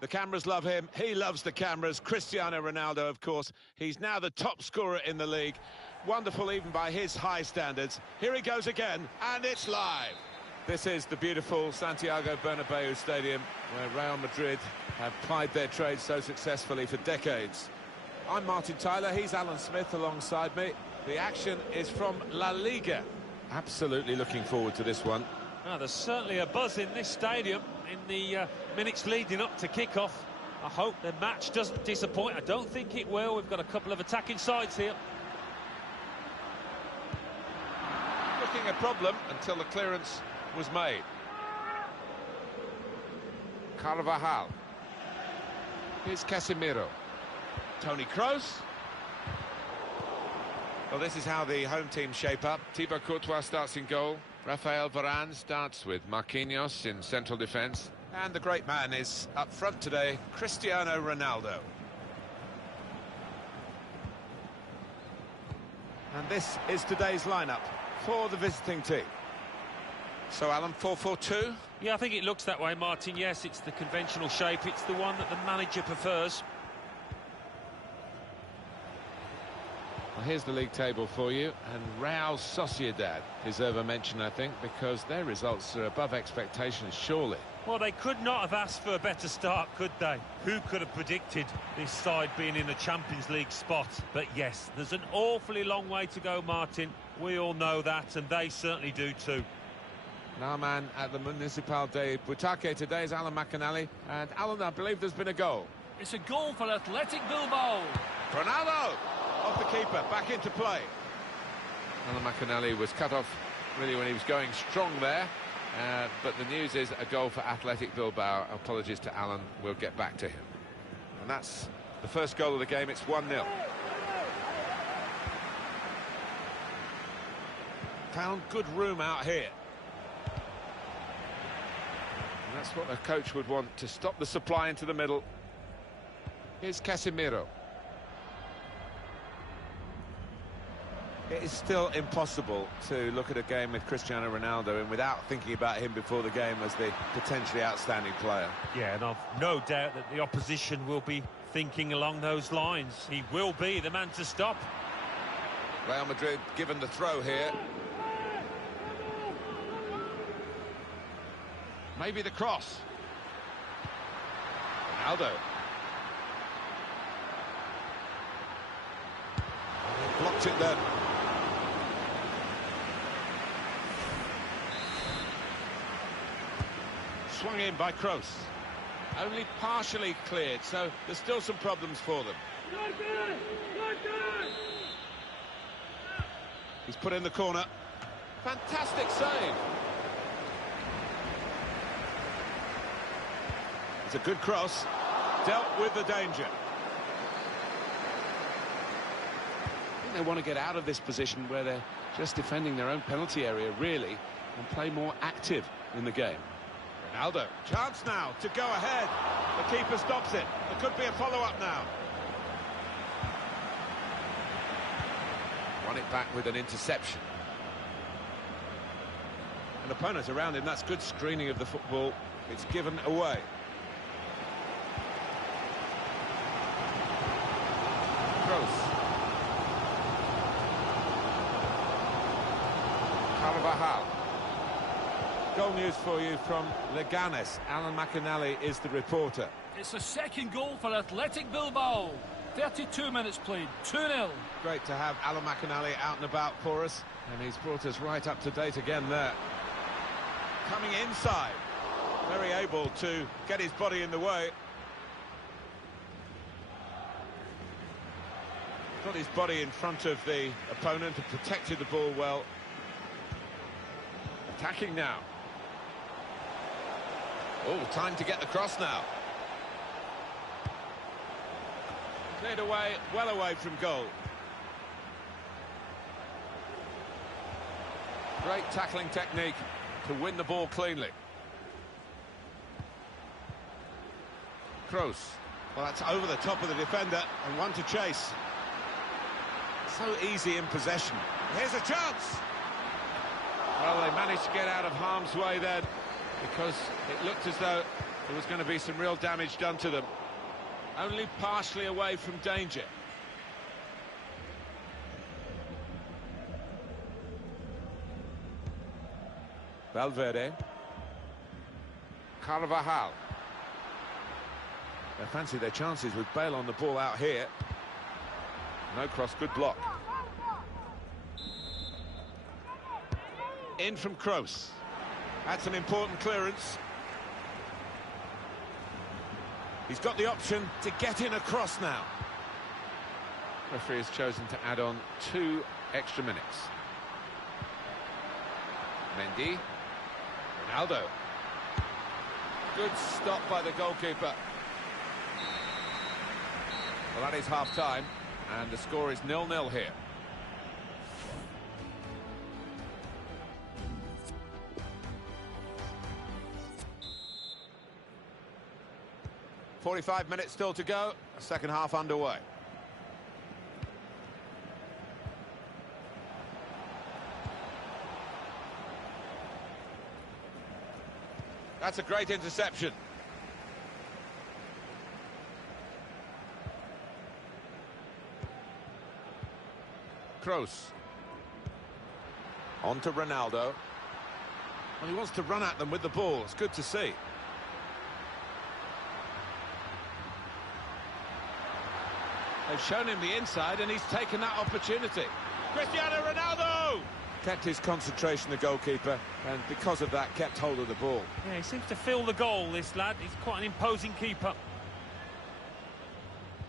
The cameras love him, he loves the cameras. Cristiano Ronaldo, of course, he's now the top scorer in the league. Wonderful even by his high standards. Here he goes again, and it's live. This is the beautiful Santiago Bernabeu Stadium, where Real Madrid have plied their trade so successfully for decades. I'm Martin Tyler, he's Alan Smith alongside me. The action is from La Liga. Absolutely looking forward to this one. Well, there's certainly a buzz in this stadium in the minutes leading up to kick-off. I hope the match doesn't disappoint. I don't think it will. We've got a couple of attacking sides here. Looking a problem until the clearance was made. Carvajal. Here's Casemiro. Toni Kroos. Well, this is how the home team shape up. Thibaut Courtois starts in goal. Rafael Varane starts with Marquinhos in central defence. And the great man is up front today, Cristiano Ronaldo. And this is today's lineup for the visiting team. So, Alan, 4-4-2? Yeah, I think it looks that way, Martin. Yes, it's the conventional shape. It's the one that the manager prefers. Well, here's the league table for you, and Real Sociedad deserve a mention, I think, because their results are above expectations, surely. Well, they could not have asked for a better start, could they? Who could have predicted this side being in the Champions League spot? But yes, there's an awfully long way to go, Martin. We all know that, and they certainly do too. Our man at the Municipal de Butaque today is Alan McInally. And Alan, I believe there's been a goal. It's a goal for Athletic Bilbao. Ronaldo! Off the keeper, back into play. Alan McInally was cut off really when he was going strong there. But the news is a goal for Athletic Bilbao. Apologies to Alan, we'll get back to him. And that's the first goal of the game, it's 1-0. Found good room out here. And that's what a coach would want, to stop the supply into the middle. Here's Casemiro. It is still impossible to look at a game with Cristiano Ronaldo and without thinking about him before the game as the potentially outstanding player. Yeah, and I've no doubt that the opposition will be thinking along those lines. He will be the man to stop. Real Madrid given the throw here. Maybe the cross. Ronaldo. Blocked it then. Swung in by Kroos. Only partially cleared, so there's still some problems for them. He's put in the corner. Fantastic save. It's a good cross. Dealt with the danger. I think they want to get out of this position where they're just defending their own penalty area, really, and play more active in the game. Ronaldo, chance now to go ahead. The keeper stops it. There could be a follow-up now. Won it back with an interception. An opponent around him, that's good screening of the football. It's given away. Kroos. Carvajal. Goal news for you from Leganes. Alan McInally is the reporter. It's a second goal for Athletic Bilbao. 32 minutes played, 2-0. Great to have Alan McInally out and about for us, and he's brought us right up to date again there. Coming inside, very able to get his body in the way. Got his body in front of the opponent and protected the ball well. Attacking now. Oh, time to get the cross now. Cleared away, well away from goal. Great tackling technique to win the ball cleanly. Kroos. Well, that's over the top of the defender and one to chase. So easy in possession. Here's a chance. Well, they managed to get out of harm's way then, because it looked as though There was going to be some real damage done to them. Only partially away from danger. Valverde. Carvajal. They fancy their chances with Bale on the ball out here. No cross, good block. In from Kroos. That's an important clearance. He's got the option to get in across now. Referee has chosen to add on 2 extra minutes. Mendy. Ronaldo. Good stop by the goalkeeper. Well, that is half-time, and the score is 0-0 here. "45 minutes still to go, second half underway. That's a great interception. Kroos. On to Ronaldo. Well, he wants to run at them with the ball. It's good to see. They've shown him the inside, and he's taken that opportunity. Cristiano Ronaldo! Kept his concentration, the goalkeeper, and because of that, kept hold of the ball. Yeah, he seems to feel the goal, this lad. He's quite an imposing keeper.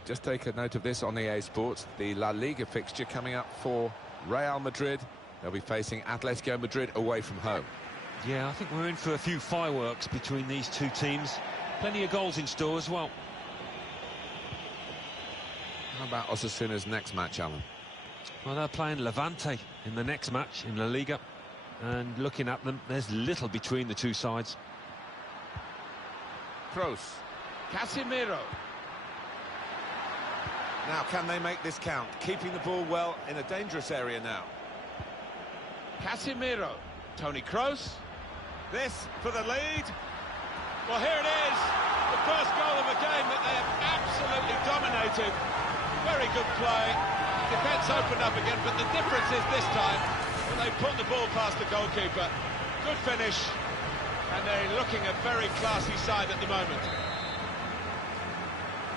Just take a note of this on EA Sports. The La Liga fixture coming up for Real Madrid. They'll be facing Atletico Madrid away from home. Yeah, I think we're in for a few fireworks between these two teams. Plenty of goals in store as well. How about Osasuna's next match, Alan? Well, they're playing Levante in the next match in La Liga. And looking at them, there's little between the two sides. Kroos. Casemiro. Now, can they make this count? Keeping the ball well in a dangerous area now. Casemiro. Toni Kroos. This for the lead. Well, here it is. The first goal of a game that they have absolutely dominated. Very good play. Defence opened up again, but the difference is this time when they put the ball past the goalkeeper. Good finish. And they're looking a very classy side at the moment.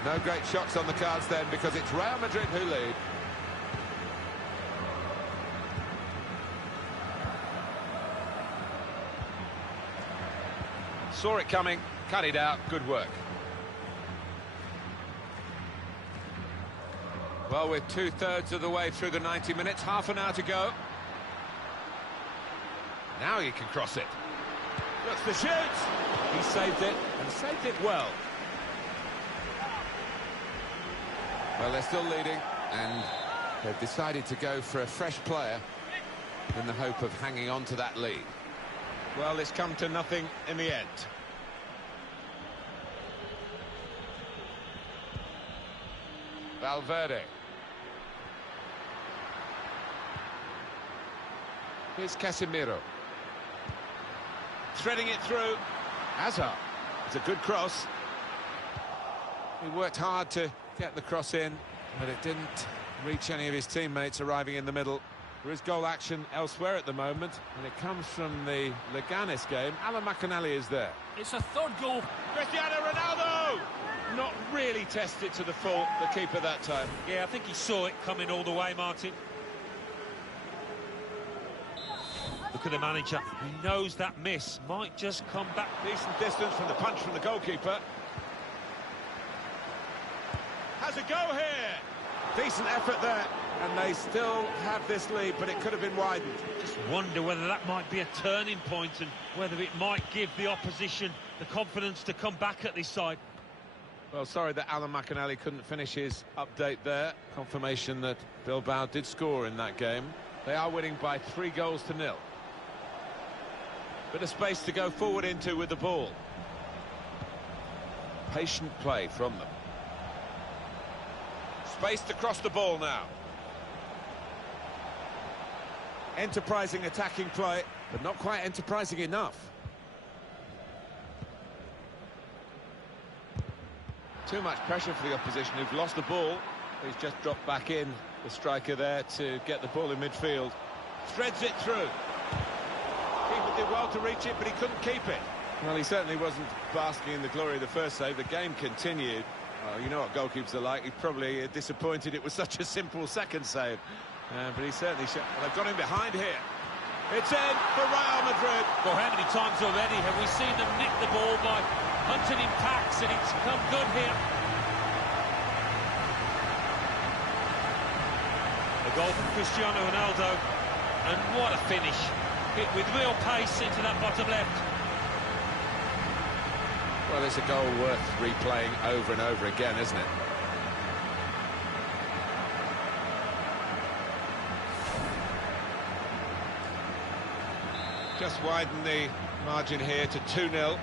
No great shots on the cards then, because it's Real Madrid who lead. Saw it coming, cut it out, good work. Well, we're 2/3 of the way through the 90 minutes, half an hour to go. Now he can cross it. Looks to shoot. He saved it, and saved it well. Well, they're still leading, and they've decided to go for a fresh player in the hope of hanging on to that lead. Well, it's come to nothing in the end. Valverde. Here's Casemiro. Threading it through. Hazard. It's a good cross. He worked hard to get the cross in, but it didn't reach any of his teammates arriving in the middle. There is goal action elsewhere at the moment, and it comes from the Leganes game. Alan McAnally is there. It's a third goal. Cristiano Ronaldo! Not really tested to the full, the keeper that time. Yeah, I think he saw it coming all the way, Martin. Look at the manager. He knows that miss might just come back. Decent distance from the punch from the goalkeeper. Has a go here. Decent effort there, and they still have this lead, but it could have been widened. Just wonder whether that might be a turning point and whether it might give the opposition the confidence to come back at this side. Well, sorry that Alan McAnally couldn't finish his update there. Confirmation that Bilbao did score in that game. They are winning by 3-0. Bit of space to go forward into with the ball. Patient play from them. Space to cross the ball now. Enterprising attacking play, but not quite enterprising enough. Too much pressure for the opposition, who've lost the ball. He's just dropped back in, the striker there, to get the ball in midfield. Threads it through. Keeper did well to reach it, but he couldn't keep it. Well, he certainly wasn't basking in the glory of the first save. The game continued. Oh, you know what goalkeepers are like. He's probably disappointed it was such a simple second save. But he certainly should. Well, they've got him behind here. It's in for Real Madrid. Well, how many times already have we seen them nick the ball by hunting in packs, and it's come good here. A goal from Cristiano Ronaldo, and what a finish. Hit with real pace into that bottom left. Well, it's a goal worth replaying over and over again, isn't it? Just widen the margin here to 2-0.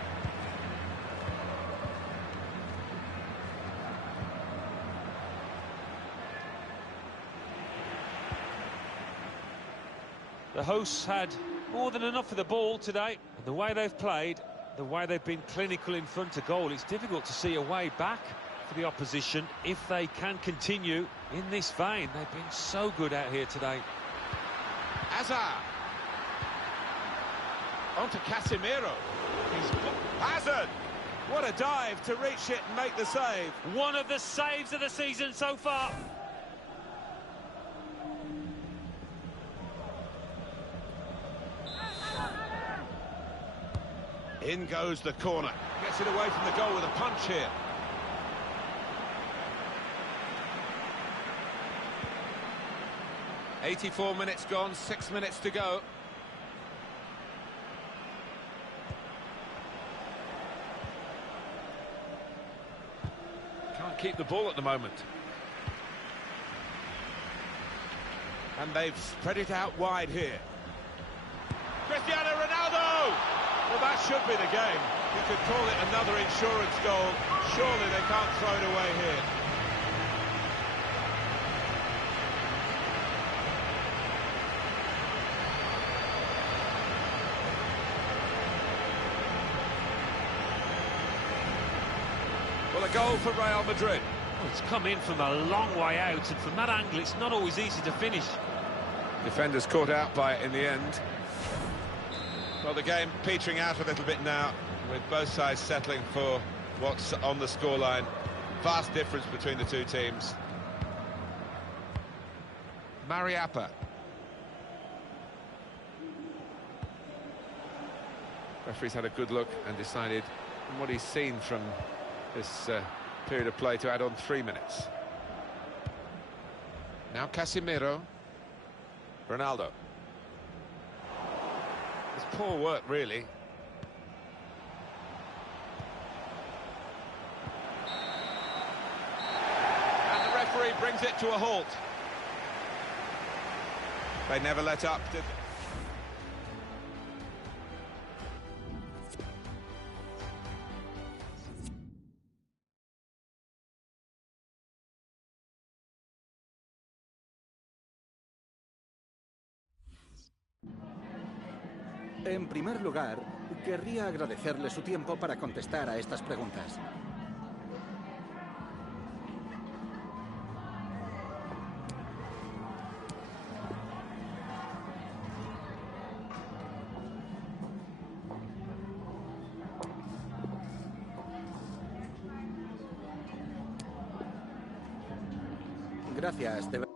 The hosts had more than enough of the ball today. And the way they've played, the way they've been clinical in front of goal, it's difficult to see a way back for the opposition if they can continue in this vein. They've been so good out here today. Hazard. On to Casemiro. Hazard! What a dive to reach it and make the save. One of the saves of the season so far. In goes the corner. Gets it away from the goal with a punch here. "84 minutes gone, 6 minutes to go." Can't keep the ball at the moment. And they've spread it out wide here. Cristiano Ronaldo! Well, that should be the game. You could call it another insurance goal. Surely they can't throw it away here. Well, a goal for Real Madrid. Well, it's come in from a long way out, and from that angle, it's not always easy to finish. Defenders caught out by it in the end. Well, the game petering out a little bit now, with both sides settling for what's on the scoreline. Vast difference between the two teams. Mariappa. Referee's had a good look and decided, from what he's seen from this period of play, to add on 3 minutes. Now Casemiro. Ronaldo. It's poor work, really. And the referee brings it to a halt. They never let up, did they? En primer lugar, querría agradecerle su tiempo para contestar a estas preguntas. Gracias, de verdad.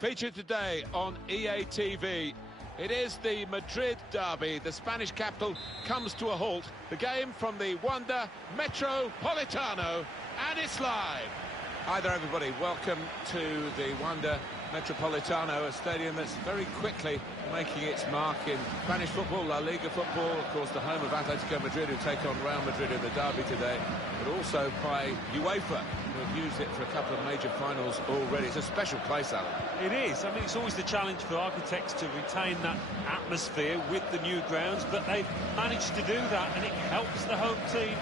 Featured today on EA TV. It is the Madrid derby. The Spanish capital comes to a halt. The game from the Wanda Metropolitano, and it's live. Hi there, everybody. Welcome to the Wanda Metropolitano, a stadium that's very quickly making its mark in Spanish football, La Liga football, of course the home of Atletico Madrid, who take on Real Madrid in the derby today, but also by UEFA, who have used it for a couple of major finals already. It's a special place, Alan. It is. I mean, it's always the challenge for architects to retain that atmosphere with the new grounds, but they've managed to do that, and it helps the home team.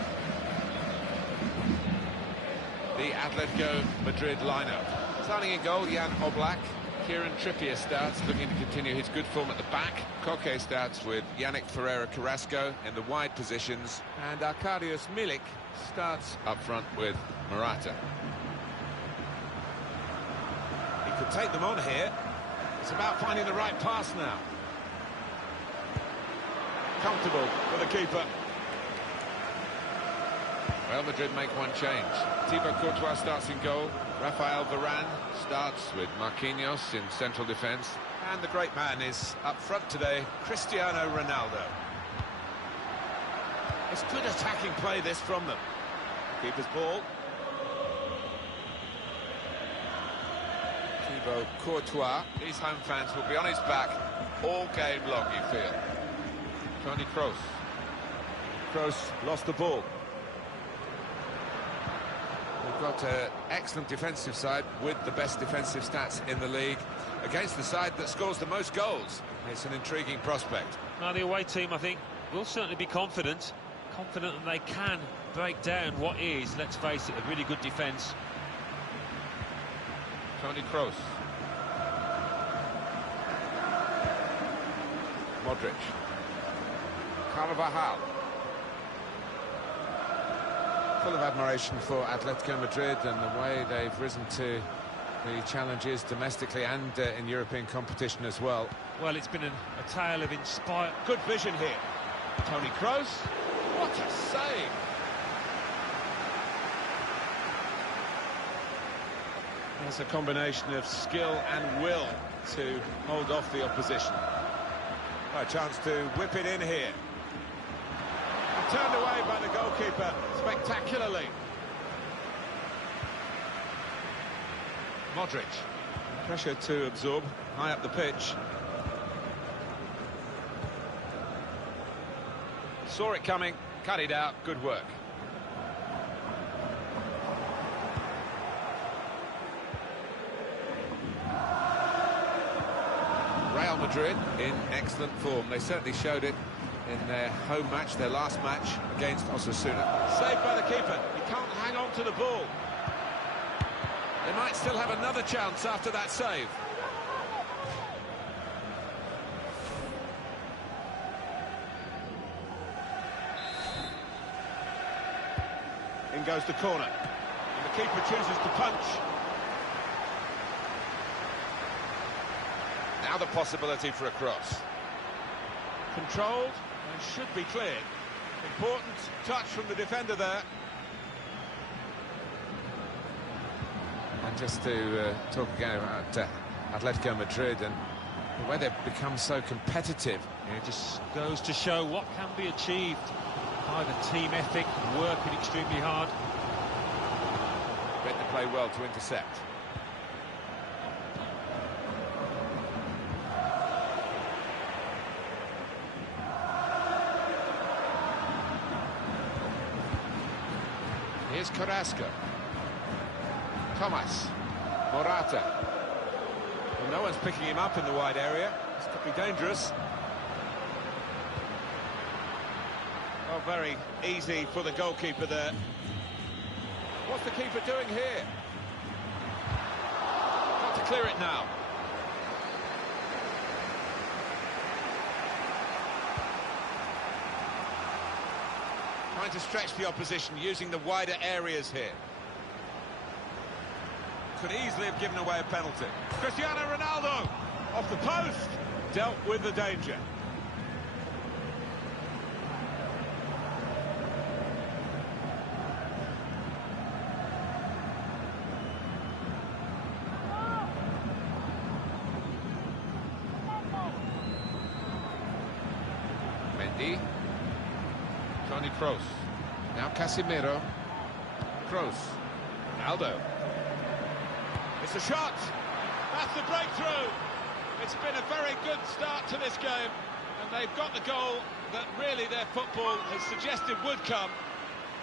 The Atletico Madrid lineup. Starting in goal, Jan Oblak. Kieran Trippier starts, looking to continue his good form at the back. Koke starts with Yannick Ferreira Carrasco in the wide positions. And Arkadiusz Milik starts up front with Morata. He could take them on here. It's about finding the right pass now. Comfortable for the keeper. Real Madrid make one change. Thibaut Courtois starts in goal. Rafael Varane starts with Marquinhos in central defence. And the great man is up front today, Cristiano Ronaldo. It's good attacking play, this, from them. Keeper's ball. Thibaut Courtois. These home fans will be on his back all game long, you feel. Toni Kroos. Kroos lost the ball. We've got an excellent defensive side with the best defensive stats in the league against the side that scores the most goals. It's an intriguing prospect. Now, the away team, I think, will certainly be confident that they can break down what is, let's face it, a really good defence. Toni Kroos. Modric. Carvajal. Full of admiration for Atletico Madrid and the way they've risen to the challenges domestically and in European competition as well. Well, it's been a tale of inspired... Good vision here. Toni Kroos. What a save! There's a combination of skill and will to hold off the opposition. A chance to whip it in here. Turned away by the goalkeeper spectacularly. Modric. Pressure to absorb, high up the pitch. Saw it coming, cut it out, good work. Real Madrid in excellent form. They certainly showed it in their home match, their last match against Osasuna. Saved by the keeper. He can't hang on to the ball. They might still have another chance after that save. In goes the corner. And the keeper chooses to punch. Now the possibility for a cross. Controlled. And should be cleared. Important touch from the defender there. And just to talk again about Atletico Madrid and the way they've become so competitive. It just goes to show what can be achieved by the team ethic, working extremely hard. Read the play well to intercept. Here's Carrasco. Thomas. Morata. Well, no one's picking him up in the wide area. This could be dangerous. Well, very easy for the goalkeeper there. What's the keeper doing here? Got to clear it now. Trying to stretch the opposition using the wider areas here. Could easily have given away a penalty. Cristiano Ronaldo off the post, dealt with the danger. Mendy. Toni Kroos. Now Casemiro. Kroos. Ronaldo. It's a shot. That's the breakthrough. It's been a very good start to this game, and they've got the goal that really their football has suggested would come.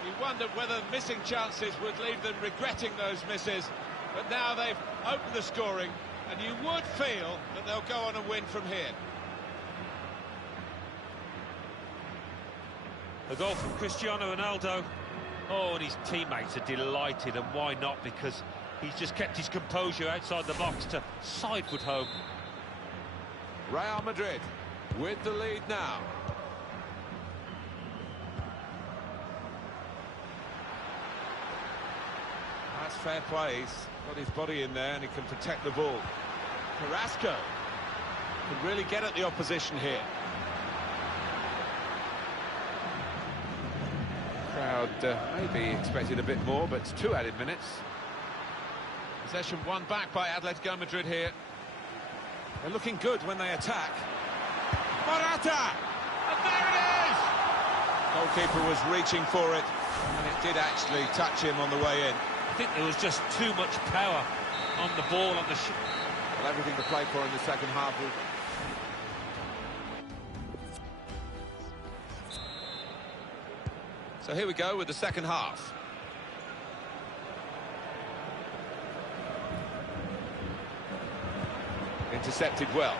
You wondered whether missing chances would leave them regretting those misses, but now they've opened the scoring, and you would feel that they'll go on and win from here. The goal from Cristiano Ronaldo. Oh, and his teammates are delighted, and why not? Because he's just kept his composure outside the box to side-foot home. Real Madrid with the lead now. That's fair play. He's got his body in there and he can protect the ball. Carrasco can really get at the opposition here. Crowd maybe expected a bit more, but it's 2 added minutes. Possession won back by Atletico Madrid here. They're looking good when they attack. Morata! And there it is! Goalkeeper was reaching for it, and it did actually touch him on the way in. I think there was just too much power on the ball, on the Well, everything to play for in the second half. So here we go with the second half. Intercepted well.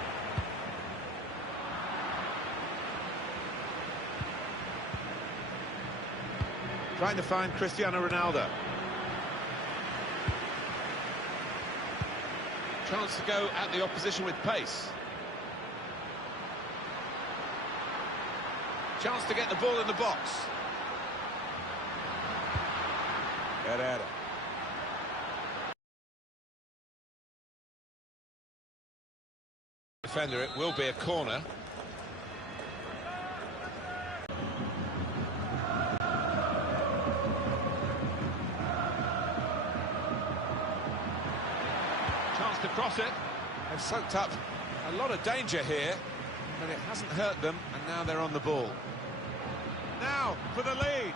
Trying to find Cristiano Ronaldo. Chance to go at the opposition with pace. Chance to get the ball in the box. Get at it. Defender, it will be a corner. Chance to cross it. They've soaked up a lot of danger here, but it hasn't hurt them, and now they're on the ball. Now for the lead.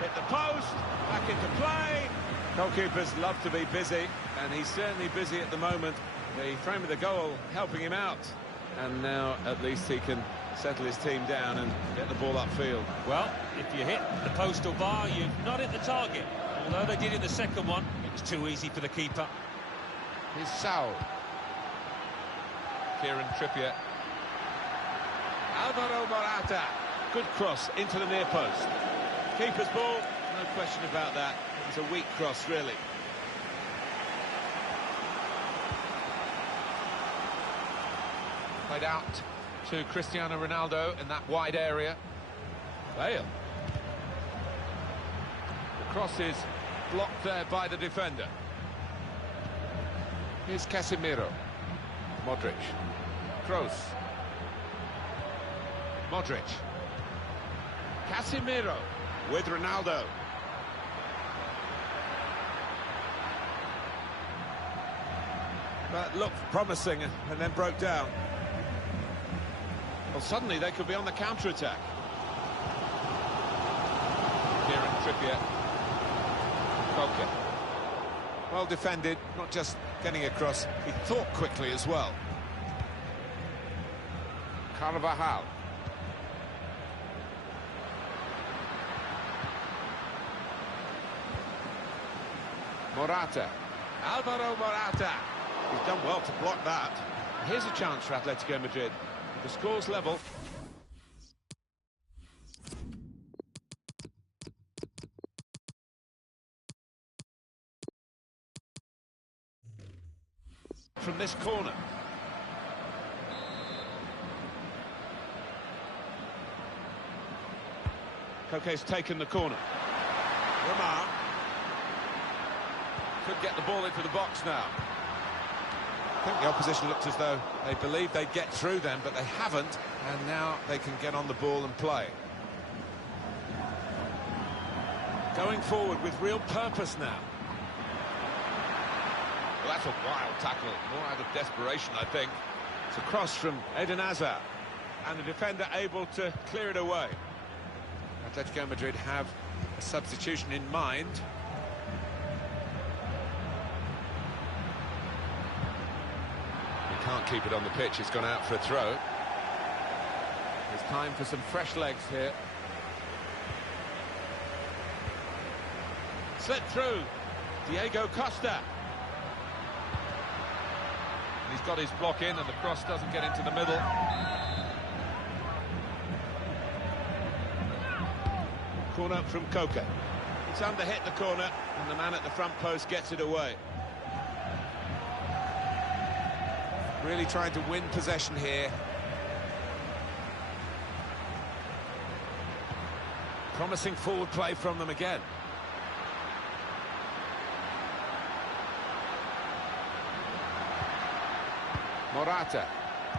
Hit the post, back into play. Goalkeepers love to be busy, and he's certainly busy at the moment. The frame of the goal helping him out, and now at least he can settle his team down and get the ball upfield. Well, if you hit the post or bar, you've not hit the target. Although they did in the second one, it was too easy for the keeper. Here's Saul. Kieran Trippier. Alvaro Morata. Good cross into the near post. Keeper's ball, no question about that. It's a weak cross, really. Played out to Cristiano Ronaldo in that wide area. Bale. The cross is blocked there by the defender. Here's Casemiro. Modric. Kroos. Modric. Casemiro with Ronaldo. That looked promising and then broke down. Well, suddenly they could be on the counter-attack. Kieran Trippier. Koke. Well defended, not just getting across, he thought quickly as well. Carvajal. Morata. Alvaro Morata. He's done well to block that. Here's a chance for Atletico Madrid. The score's level. From this corner. Koke's taken the corner. Lamar. Could get the ball into the box now. I think the opposition looked as though they believed they'd get through them, but they haven't, and now they can get on the ball and play. Going forward with real purpose now. Well, that's a wild tackle, more out of desperation, I think. It's a cross from Eden Hazard. and the defender able to clear it away. Atletico Madrid have a substitution in mind. He can't keep it on the pitch, he's gone out for a throw. It's time for some fresh legs here. Slid through, Diego Costa. He's got his block in and the cross doesn't get into the middle. Corner from Coca. It's under-hit the corner and the man at the front post gets it away. Really trying to win possession here. Promising forward play from them again. Morata.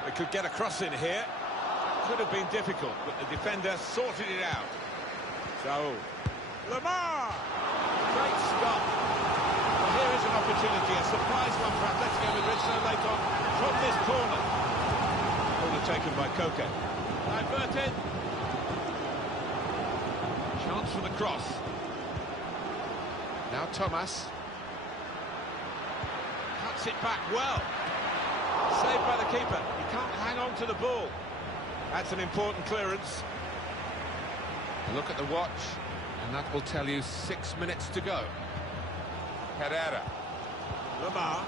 They could get a cross in here. Could have been difficult, but the defender sorted it out. So, Lamar! Great stop. Well, here is an opportunity, a surprise one for Atletico Madrid so late on from this corner. Corner taken by Coca. Diverted. Chance for the cross. Now Thomas. Cuts it back well. Saved by the keeper. He can't hang on to the ball. That's an important clearance. Look at the watch, and that will tell you 6 minutes to go. Herrera. Lamar.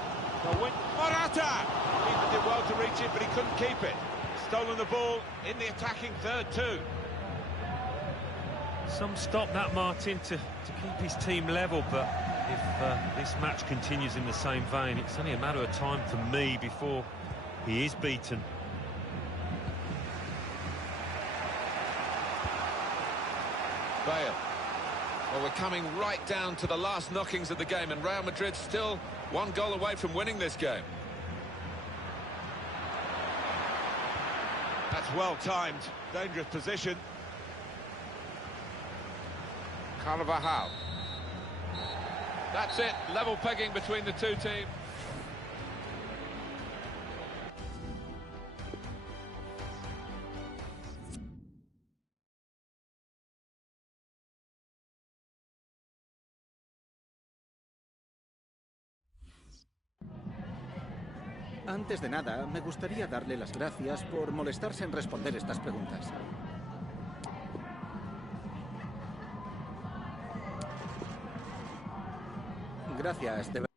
Morata! Keeper did well to reach it, but he couldn't keep it. Stolen the ball in the attacking third too. Some stop that, Martin, to keep his team level, but if this match continues in the same vein, it's only a matter of time for me before he is beaten. Bale. Well, we're coming right down to the last knockings of the game, and Real Madrid still 1 goal away from winning this game. That's well timed. Dangerous position. Carvajal. That's it. Level pegging between the two teams. Antes de nada, me gustaría darle las gracias por molestarse en responder estas preguntas. Gracias, de verdad.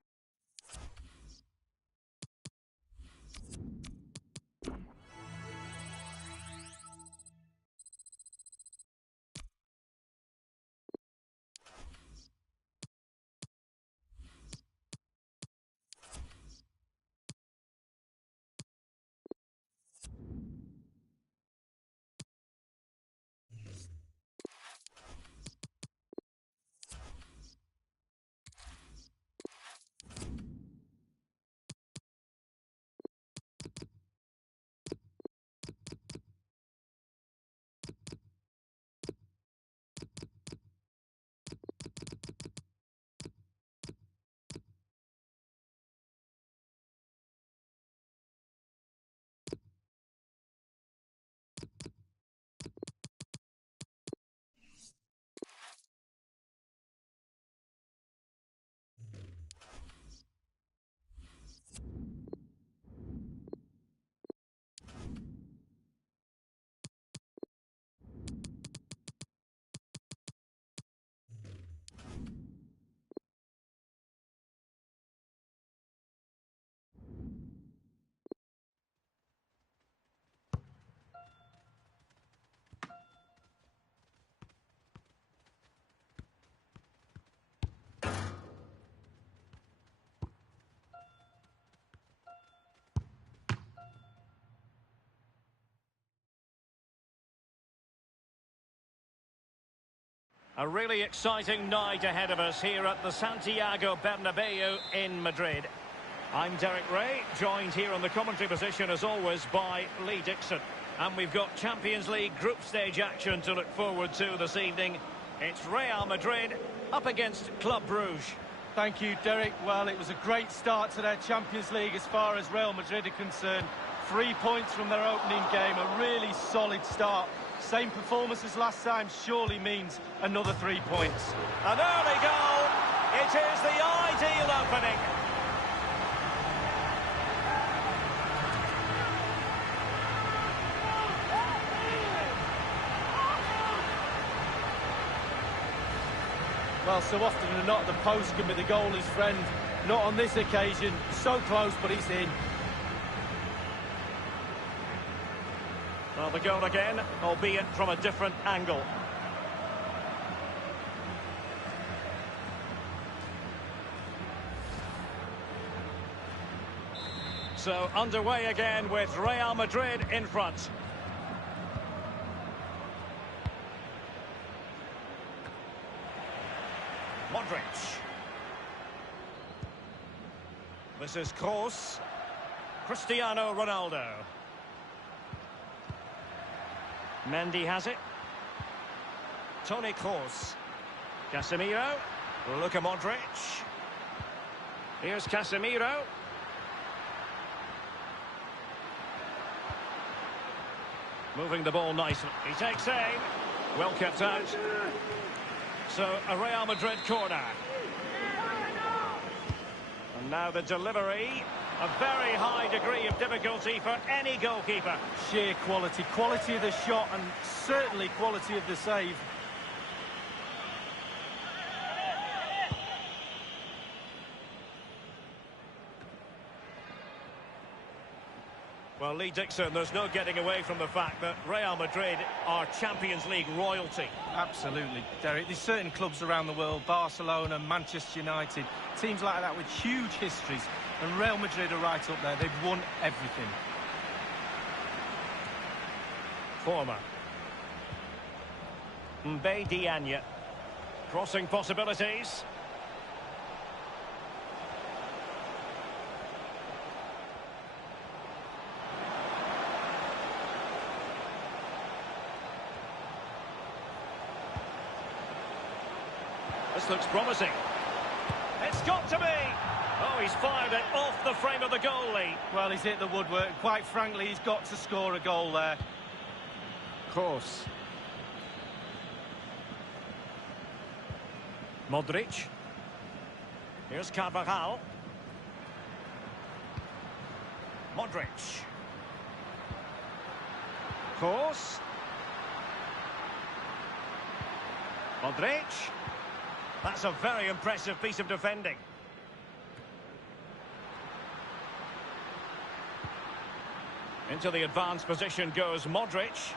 A really exciting night ahead of us here at the Santiago Bernabeu in Madrid. I'm Derek Ray, joined here on the commentary position as always by Lee Dixon. And we've got Champions League group stage action to look forward to this evening. It's Real Madrid up against Club Brugge. Thank you, Derek. Well, it was a great start to their Champions League as far as Real Madrid are concerned. 3 points from their opening game, a really solid start. Same performance as last time surely means another 3 points. An early goal. It is the ideal opening. Well, so often than not, the post can be the goalie's friend. Not on this occasion. So close, but he's in. Well, the goal again, albeit from a different angle. So, underway again with Real Madrid in front. Modric. This is Kroos. Cristiano Ronaldo. Mendy has it. Toni Kroos. Casemiro. Luka Modric. Here's Casemiro. Moving the ball nicely. He takes aim. Well kept out. So, a Real Madrid corner. And now the delivery. A very high degree of difficulty for any goalkeeper. Sheer quality. Quality of the shot and certainly quality of the save. Well, Lee Dixon, there's no getting away from the fact that Real Madrid are Champions League royalty. Absolutely, Derek. There's certain clubs around the world, Barcelona, Manchester United, teams like that with huge histories, and Real Madrid are right up there. They've won everything. Former. Mbaye Diagne. Crossing possibilities. This looks promising. It's got to be! Oh, he's fired it off the frame of the goalie. Well, he's hit the woodwork. Quite frankly, he's got to score a goal there. Kroos. Modric. Here's Carvajal. Modric. Kroos. Modric. That's a very impressive piece of defending. Into the advanced position goes Modric.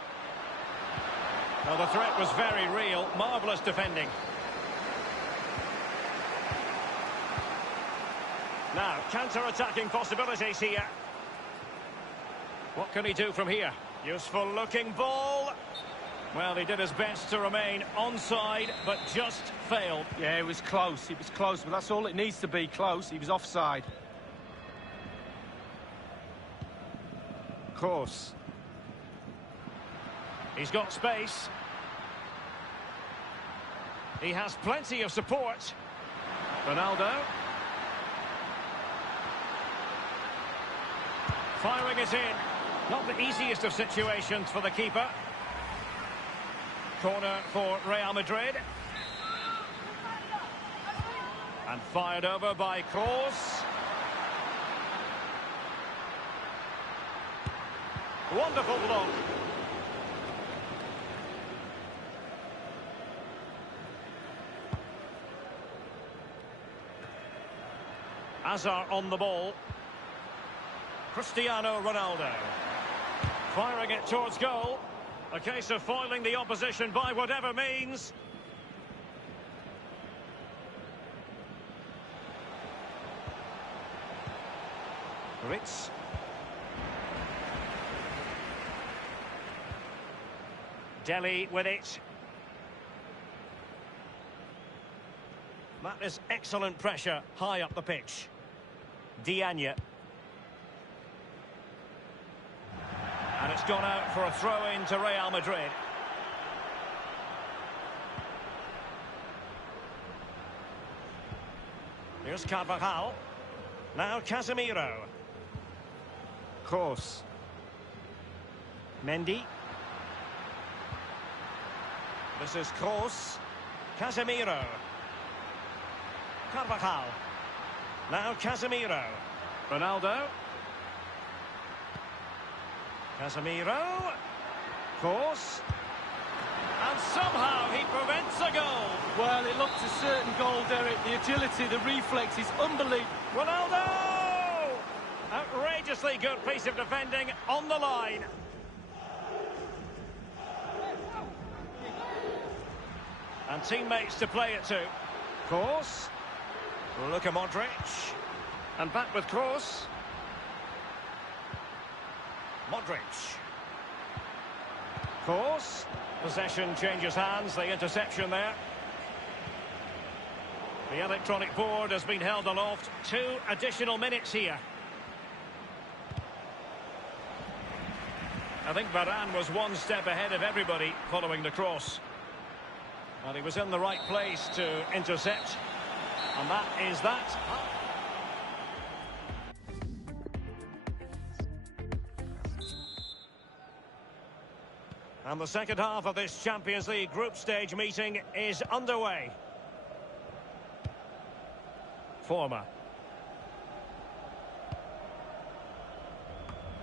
Well, the threat was very real. Marvellous defending. Now, counter-attacking possibilities here. What can he do from here? Useful looking ball. Well, he did his best to remain onside, but just failed. Yeah, it was close. It was close, but that's all it needs to be, close. He was offside. Kroos. He's got space. He has plenty of support. Ronaldo. Firing it in. Not the easiest of situations for the keeper. Corner for Real Madrid. And fired over by Kroos. Wonderful block. Hazard on the ball. Cristiano Ronaldo. Firing it towards goal. A case of foiling the opposition by whatever means. Ritz. Delhi with it. That is excellent pressure high up the pitch. Diagne. And it's gone out for a throw-in to Real Madrid. Here's Carvajal. Now Casemiro. Kroos. Mendy. This is Kroos. Casemiro. Carvajal. Now Casemiro. Ronaldo. Casemiro. Kroos. And somehow he prevents a goal. Well, it looked a certain goal, Derek. The agility, the reflex is unbelievable. Ronaldo! Outrageously good piece of defending on the line. And teammates to play it to. Kroos. Luka Modric. And back with Kroos. Modric. Kroos. Possession changes hands, the interception there. The electronic board has been held aloft. 2 additional minutes here. I think Varane was one step ahead of everybody following the cross. And he was in the right place to intercept. And that is that. And the second half of this Champions League group stage meeting is underway. Former.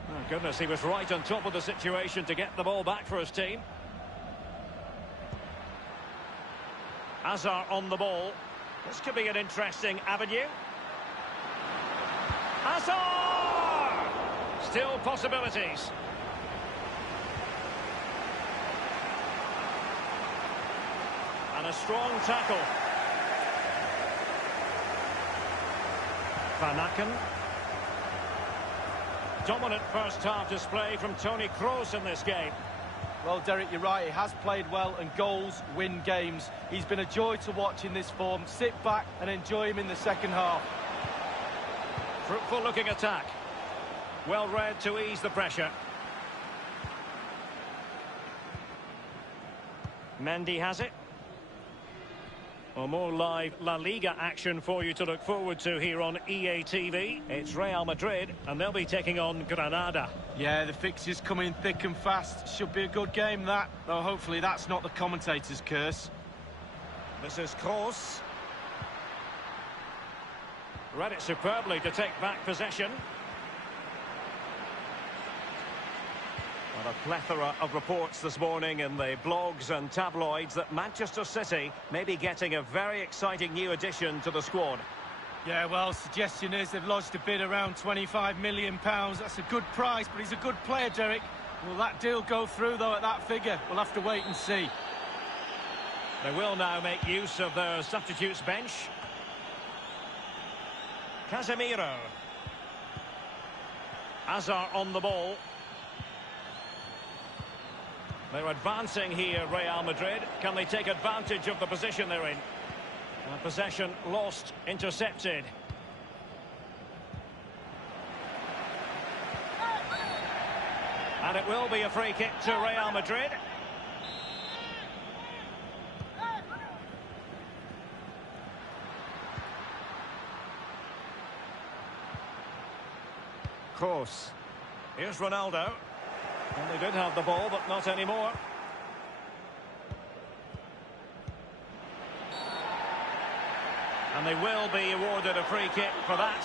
Oh, goodness, he was right on top of the situation to get the ball back for his team. Hazard on the ball. This could be an interesting avenue. Hazard! Still possibilities. And a strong tackle. Van Aken. Dominant first half display from Toni Kroos in this game. Well, Derek, you're right. He has played well, and goals win games. He's been a joy to watch in this form. Sit back and enjoy him in the second half. Fruitful looking attack. Well read to ease the pressure. Mendy has it. Well, more live La Liga action for you to look forward to here on EA TV. It's Real Madrid, and they'll be taking on Granada. Yeah, the fixtures coming thick and fast. Should be a good game, that. Though hopefully that's not the commentator's curse. This is Kroos. Read it superbly to take back possession. And a plethora of reports this morning in the blogs and tabloids that Manchester City may be getting a very exciting new addition to the squad. Yeah, well, suggestion is they've lodged a bid around £25 million. That's a good price, but he's a good player, Derek. Will that deal go through, though, at that figure? We'll have to wait and see. They will now make use of their substitutes bench. Casemiro. Hazard on the ball. They're advancing here, Real Madrid. Can they take advantage of the position they're in? Possession lost, intercepted. And it will be a free kick to Real Madrid. Kroos. Here's Ronaldo. And they did have the ball, but not anymore. And they will be awarded a free kick for that.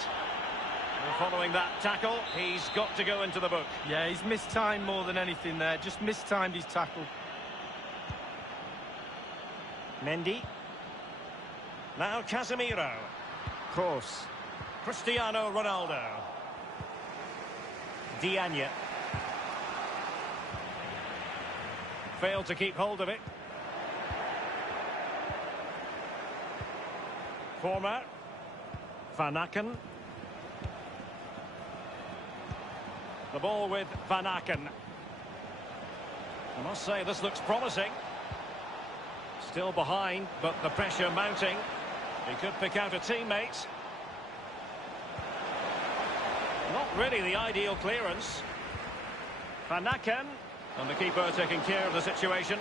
And following that tackle, he's got to go into the book. Yeah, he's mistimed more than anything there. Just mistimed his tackle. Mendy. Now Casemiro. Kroos. Cristiano Ronaldo. Diagne. Failed to keep hold of it. Former. Van Aken. The ball with Van Aken. I must say this looks promising. Still behind, but the pressure mounting. He could pick out a teammate. Not really the ideal clearance. Van Aken. And the keeper taking care of the situation.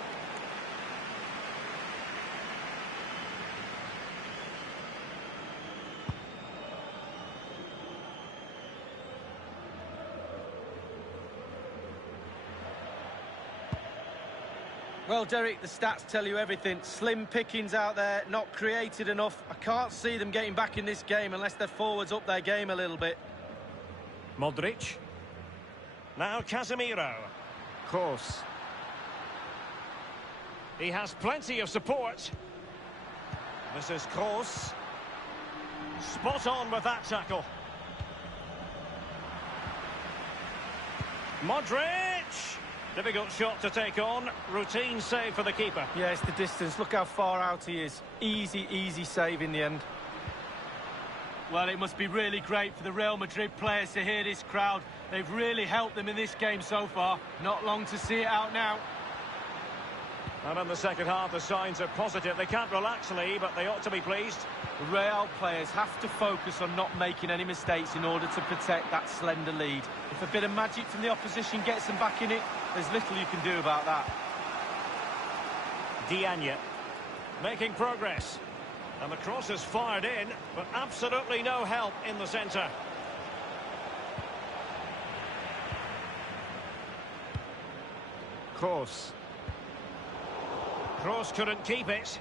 Well, Derek, the stats tell you everything. Slim pickings out there, not created enough. I can't see them getting back in this game unless their forwards up their game a little bit. Modric. Now Casemiro. Kroos. He has plenty of support. This is Kroos. Spot on with that tackle. Modric! Difficult shot to take on. Routine save for the keeper. Yeah, it's the distance. Look how far out he is. Easy, easy save in the end. Well, it must be really great for the Real Madrid players to hear this crowd. They've really helped them in this game so far. Not long to see it out now. And in the second half, the signs are positive. They can't relax, Lee, but they ought to be pleased. The Real players have to focus on not making any mistakes in order to protect that slender lead. If a bit of magic from the opposition gets them back in it, there's little you can do about that. Diagne making progress. And the cross is fired in, but absolutely no help in the centre. Kroos. Kroos couldn't keep it.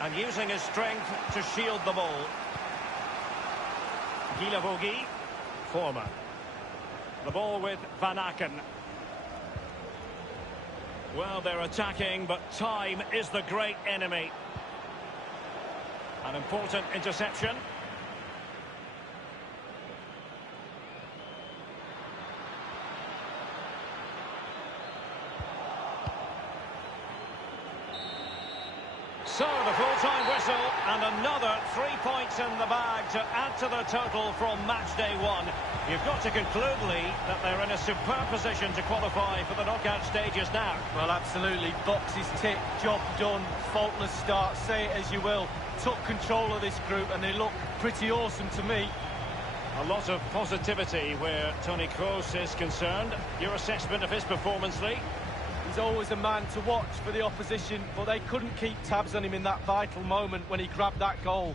And using his strength to shield the ball. Guilavogui. Former. The ball with Van Aken. Well, they're attacking, but time is the great enemy. An important interception. So, the full-time whistle, and another 3 points in the bag to add to the total from match day one. You've got to conclude, Lee, that they're in a superb position to qualify for the knockout stages now. Well, absolutely. Boxes ticked, job done, faultless start, say it as you will. Took control of this group, and they look pretty awesome to me. A lot of positivity where Toni Kroos is concerned. Your assessment of his performance, Lee? He's always a man to watch for the opposition, but they couldn't keep tabs on him in that vital moment when he grabbed that goal.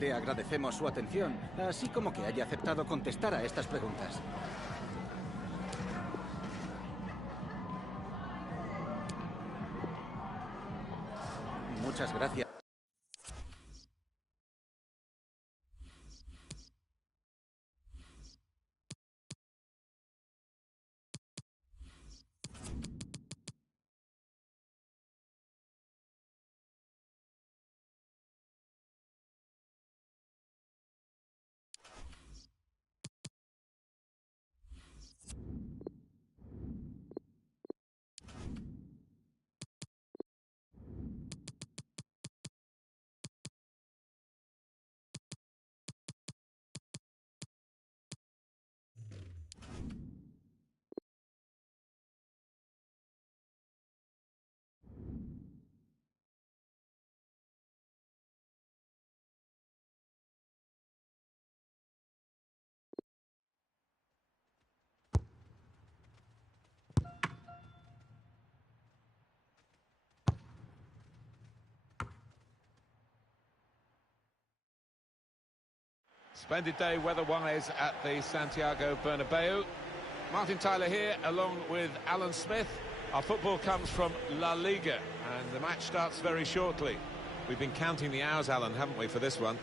Le agradecemos su atención, así como que haya aceptado contestar a estas preguntas. Muchas gracias. Splendid day weather-wise at the Santiago Bernabeu. Martin Tyler here, along with Alan Smith. Our football comes from La Liga, and the match starts very shortly. We've been counting the hours, Alan, haven't we, for this one?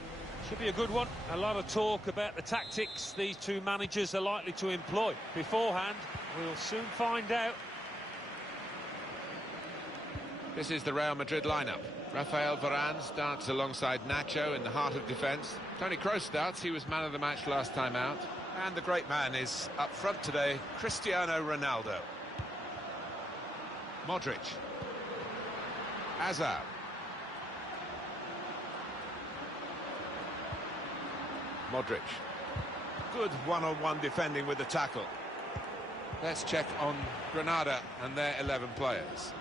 Should be a good one. A lot of talk about the tactics these two managers are likely to employ. Beforehand, we'll soon find out. This is the Real Madrid lineup. Rafael Varane starts alongside Nacho in the heart of defence. Toni Kroos starts, he was man of the match last time out. And the great man is up front today, Cristiano Ronaldo. Modric. Hazard. Modric. Good one-on-one defending with the tackle. Let's check on Granada and their 11 players.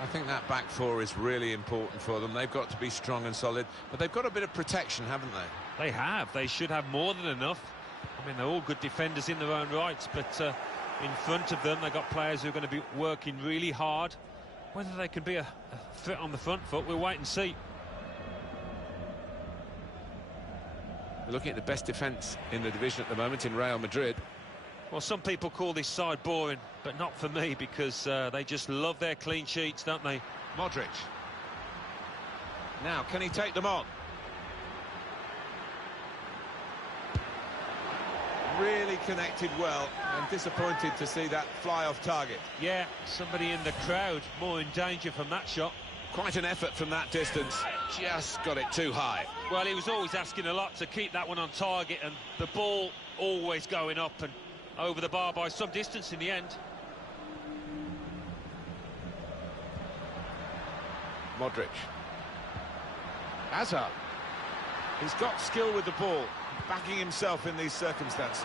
I think that back four is really important for them. They've got to be strong and solid, but they've got a bit of protection, haven't they? They have. They should have more than enough. I mean, they're all good defenders in their own rights, but in front of them, they've got players who are going to be working really hard. Whether they can be a threat on the front foot, we'll wait and see. We're looking at the best defence in the division at the moment in Real Madrid. Well, some people call this side boring, but not for me, because they just love their clean sheets, don't they? Modric. Now, can he take them on? Really connected well, and disappointed to see that fly off target. Yeah, somebody in the crowd more in danger from that shot. Quite an effort from that distance, just got it too high. Well, he was always asking a lot to keep that one on target, and the ball always going up and over the bar by some distance in the end. Modric. Hazard. He's got skill with the ball, backing himself in these circumstances.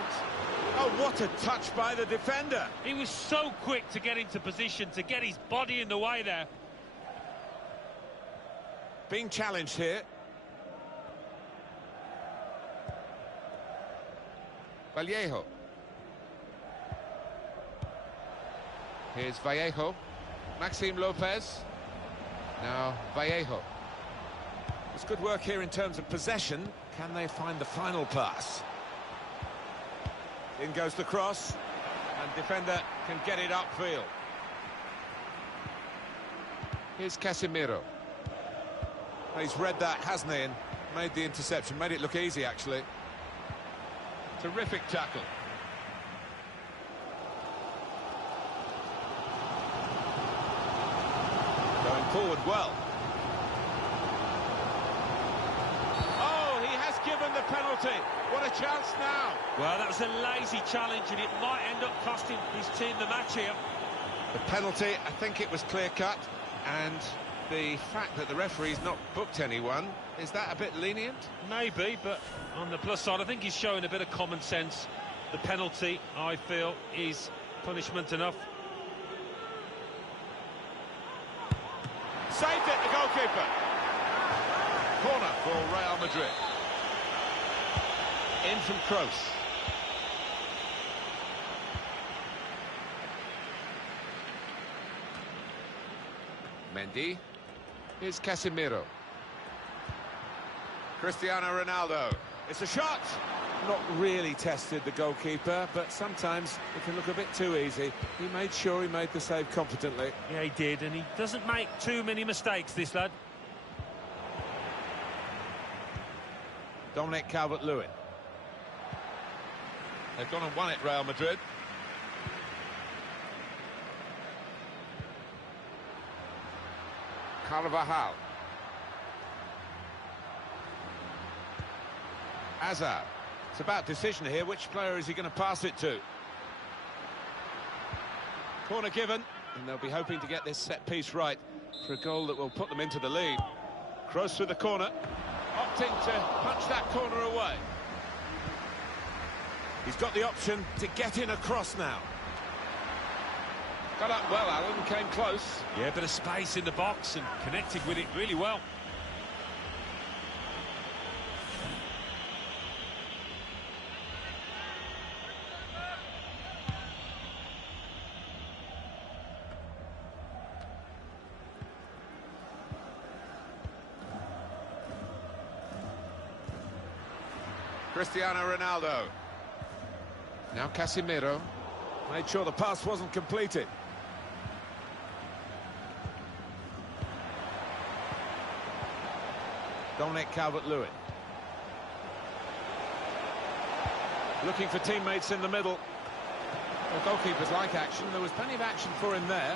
Oh, what a touch by the defender. He was so quick to get into position, to get his body in the way there. Being challenged here. Vallejo. Here's Vallejo. Maxime Lopez. Now Vallejo. It's good work here in terms of possession. Can they find the final pass? In goes the cross. And defender can get it upfield. Here's Casemiro. He's read that, hasn't he? And made the interception. Made it look easy, actually. Terrific tackle. Going forward well. Oh, he has given the penalty. What a chance now. Well, that was a lazy challenge, and it might end up costing his team the match here. The penalty, I think it was clear-cut, and the fact that the referee's not booked anyone, is that a bit lenient? Maybe, but on the plus side, I think he's showing a bit of common sense. The penalty, I feel, is punishment enough. Saved it, the goalkeeper. Corner for Real Madrid. In from Kroos. Mendy. Here's Casemiro. Cristiano Ronaldo. It's a shot. Not really tested the goalkeeper, but sometimes it can look a bit too easy. He made sure he made the save confidently. Yeah, he did, and he doesn't make too many mistakes, this lad. Dominic Calvert-Lewin. They've gone and won it, Real Madrid. Carvajal. Hazard. It's about decision here. Which player is he going to pass it to? Corner given, and they'll be hoping to get this set piece right for a goal that will put them into the lead. Kroos with the corner, opting to punch that corner away. He's got the option to get in across now. Got up well, Alan, came close. Yeah, a bit of space in the box and connected with it really well. Cristiano Ronaldo. Now Casemiro. Made sure the pass wasn't completed. Dominic Calvert-Lewin. Looking for teammates in the middle. Well, goalkeepers like action. There was plenty of action for him there.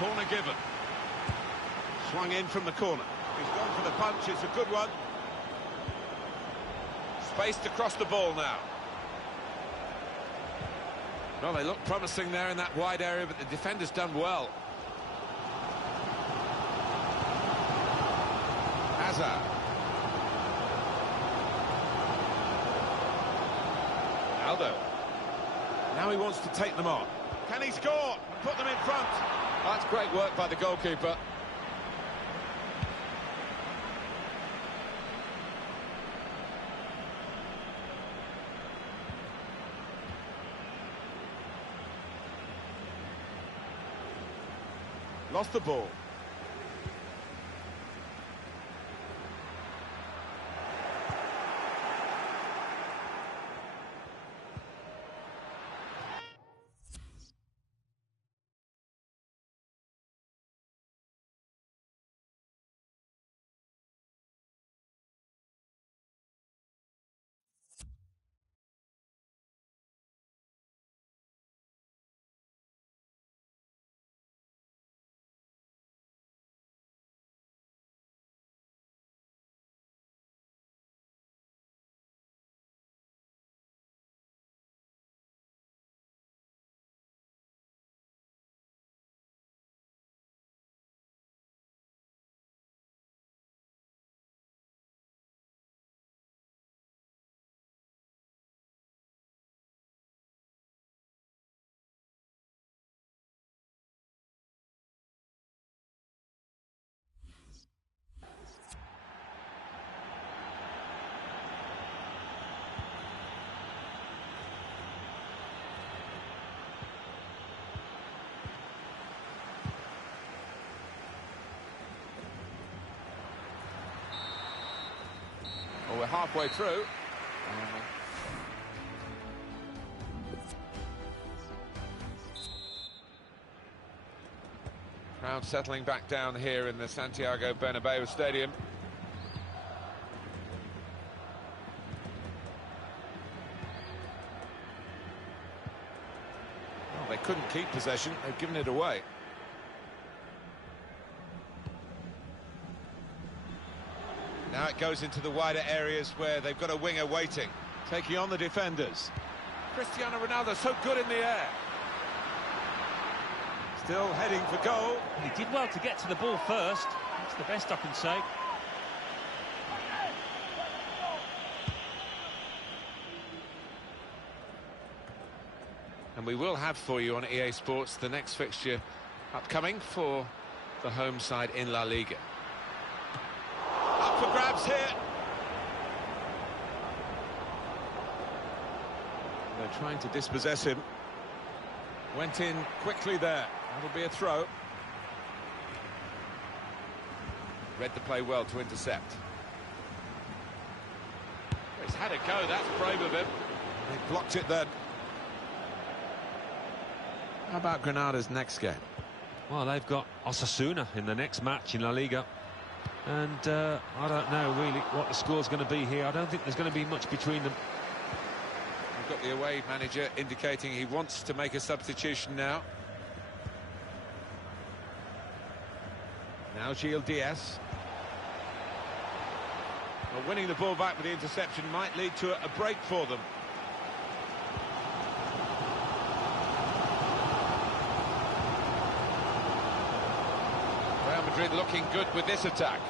Corner given. Swung in from the corner. He's gone for the punch. It's a good one. Spaced across the ball now. Well, they look promising there in that wide area, but the defender's done well. Hazard. Aldo. Now he wants to take them on. Can he score and put them in front? That's great work by the goalkeeper. Lost the ball. Well, we're halfway through. Crowd settling back down here in the Santiago Bernabéu Stadium. Well, they couldn't keep possession, they've given it away. Now it goes into the wider areas where they've got a winger waiting, taking on the defenders. Cristiano Ronaldo so good in the air. Still heading for goal. He did well to get to the ball first. That's the best I can say. And we will have for you on EA Sports the next fixture upcoming for the home side in La Liga. Up for grabs here. They're trying to dispossess him. Went in quickly there. That'll be a throw. Read the play well to intercept. He's had a go, that's brave of him. They blocked it then. How about Granada's next game? Well, they've got Osasuna in the next match in La Liga. And I don't know really what the score's going to be here. I don't think there's going to be much between them. We've got the away manager indicating he wants to make a substitution now. Now Gil Diaz. Well, winning the ball back with the interception might lead to a break for them. Real Madrid looking good with this attack.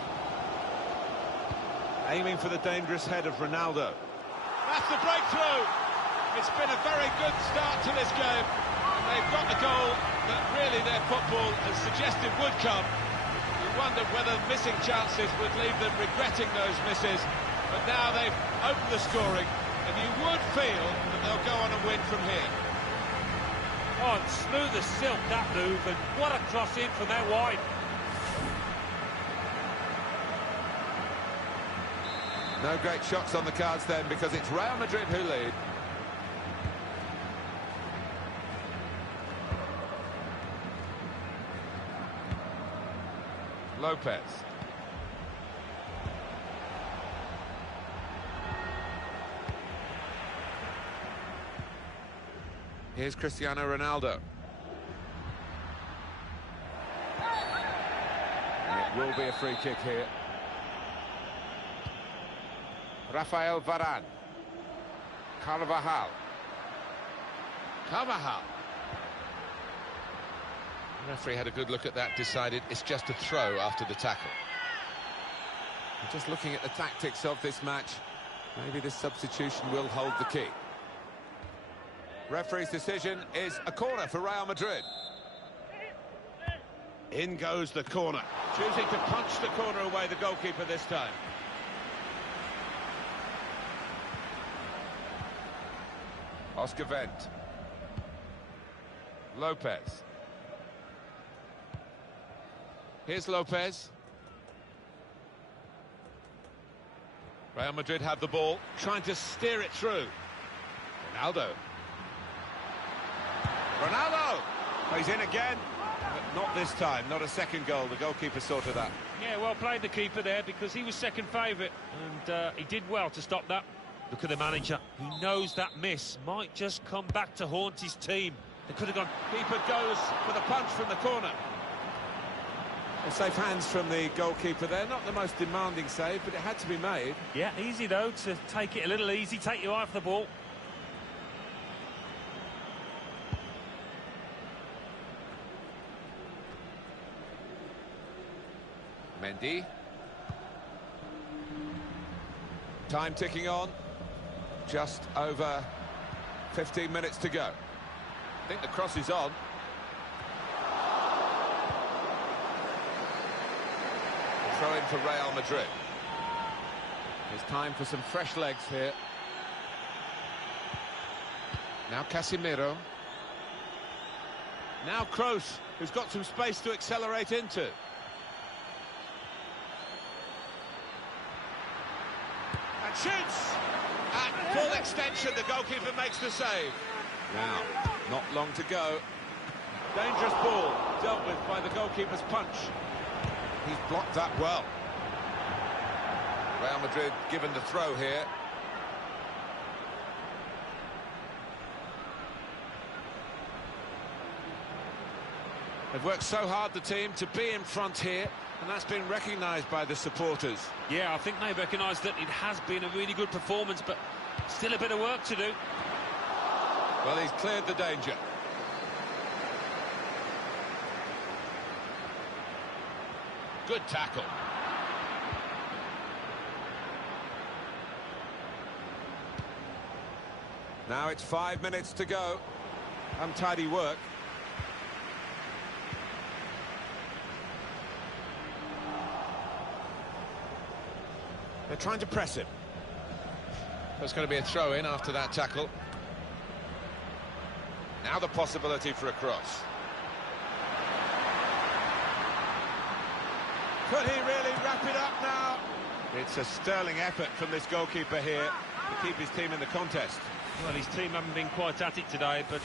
Aiming for the dangerous head of Ronaldo. That's the breakthrough! It's been a very good start to this game. And they've got the goal that really their football has suggested would come. You wondered whether missing chances would leave them regretting those misses. But now they've opened the scoring, and you would feel that they'll go on and win from here. Oh, smooth as silk, that move, and what a cross in from out wide. No great shots on the cards then, because it's Real Madrid who lead. Lopez. Here's Cristiano Ronaldo. And it will be a free kick here. Rafael Varane. Carvajal. The referee had a good look at that, decided it's just a throw after the tackle. And just looking at the tactics of this match, maybe this substitution will hold the key. Referee's decision is a corner for Real Madrid. In goes the corner. Choosing to punch the corner away, the goalkeeper this time. Oscar Wendt. Lopez. Here's Lopez. Real Madrid have the ball, trying to steer it through. Ronaldo. Ronaldo! Oh, he's in again, but not this time, not a second goal. The goalkeeper sorted that. Yeah, well played the keeper there, because he was second favourite, and he did well to stop that. Look at the manager. He knows that miss might just come back to haunt his team. They could have gone. Keeper goes for the punch from the corner. Well, safe hands from the goalkeeper there. Not the most demanding save, but it had to be made. Yeah, easy though, to take it a little easy, take your eye off the ball. Mendy. Time ticking on. Just over 15 minutes to go. I think the cross is on. Throw in for Real Madrid. There's time for some fresh legs here. Now Casemiro. Now Kroos, who's got some space to accelerate into. And shoots! At full extension, the goalkeeper makes the save. Now, not long to go. Dangerous ball, dealt with by the goalkeeper's punch. He's blocked that well. Real Madrid given the throw here. They've worked so hard, the team, to be in front here, and that's been recognised by the supporters. Yeah, I think they recognise that it has been a really good performance, but still a bit of work to do. Well, he's cleared the danger. Good tackle. Now it's 5 minutes to go. Untidy work. They're trying to press him. There's going to be a throw-in after that tackle. Now the possibility for a cross. Could he really wrap it up now? It's a sterling effort from this goalkeeper here to keep his team in the contest. Well, his team haven't been quite at it today, but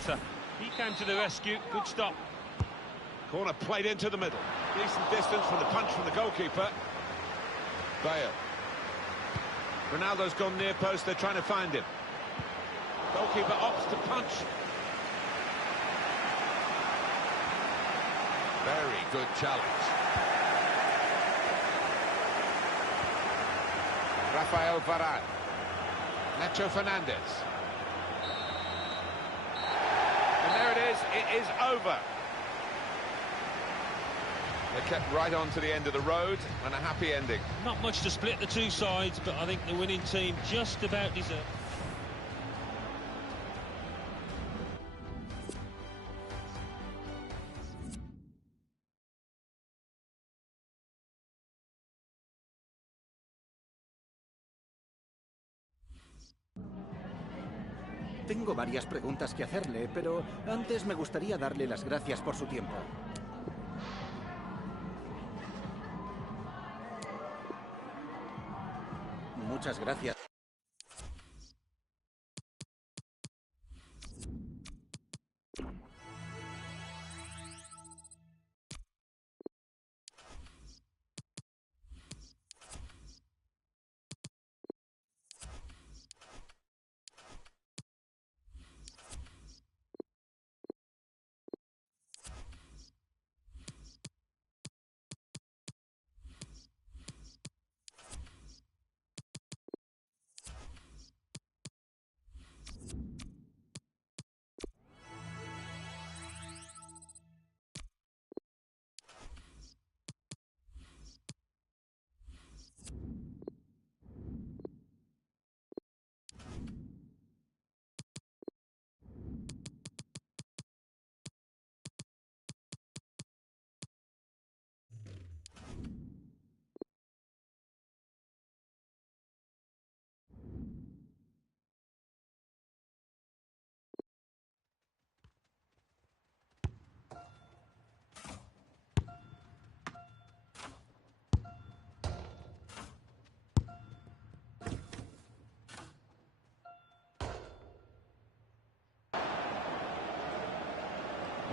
he came to the rescue. Good stop. Corner played into the middle. Decent distance from the punch from the goalkeeper. Bale. Ronaldo's gone near post, they're trying to find him. Goalkeeper opts to punch. Very good challenge. Rafael Varane. Nacho Fernandez. And there it is over. They kept right on to the end of the road, and a happy ending. Not much to split the two sides, but I think the winning team just about deserved. Tengo varias preguntas que hacerle, pero antes me gustaría darle las gracias por su tiempo. Muchas gracias.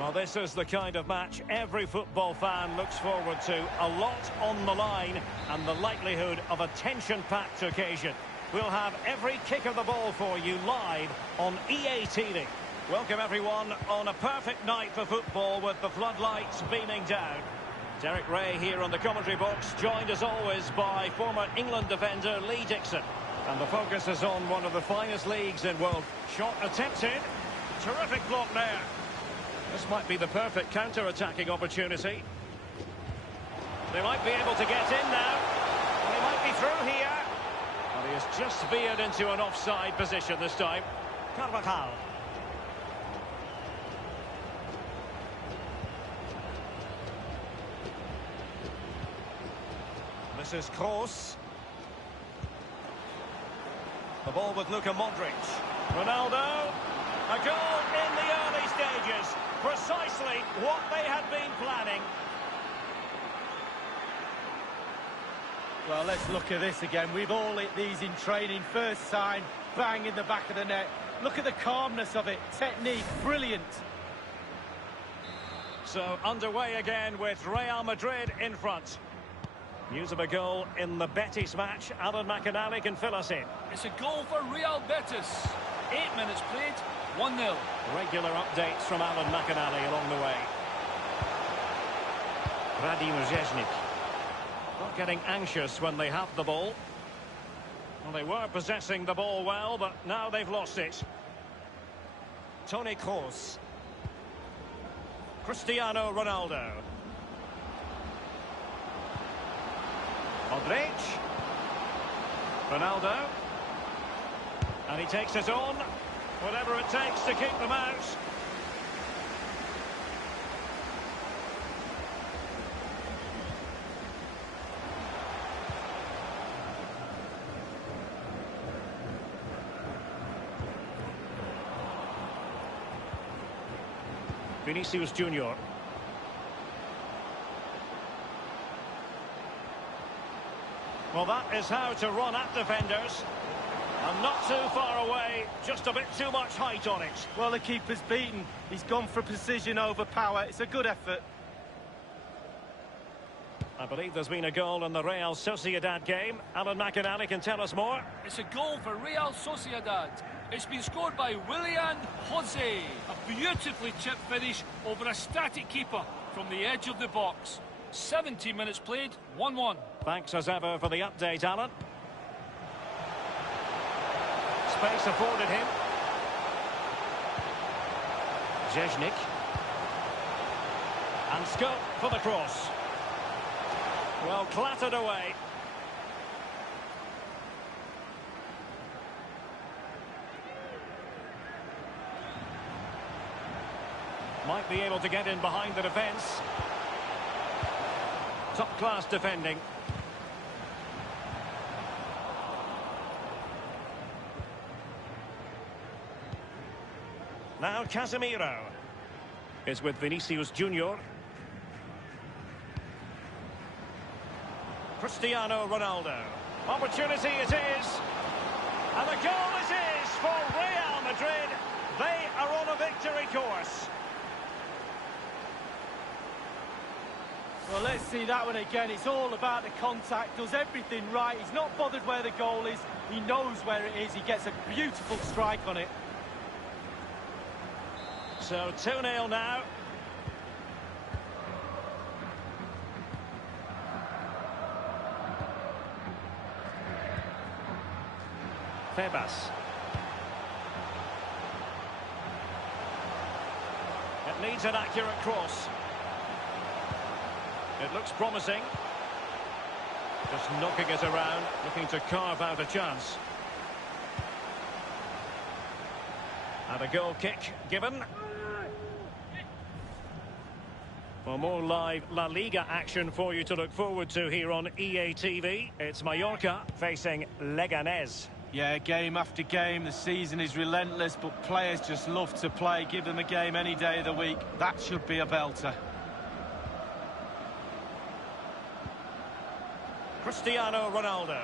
Well, this is the kind of match every football fan looks forward to. A lot on the line and the likelihood of a tension-packed occasion. We'll have every kick of the ball for you live on EA TV. Welcome, everyone, on a perfect night for football with the floodlights beaming down. Derek Ray here on the commentary box, joined as always by former England defender Lee Dixon. And the focus is on one of the finest leagues in world. Shot attempted. Terrific block there. This might be the perfect counter-attacking opportunity. They might be able to get in now. They might be through here. But he has just veered into an offside position this time. Carvajal. This is Kroos. The ball with Luka Modric. Ronaldo. A goal in the early stages. Precisely what they had been planning. Well, let's look at this again. We've all hit these in training. First sign, bang in the back of the net. Look at the calmness of it. Technique, brilliant. So underway again with Real Madrid in front. News of a goal in the Betis match. Alan McInally can fill us in. It's a goal for Real Betis. 8 minutes played, 1-0. Regular updates from Alan McInally along the way. Radim Rzeźnik. Not getting anxious when they have the ball. Well, they were possessing the ball well, but now they've lost it. Toni Kroos. Cristiano Ronaldo. Modric. Ronaldo. And he takes it on. Whatever it takes to keep them out. Vinicius Junior. Well, that is how to run at defenders. And not too far away, just a bit too much height on it. Well, the keeper's beaten. He's gone for precision over power. It's a good effort. I believe there's been a goal in the Real Sociedad game. Alan McInally can tell us more. It's a goal for Real Sociedad. It's been scored by Willian Jose. A beautifully chipped finish over a static keeper from the edge of the box. 70 minutes played, 1-1. Thanks as ever for the update, Alan. Space afforded him. Rzeźnik. And scope for the cross. Well, clattered away. Might be able to get in behind the defence. Top-class defending. Now Casemiro is with Vinicius Junior. Cristiano Ronaldo. Opportunity it is. And the goal it is for Real Madrid. They are on a victory course. Well, let's see that one again. It's all about the contact. Does everything right. He's not bothered where the goal is. He knows where it is. He gets a beautiful strike on it. So 2-0 now. Febas. It needs an accurate cross. It looks promising. Just knocking it around, looking to carve out a chance. And a goal kick given. For more live La Liga action for you to look forward to here on EA TV, it's Mallorca facing Leganés. Yeah, game after game, the season is relentless, but players just love to play. Give them a game any day of the week. That should be a belter. Cristiano Ronaldo.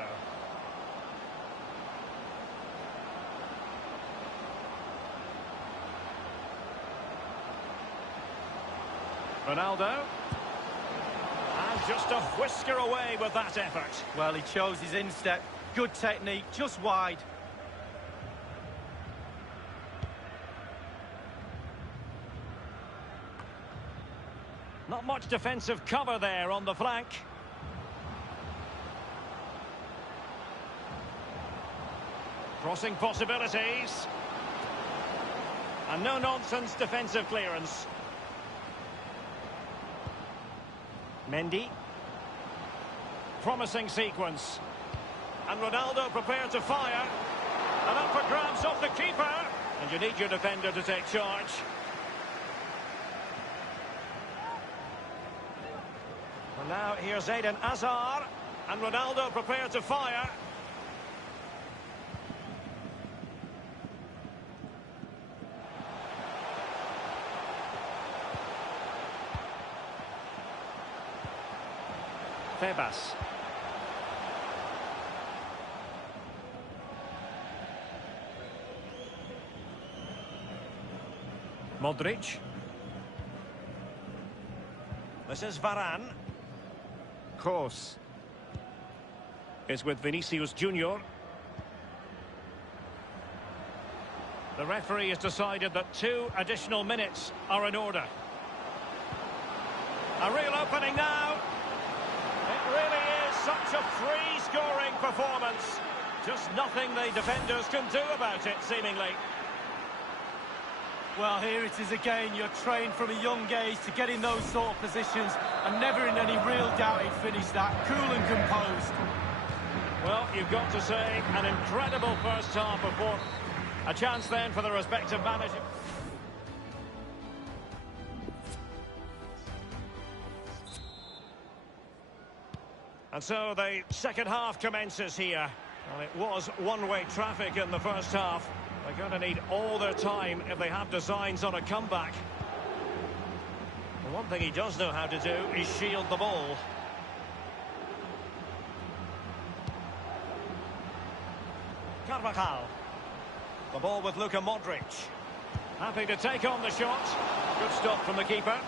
Ronaldo. And just a whisker away with that effort. Well, he chose his instep. Good technique, just wide. Not much defensive cover there on the flank. Crossing possibilities. And no-nonsense defensive clearance. Mendy. Promising sequence. And Ronaldo prepared to fire. And up for grabs off the keeper. And you need your defender to take charge. And now here's Eden Hazard. And Ronaldo prepared to fire. Febas. Modric. This is Varane. Kroos is with Vinicius Junior. The referee has decided that 2 additional minutes are in order. A real opening now. It really is such a free-scoring performance. Just nothing the defenders can do about it, seemingly. Well, here it is again. You're trained from a young age to get in those sort of positions, and never in any real doubt he'd finish that. Cool and composed. Well, you've got to say, an incredible first half before. A chance then for the respective managers. And so the second half commences here. Well, it was one-way traffic in the first half. They're going to need all their time if they have designs on a comeback. The one thing he does know how to do is shield the ball. Carvajal. The ball with Luka Modric. Happy to take on the shot. Good stop from the keeper.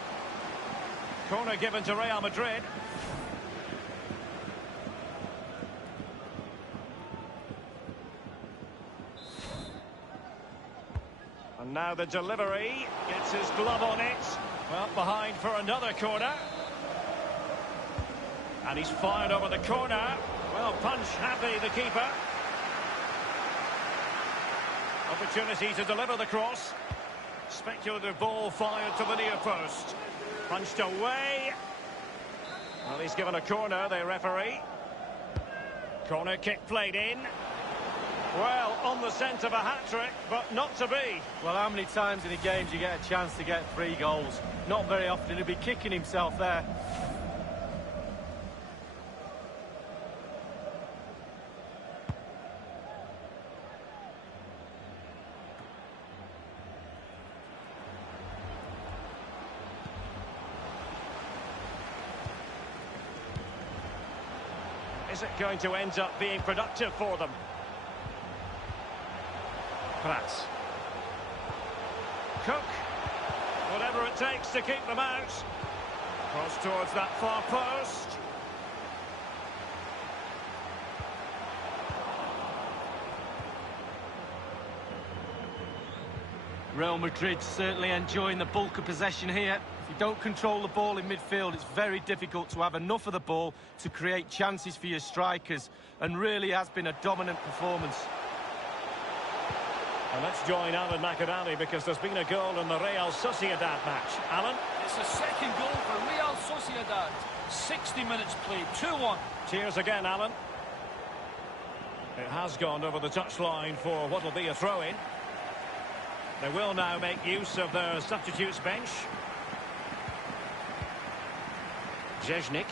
Corner given to Real Madrid. And now the delivery. Gets his glove on it. Well, behind for another corner. And he's fired over the corner. Well, punch happy, the keeper. Opportunity to deliver the cross. Speculative ball fired to the near post. Punched away. Well, he's given a corner, the referee. Corner kick played in. Well, on the scent of a hat-trick, but not to be. Well, how many times in a game do you get a chance to get 3 goals? Not very often. He'll be kicking himself there. Is it going to end up being productive for them? Prats. Cook. Whatever it takes to keep them out. Cross towards that far post. Real Madrid certainly enjoying the bulk of possession here. If you don't control the ball in midfield, it's very difficult to have enough of the ball to create chances for your strikers, and really has been a dominant performance. And let's join Alan McAdally because there's been a goal in the Real Sociedad match. Alan? It's the second goal for Real Sociedad. 60 minutes played, 2-1. Cheers again, Alan. It has gone over the touchline for what will be a throw-in. They will now make use of their substitutes bench. Zeznik.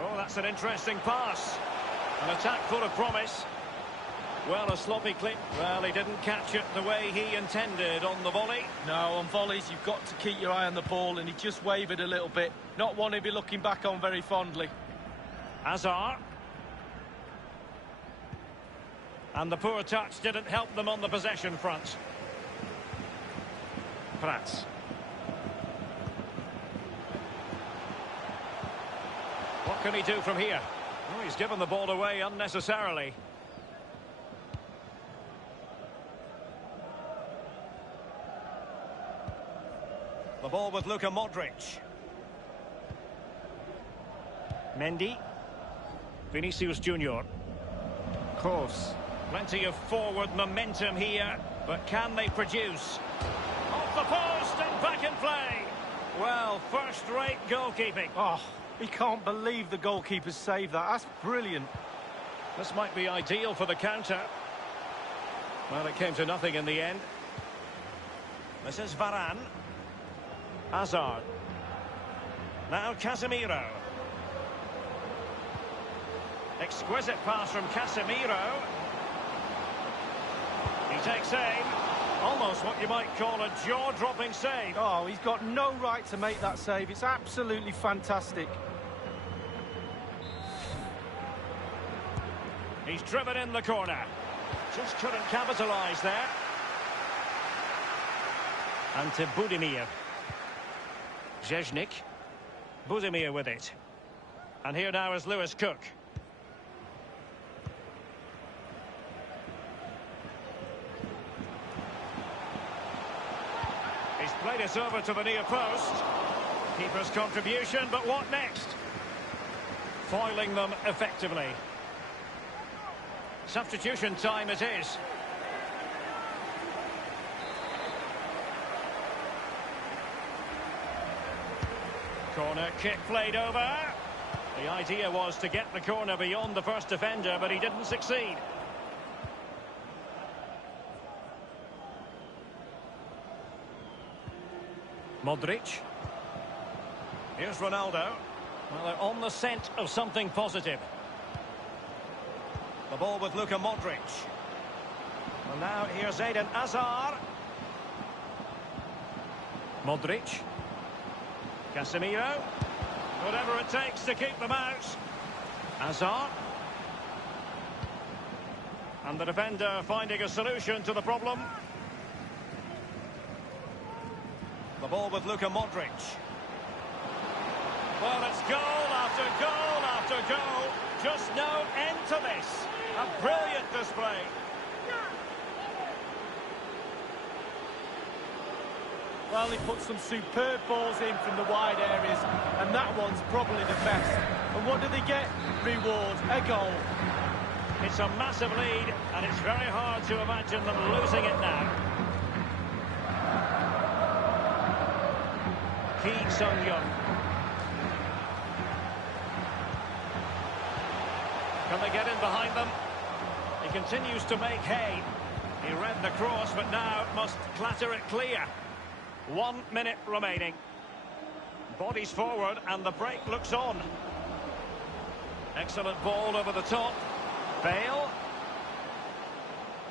Oh, that's an interesting pass. An attack full of promise. Well, a sloppy clip. Well, he didn't catch it the way he intended on the volley. No, on volleys, you've got to keep your eye on the ball, and he just wavered a little bit. Not one he'd be looking back on very fondly. Hazard. And the poor touch didn't help them on the possession front. Prats. What can he do from here? Oh, he's given the ball away unnecessarily. The ball with Luka Modric. Mendy. Vinicius Junior. Kroos. Plenty of forward momentum here, but can they produce? Off the post and back in play. Well, first-rate goalkeeping. Oh, he can't believe the goalkeeper saved that. That's brilliant. This might be ideal for the counter. Well, it came to nothing in the end. This is Varane. Hazard. Now Casemiro. Exquisite pass from Casemiro. He takes aim. Almost what you might call a jaw-dropping save. Oh, he's got no right to make that save. It's absolutely fantastic. He's driven in the corner. Just couldn't capitalise there. And to Budimir. Zheznik. Budimir with it. And here now is Lewis Cook. He's played it over to the near post. Keeper's contribution, but what next? Foiling them effectively. Substitution time it is. Corner kick played over. The idea was to get the corner beyond the first defender, but he didn't succeed. Modric. Here's Ronaldo. Well, they're on the scent of something positive. The ball with Luka Modric. Well, now here's Eden Hazard. Modric. Casemiro. Whatever it takes to keep them out. Hazard. And the defender finding a solution to the problem. The ball with Luka Modric. Well, it's goal after goal after goal. Just no end to this. A brilliant display. Well, he put some superb balls in from the wide areas, and that one's probably the best. And what do they get? Reward, a goal. It's a massive lead, and it's very hard to imagine them losing it now. Ki Sung-young. Can they get in behind them? He continues to make hay. He read the cross, but now must clatter it clear. 1 minute remaining. Bodies forward, and the break looks on. Excellent ball over the top. Bale.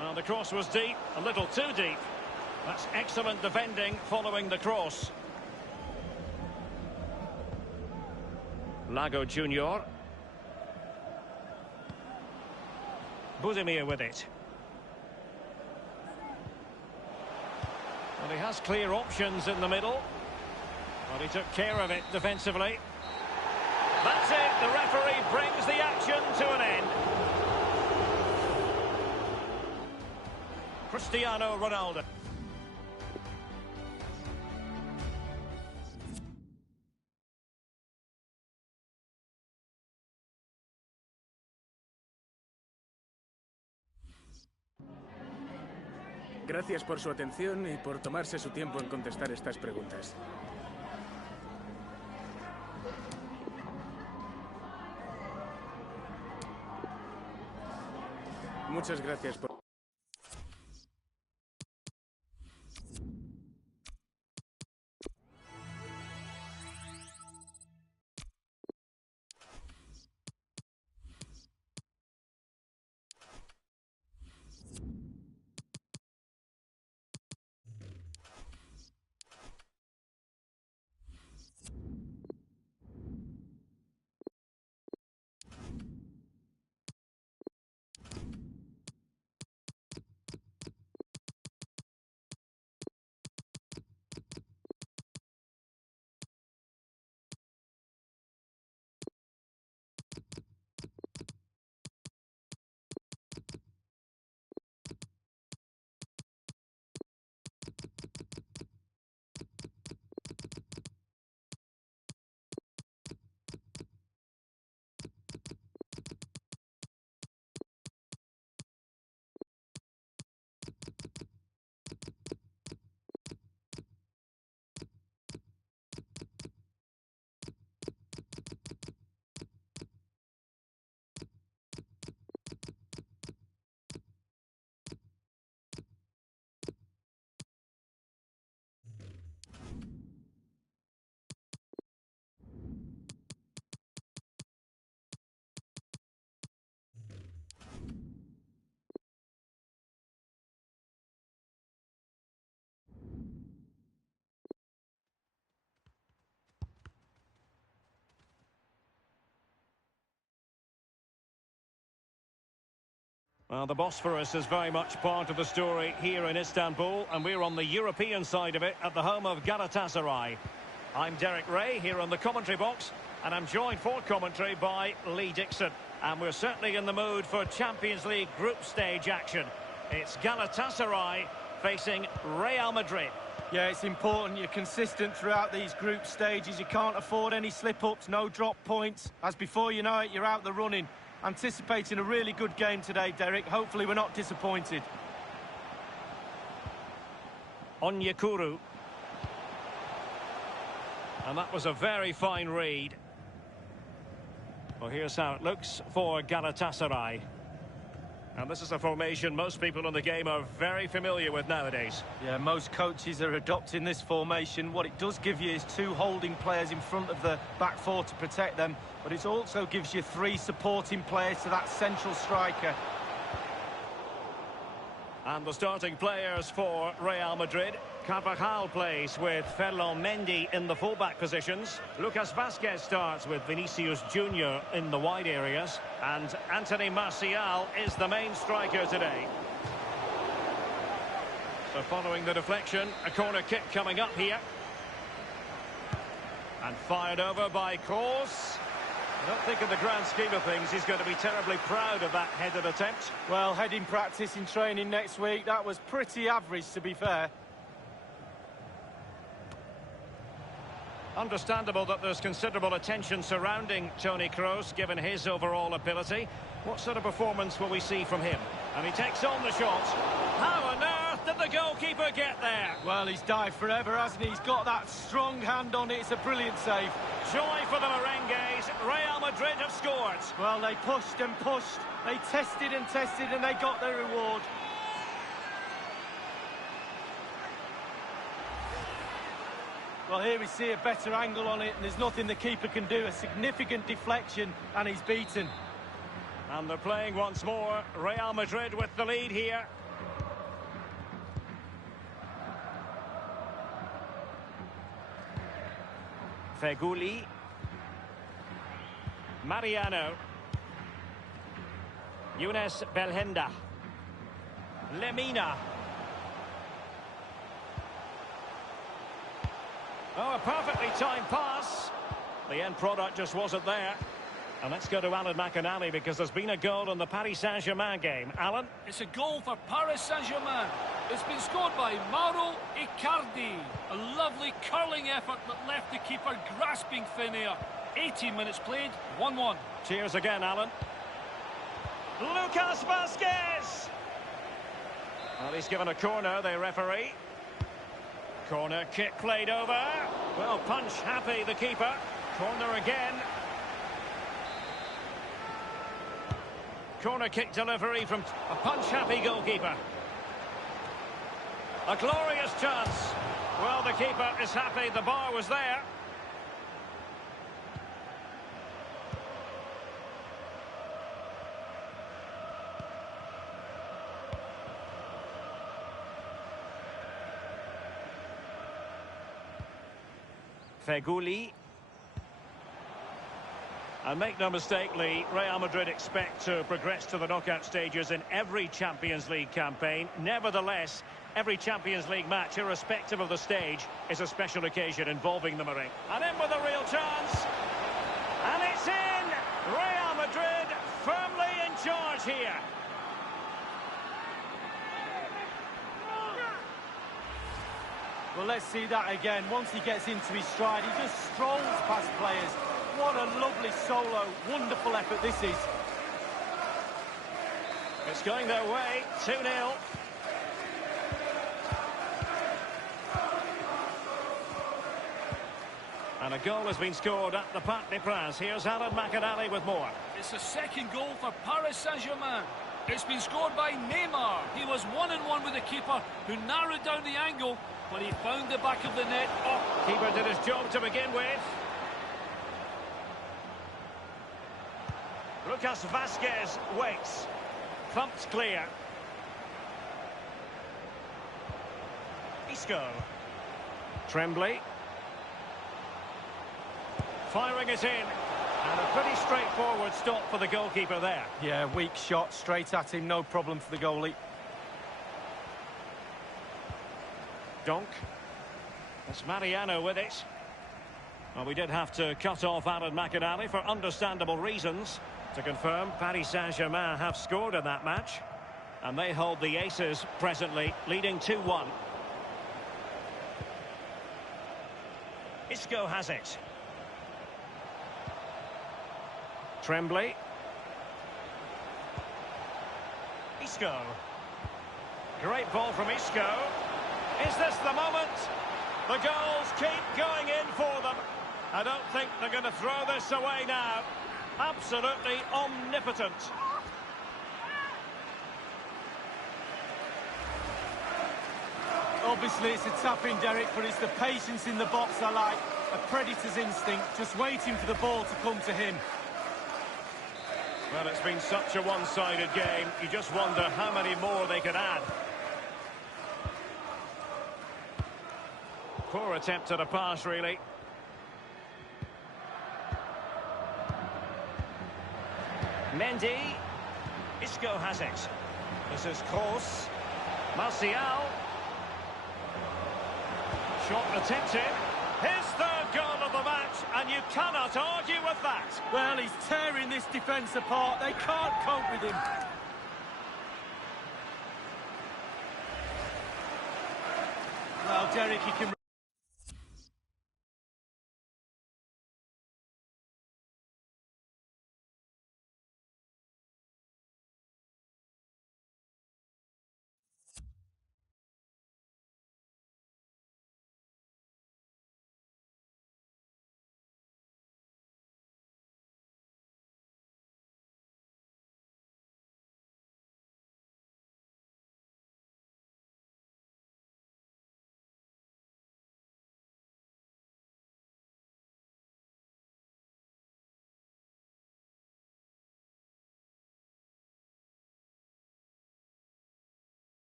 Well, the cross was deep, a little too deep. That's excellent defending following the cross. Lago Junior. Budimir with it. Well, he has clear options in the middle. Well, he took care of it defensively. That's it. The referee brings the action to an end. Cristiano Ronaldo. Gracias por su atención y por tomarse su tiempo en contestar estas preguntas. Muchas gracias por... Well, the Bosphorus is very much part of the story here in Istanbul, and we're on the European side of it at the home of Galatasaray. I'm Derek Ray here on the commentary box, and I'm joined for commentary by Lee Dixon. And we're certainly in the mood for Champions League group stage action. It's Galatasaray facing Real Madrid. Yeah, it's important you're consistent throughout these group stages. You can't afford any slip-ups, no drop points. As before you know it, you're out the running. Anticipating a really good game today, Derek. Hopefully we're not disappointed. Onyekuru. And that was a very fine read. Well, here's how it looks for Galatasaray. And this is a formation most people in the game are very familiar with nowadays. Yeah, most coaches are adopting this formation. What it does give you is two holding players in front of the back four to protect them, but it also gives you three supporting players to that central striker. And the starting players for Real Madrid. Carvajal plays with Ferland Mendy in the fullback positions. Lucas Vazquez starts with Vinicius Junior in the wide areas. And Anthony Martial is the main striker today. So following the deflection, a corner kick coming up here. And fired over by Kroos. I don't think in the grand scheme of things he's going to be terribly proud of that headed attempt. Well, heading practice in training next week, that was pretty average, to be fair. Understandable that there's considerable attention surrounding Toni Kroos, given his overall ability. What sort of performance will we see from him? And he takes on the shot. How on earth did the goalkeeper get there? Well, he's dived forever, hasn't he? He's got that strong hand on it. It's a brilliant save. Joy for the Merengues. Real Madrid have scored. Well, they pushed and pushed. They tested and tested, and they got their reward. Well, here we see a better angle on it, and there's nothing the keeper can do. A significant deflection, and he's beaten. And they're playing once more. Real Madrid with the lead here. Feghouli. Mariano. Younes Belhanda. Lemina. Oh, a perfectly timed pass. The end product just wasn't there. And let's go to Alan McInally, because there's been a goal in the Paris Saint-Germain game. Alan? It's a goal for Paris Saint-Germain. It's been scored by Mauro Icardi. A lovely curling effort that left the keeper grasping thin air. 18 minutes played, 1-1. Cheers again, Alan. Lucas Vazquez! Well, he's given a corner, the referee. Corner kick played over. Well, punch happy, the keeper. Corner again. Corner kick delivery from a punch-happy goalkeeper. A glorious chance. Well, the keeper is happy. The bar was there. Feghouli. And make no mistake, Lee, Real Madrid expect to progress to the knockout stages in every Champions League campaign. Nevertheless, every Champions League match, irrespective of the stage, is a special occasion involving the Merengue. And in with a real chance. And it's in! Real Madrid firmly in charge here. Well, let's see that again. Once he gets into his stride, he just strolls past players. What a lovely solo. Wonderful effort this is. It's going their way. 2-0. And a goal has been scored at the Parc des Princes. Here's Alan McInally with more. It's the second goal for Paris Saint-Germain. It's been scored by Neymar. He was one-on-one with the keeper, who narrowed down the angle, but he found the back of the net. Oh. Keeper did his job to begin with. Lucas Vazquez waits. Thumped clear. Isco. Tremblay. Firing it in. And a pretty straightforward stop for the goalkeeper there. Yeah, weak shot, straight at him, no problem for the goalie. Donk. It's Mariano with it. Well, we did have to cut off Aaron McInally for understandable reasons. To confirm, Paris Saint-Germain have scored in that match. And they hold the aces presently, leading 2-1. Isco has it. Tremblay. Isco. Great ball from Isco. Is this the moment? The goals keep going in for them. I don't think they're going to throw this away now. Absolutely omnipotent. Obviously, it's a tough in, Derek, but it's the patience in the box I like. A predator's instinct, just waiting for the ball to come to him. Well, it's been such a one-sided game. You just wonder how many more they could add. Poor attempt at a pass, really. Mendy. Isco has it. This is Kroos. Martial. Shot attempted. His third goal of the match, and you cannot argue with that. Well, he's tearing this defence apart. They can't cope with him. Well, Derek, he can...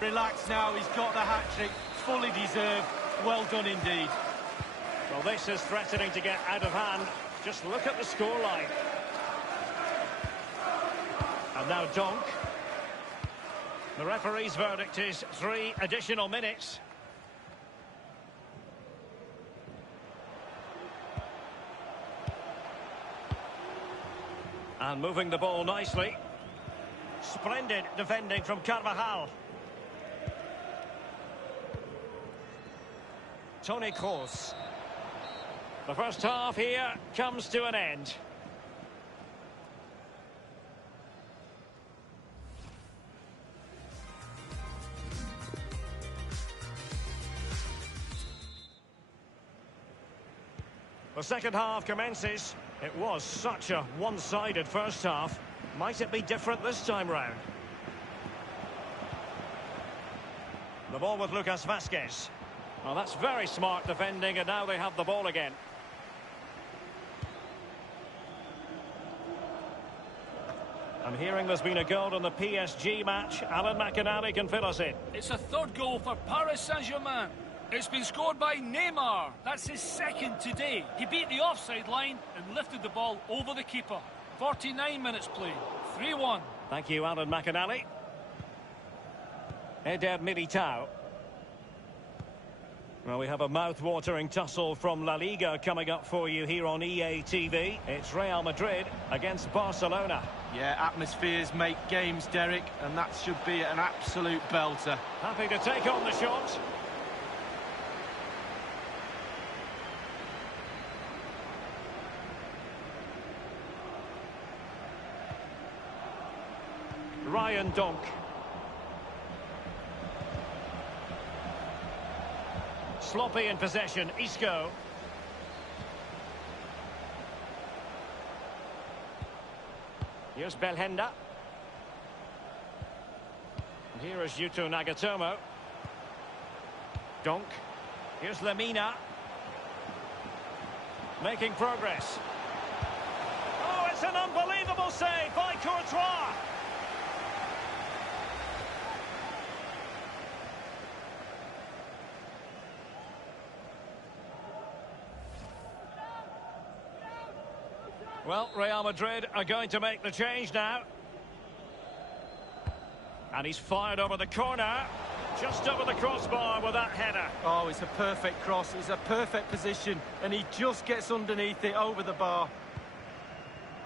Relax now, he's got the hat-trick, fully deserved. Well done indeed. Well, this is threatening to get out of hand. Just look at the scoreline. And now Donk. The referee's verdict is 3 additional minutes. And moving the ball nicely. Splendid defending from Carvajal. Toni Kroos. The first half here comes to an end. The second half commences. It was such a one-sided first half. Might it be different this time round? The ball with Lucas Vazquez. Well, that's very smart defending, and now they have the ball again. I'm hearing there's been a goal in the PSG match. Alan McInally can fill us in. It's a third goal for Paris Saint-Germain. It's been scored by Neymar. That's his second today. He beat the offside line and lifted the ball over the keeper. 49 minutes played. 3-1. Thank you, Alan McInally. Eder Militao. Well, we have a mouth-watering tussle from La Liga coming up for you here on EA TV. It's Real Madrid against Barcelona. Yeah, atmospheres make games, Derek, and that should be an absolute belter. Happy to take on the shot. Ryan Donk. Sloppy in possession, Isco. Here's Belhanda. And here is Yuto Nagatomo. Donk. Here's Lemina. Making progress. Oh, it's an unbelievable save by Courtois. Well, Real Madrid are going to make the change now. And he's fired over the corner. Just over the crossbar with that header. Oh, it's a perfect cross. It's a perfect position. And he just gets underneath it over the bar.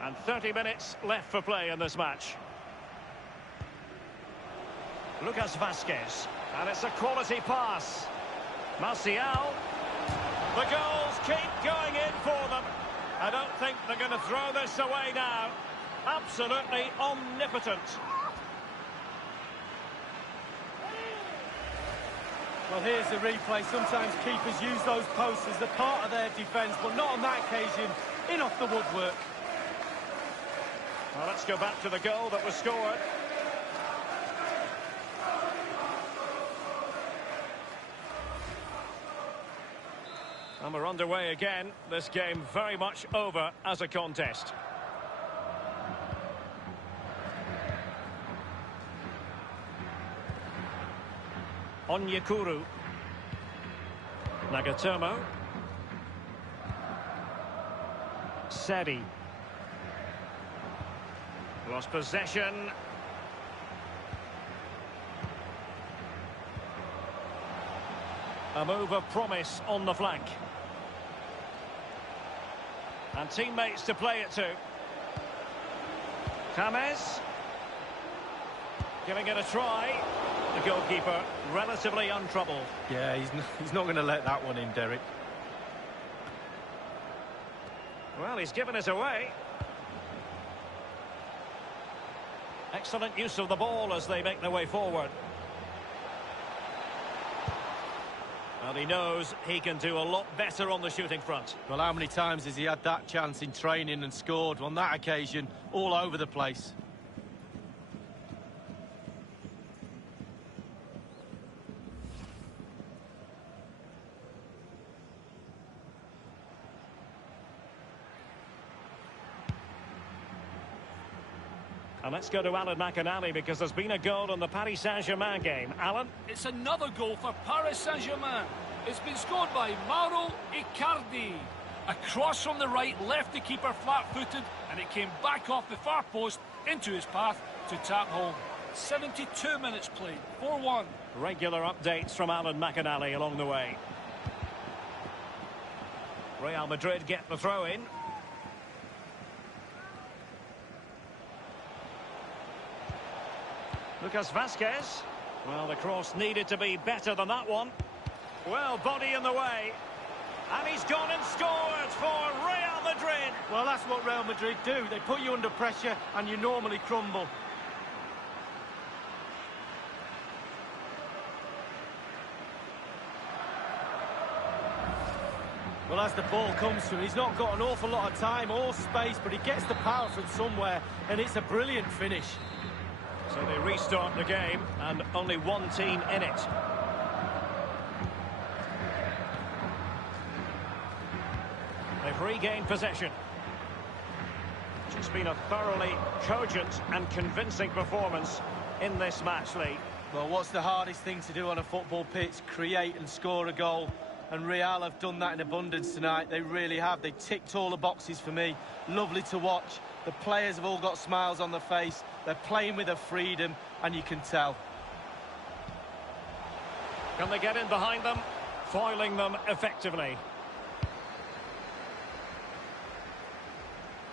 And 30 minutes left for play in this match. Lucas Vazquez. And it's a quality pass. Martial. The goals keep going in for them. I don't think they're going to throw this away now. Absolutely omnipotent. Well, here's the replay. Sometimes keepers use those posts as a part of their defence, but not on that occasion. In off the woodwork. Well, let's go back to the goal that was scored. And we're underway again. This game very much over as a contest. Onyekuru. Nagatomo. Sedi. Lost possession. A move of promise on the flank. And teammates to play it to. James. Giving it a try. The goalkeeper relatively untroubled. Yeah, he's not going to let that one in, Derek. Well, he's given it away. Excellent use of the ball as they make their way forward. And he knows he can do a lot better on the shooting front. Well, how many times has he had that chance in training and scored? On that occasion, all over the place. And let's go to Alan McInally because there's been a goal in the Paris Saint-Germain game. Alan? It's another goal for Paris Saint-Germain. It's been scored by Mauro Icardi. A cross from the right left the keeper flat-footed, and it came back off the far post into his path to tap home. 72 minutes played, 4-1. Regular updates from Alan McInally along the way. Real Madrid get the throw in. Lucas Vazquez. Well, the cross needed to be better than that one. Well, body in the way. And he's gone and scored for Real Madrid. Well, that's what Real Madrid do. They put you under pressure and you normally crumble. Well, as the ball comes to him, he's not got an awful lot of time or space, but he gets the power from somewhere, and it's a brilliant finish. So they restart the game, and only one team in it. They've regained possession. It's been a thoroughly cogent and convincing performance in this match, Lee. Well, what's the hardest thing to do on a football pitch? Create and score a goal. And Real have done that in abundance tonight. They really have. They ticked all the boxes for me. Lovely to watch. The players have all got smiles on their face. They're playing with a freedom, and you can tell. Can they get in behind them? Foiling them effectively.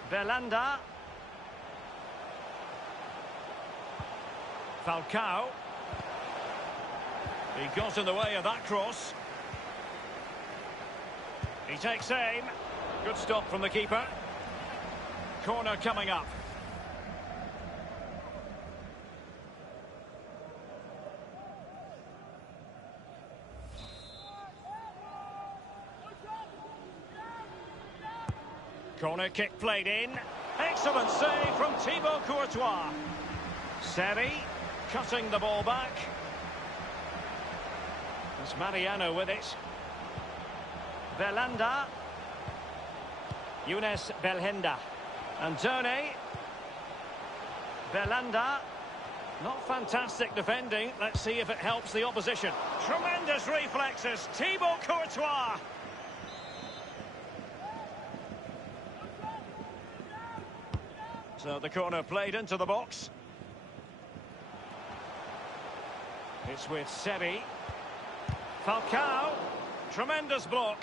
Belanda. Falcao. He got in the way of that cross. He takes aim. Good stop from the keeper. Corner coming up. Corner kick played in. Excellent save from Thibaut Courtois. Seri cutting the ball back. It's Mariano with it. Belanda. Younes Belhenda. Antone. Belanda. Not fantastic defending. Let's see if it helps the opposition. Tremendous reflexes. Thibaut Courtois. So the corner played into the box. It's with Seri. Falcao. Tremendous block.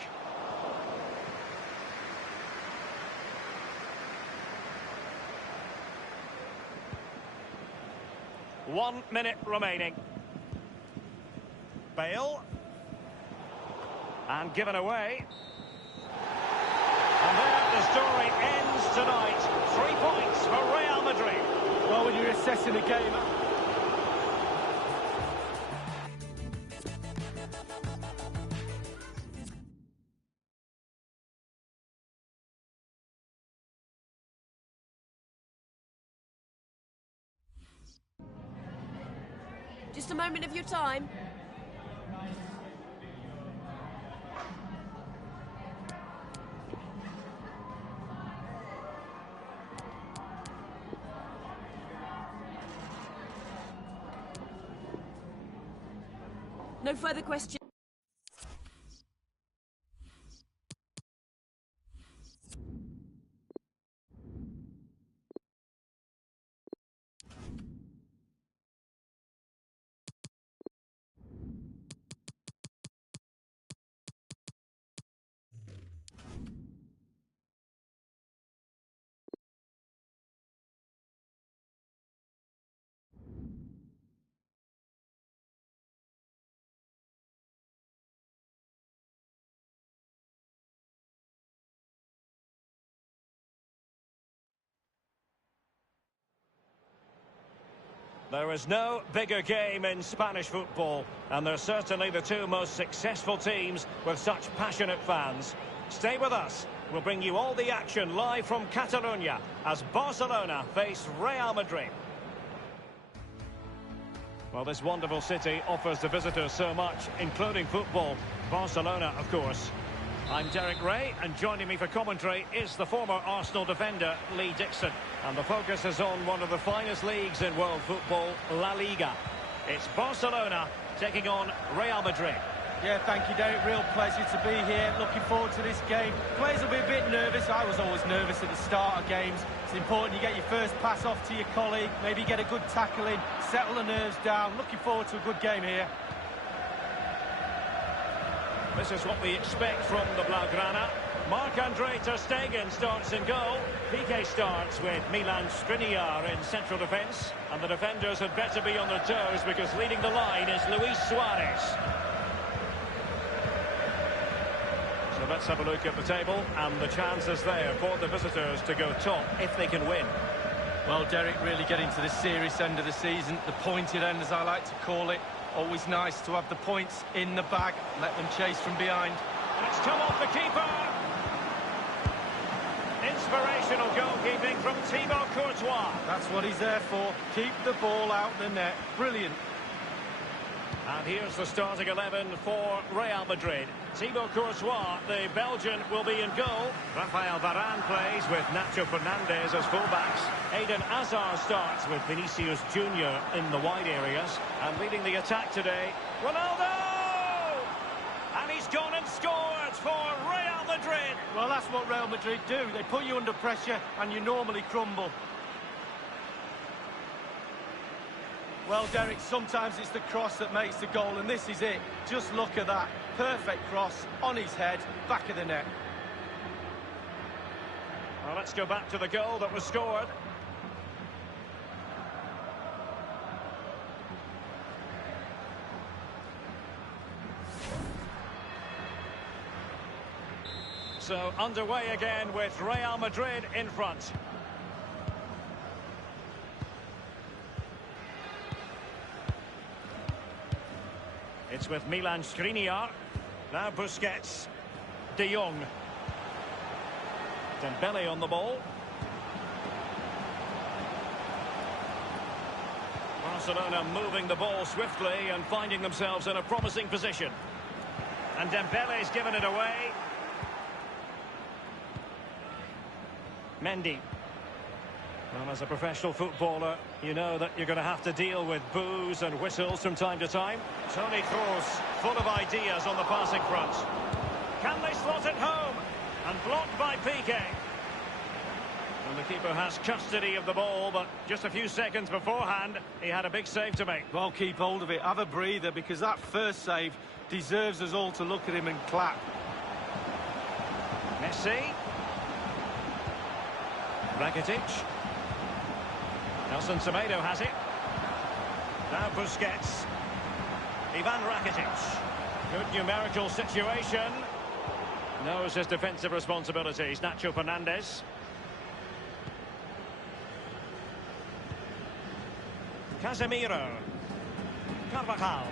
One minute remaining. Bale. And given away. And there the story ends tonight. 3 points for Real Madrid. Well, when you're assessing a game... Just a moment of your time. No further questions. There is no bigger game in Spanish football, and they're certainly the two most successful teams with such passionate fans. Stay with us. We'll bring you all the action live from Catalonia as Barcelona face Real Madrid. Well, this wonderful city offers the visitors so much, including football. Barcelona, of course. I'm Derek Ray, and joining me for commentary is the former Arsenal defender, Lee Dixon. And the focus is on one of the finest leagues in world football, La Liga. It's Barcelona taking on Real Madrid. Yeah, thank you, Derek. Real pleasure to be here. Looking forward to this game. Players will be a bit nervous. I was always nervous at the start of games. It's important you get your first pass off to your colleague, maybe get a good tackle in, settle the nerves down. Looking forward to a good game here. This is what we expect from the Blaugrana. Marc-Andre ter Stegen starts in goal. Piqué starts with Milan Skriniar in central defence. And the defenders had better be on their toes because leading the line is Luis Suarez. So let's have a look at the table, and the chances there for the visitors to go top if they can win. Well, Derek, really getting to the serious end of the season, the pointed end as I like to call it. Always nice to have the points in the bag, let them chase from behind. It's come off the keeper. Inspirational goalkeeping from Thibaut Courtois. That's what he's there for, keep the ball out the net. Brilliant. And here's the starting 11 for Real Madrid. Thibaut Courtois, the Belgian, will be in goal. Rafael Varane plays with Nacho Fernandez as fullbacks. Eden Hazard starts with Vinicius Junior in the wide areas. And leading the attack today, Ronaldo! And he's gone and scored for Real Madrid. Well, that's what Real Madrid do. They put you under pressure and you normally crumble. Well, Derek, sometimes it's the cross that makes the goal, and this is it. Just look at that. Perfect cross, on his head, back of the net. Well, let's go back to the goal that was scored. So, underway again with Real Madrid in front. It's with Milan Skriniar. Now Busquets. De Jong. Dembele on the ball. Barcelona moving the ball swiftly and finding themselves in a promising position. And Dembele's given it away. Mendy. Well, as a professional footballer, you know that you're going to have to deal with boos and whistles from time to time. Toni Kroos, full of ideas on the passing front. Can they slot it home? And blocked by Piqué. And the keeper has custody of the ball, but just a few seconds beforehand, he had a big save to make. Well, keep hold of it, have a breather, because that first save deserves us all to look at him and clap. Messi. Rakitic. Nelson Semedo has it. Now Busquets. Ivan Rakitic. Good numerical situation. Knows his defensive responsibilities. Nacho Fernandez. Casemiro. Carvajal.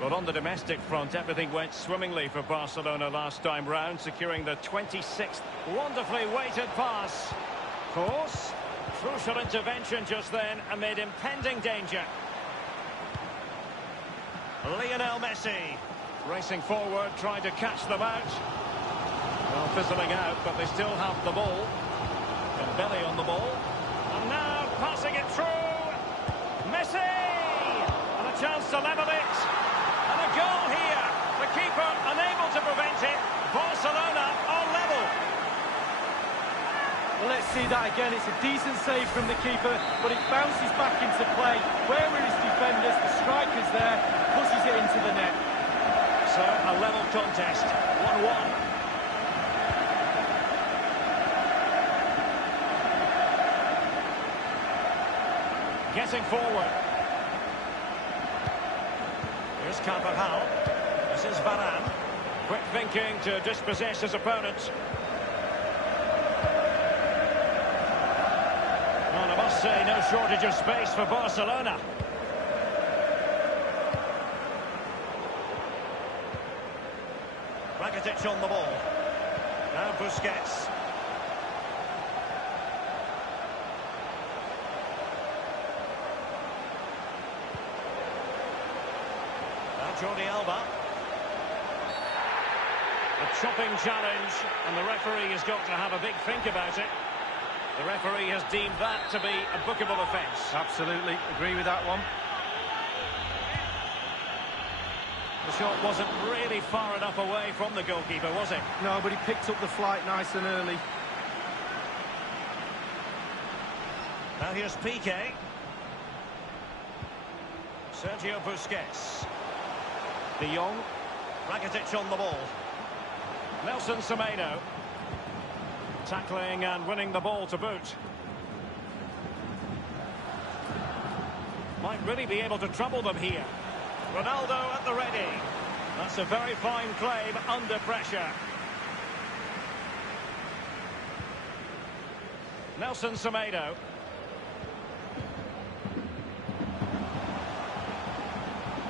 Well, on the domestic front, everything went swimmingly for Barcelona last time round, securing the 26th wonderfully weighted pass. Course, crucial intervention just then amid impending danger. Lionel Messi racing forward, trying to catch them out. Well, fizzling out, but they still have the ball. Dembele on the ball. And now passing it through. Messi! And a chance to level it. And a goal here. The keeper unable to prevent it. Barcelona are level. Well, let's see that again. It's a decent save from the keeper, but it bounces back into play. Where are his defenders? The striker's there, pushes it into the net. So, a level contest. 1-1. Getting forward. Here's Carvajal. This is Varane. Quick thinking to dispossess his opponent. Well, I must say, no shortage of space for Barcelona. Rakitic on the ball. Now Busquets. Jordi Alba. A chopping challenge, and the referee has got to have a big think about it. The referee has deemed that to be a bookable offence. Absolutely, agree with that one. The shot wasn't really far enough away from the goalkeeper, was it? No, but he picked up the flight nice and early. Now here's Piqué. Sergio Busquets. De Jong. Rakitic on the ball. Nelson Semedo. Tackling and winning the ball to boot. Might really be able to trouble them here. Ronaldo at the ready. That's a very fine claim under pressure. Nelson Semedo.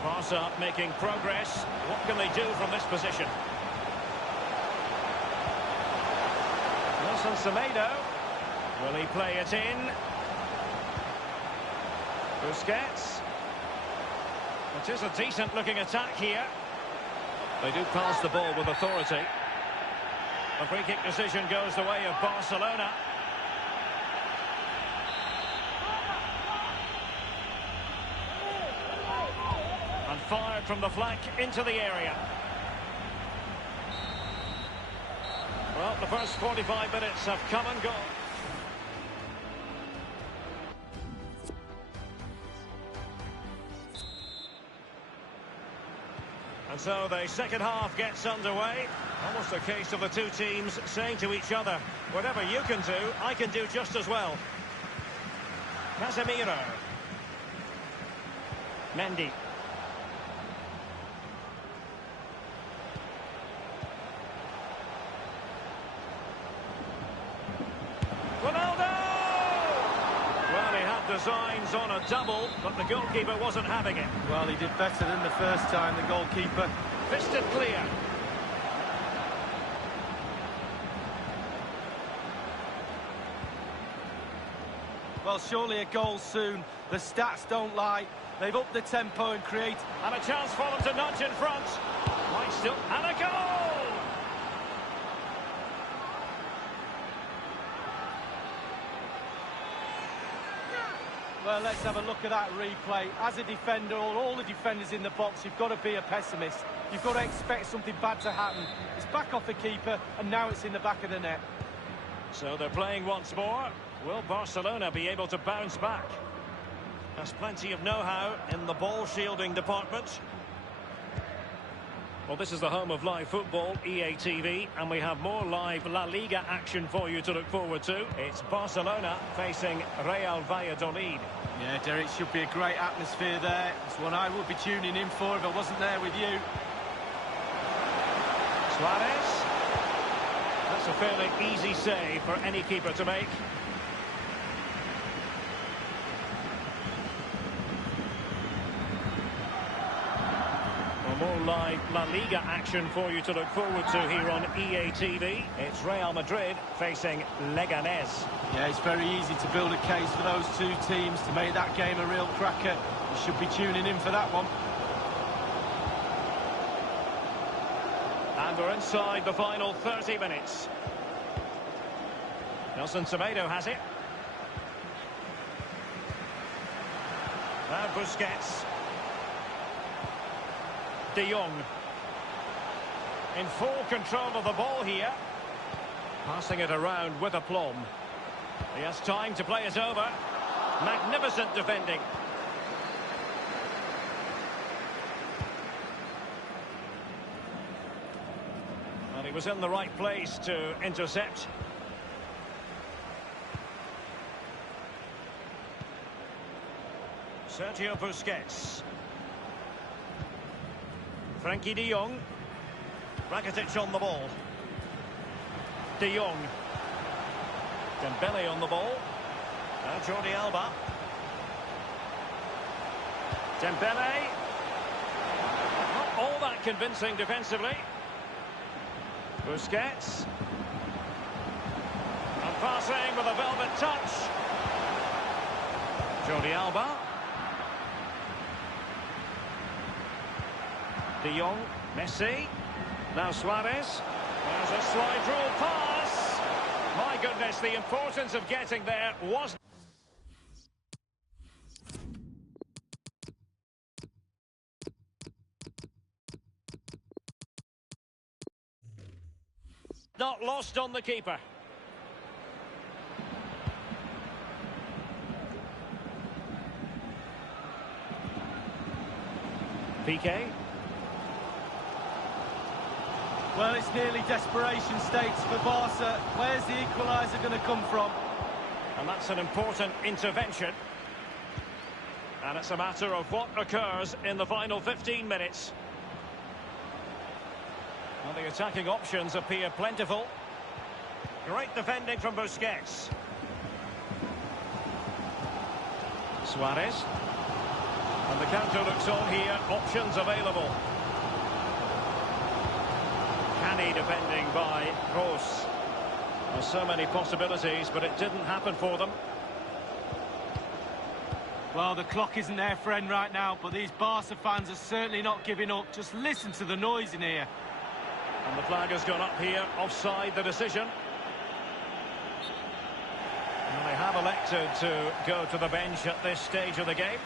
Barca making progress. What can they do from this position? Nelson Semedo. Will he play it in? Busquets. It is a decent-looking attack here. They do pass the ball with authority. The free-kick decision goes the way of Barcelona. And fired from the flank into the area. Well, the first 45 minutes have come and gone. And so the second half gets underway. Almost a case of the two teams saying to each other, whatever you can do, I can do just as well. Casemiro. Mendy. Ronaldo! Well, he had designs on a double, but the goalkeeper wasn't having it. Well, he did better than the first time, the goalkeeper. Fisted clear. Well, surely a goal soon. The stats don't lie. They've upped the tempo and create... And a chance for them to nudge in front. Right still, and a goal! Well, let's have a look at that replay. As a defender, or all the defenders in the box, you've got to be a pessimist. You've got to expect something bad to happen. It's back off the keeper, and now it's in the back of the net. So they're playing once more. Will Barcelona be able to bounce back? There's plenty of know-how in the ball-shielding department. Well, this is the home of live football, EA TV, and we have more live La Liga action for you to look forward to. It's Barcelona facing Real Valladolid. Yeah, Derek, should be a great atmosphere there. It's one I would be tuning in for if I wasn't there with you. Suarez. That's a fairly easy save for any keeper to make. More live La Liga action for you to look forward to here on EA TV. It's Real Madrid facing Leganés. Yeah, it's very easy to build a case for those two teams to make that game a real cracker. You should be tuning in for that one. And we're inside the final 30 minutes. Nelson Semedo has it. Now Busquets. De Jong in full control of the ball here, passing it around with aplomb. He has time to play it over. Magnificent defending. And he was in the right place to intercept. Sergio Busquets. Frankie de Jong. Rakitic on the ball. De Jong. Dembele on the ball. Now Jordi Alba. Dembele. Not all that convincing defensively. Busquets. And passing with a velvet touch. Jordi Alba. De Jong, Messi, now Suarez. There's a slide rule pass. My goodness, the importance of getting there was not lost on the keeper. Piqué. Well, it's nearly desperation stakes for Barca. Where's the equaliser going to come from? And that's an important intervention. And it's a matter of what occurs in the final 15 minutes. Well, the attacking options appear plentiful. Great defending from Busquets. Suarez. And the counter looks on here. Options available. Canny defending by Kroos. There's so many possibilities, but it didn't happen for them. Well, the clock isn't their friend right now, but these Barca fans are certainly not giving up. Just listen to the noise in here. And the flag has gone up here. Offside the decision. And they have elected to go to the bench at this stage of the game.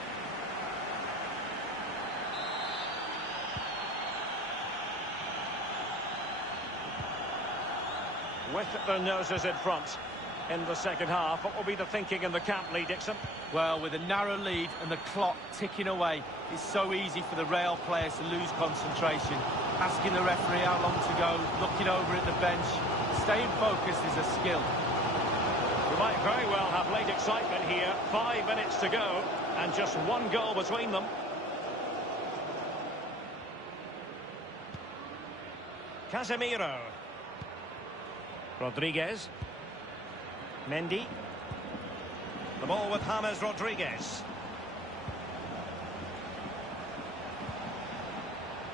With their noses in front in the second half, what will be the thinking in the camp, Lee Dixon? Well, with a narrow lead and the clock ticking away, it's so easy for the Real players to lose concentration. Asking the referee how long to go, looking over at the bench. Staying focused is a skill. We might very well have late excitement here. 5 minutes to go and just one goal between them. Casemiro. Rodriguez. Mendy. The ball with James Rodriguez.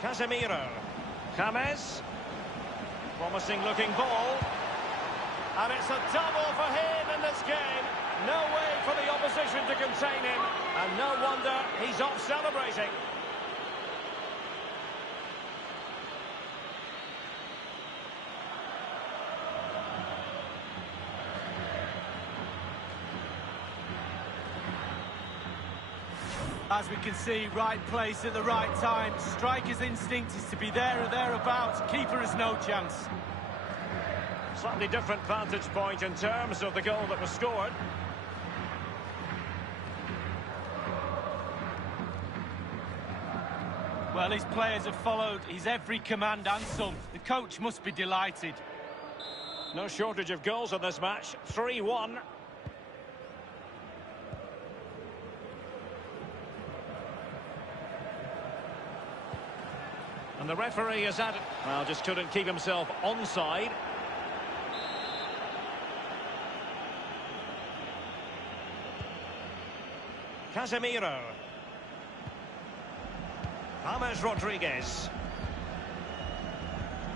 Casemiro. James. Promising looking ball. And it's a double for him in this game. No way for the opposition to contain him. And no wonder he's off celebrating. As we can see, right place at the right time. Striker's instinct is to be there or thereabouts. Keeper has no chance. Slightly different vantage point in terms of the goal that was scored. Well, his players have followed his every command and some. The coach must be delighted. No shortage of goals in this match. 3-1. And the referee has added... Well, just couldn't keep himself onside. Casemiro. James Rodriguez.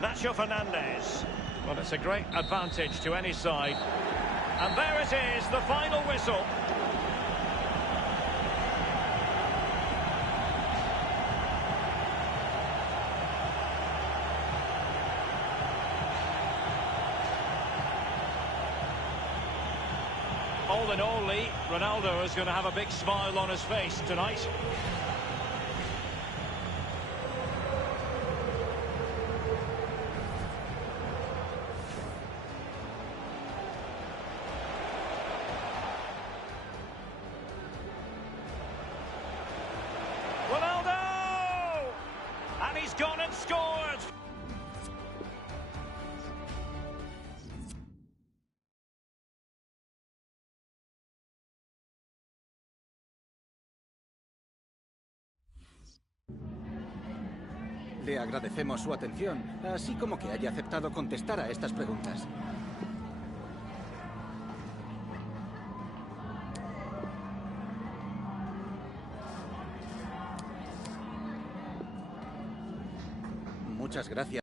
Nacho Fernandez. Well, it's a great advantage to any side. And there it is, the final whistle. All in all, Lee, Ronaldo is going to have a big smile on his face tonight. Ronaldo! And he's gone and scored! Le agradecemos su atención, así como que haya aceptado contestar a estas preguntas. Muchas gracias.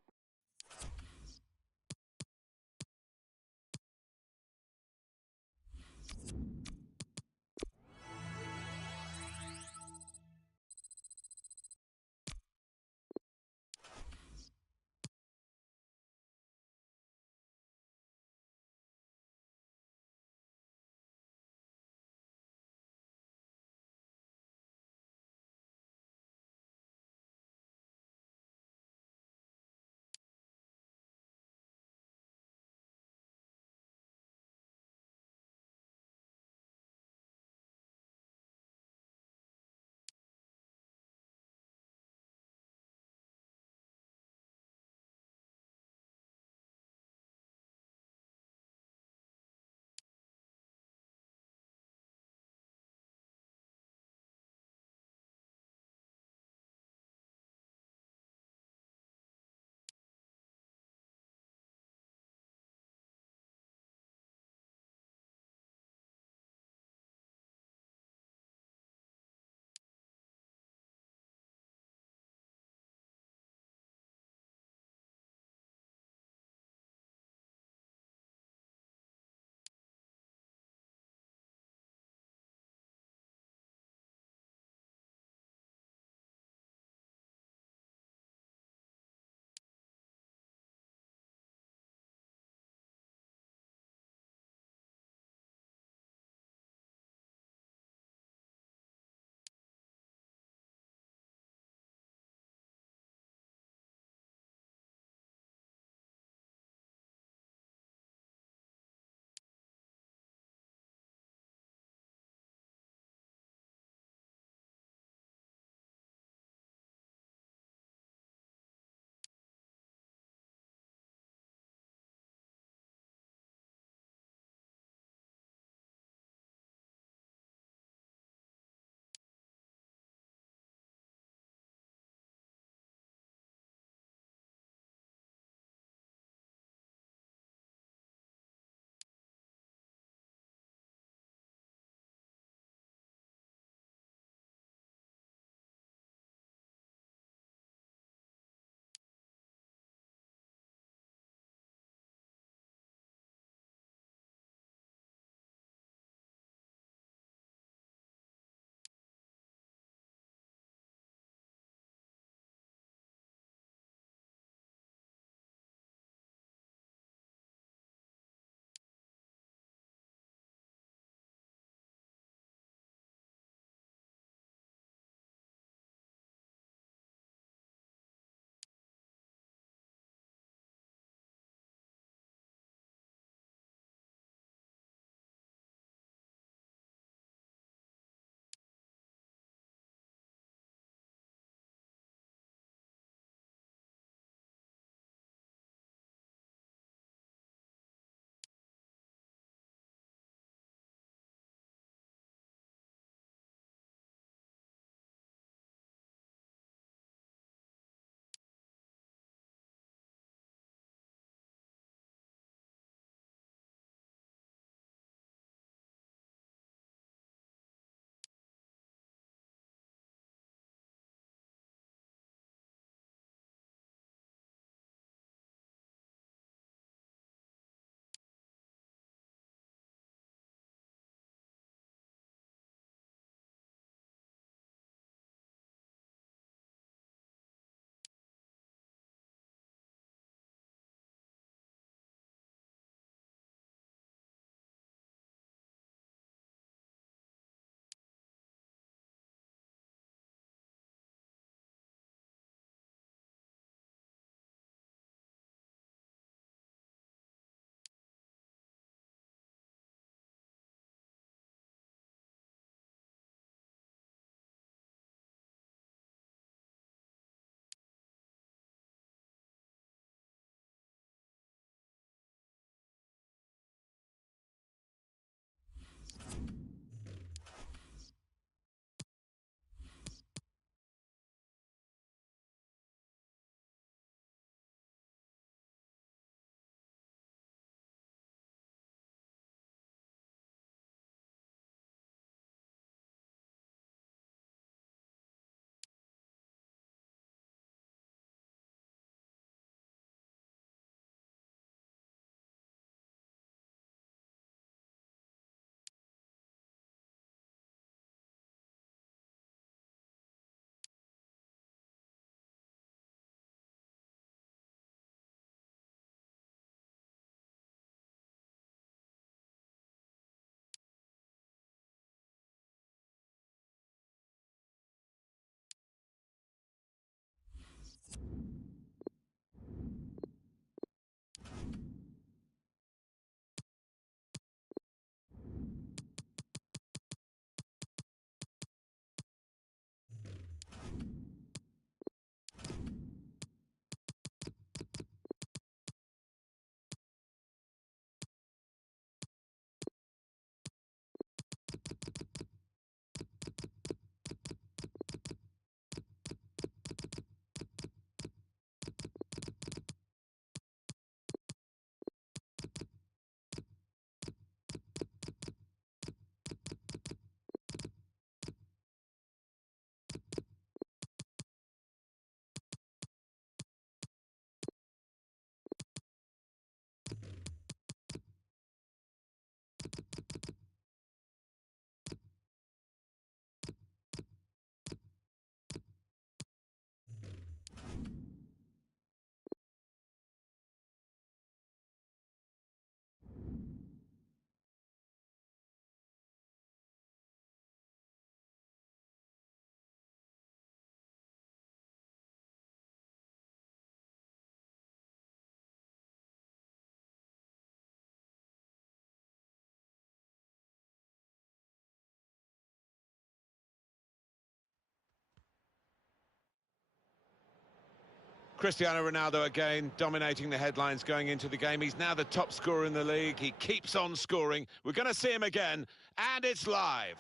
Cristiano Ronaldo again dominating the headlines going into the game. He's now the top scorer in the league. He keeps on scoring. We're going to see him again, and it's live.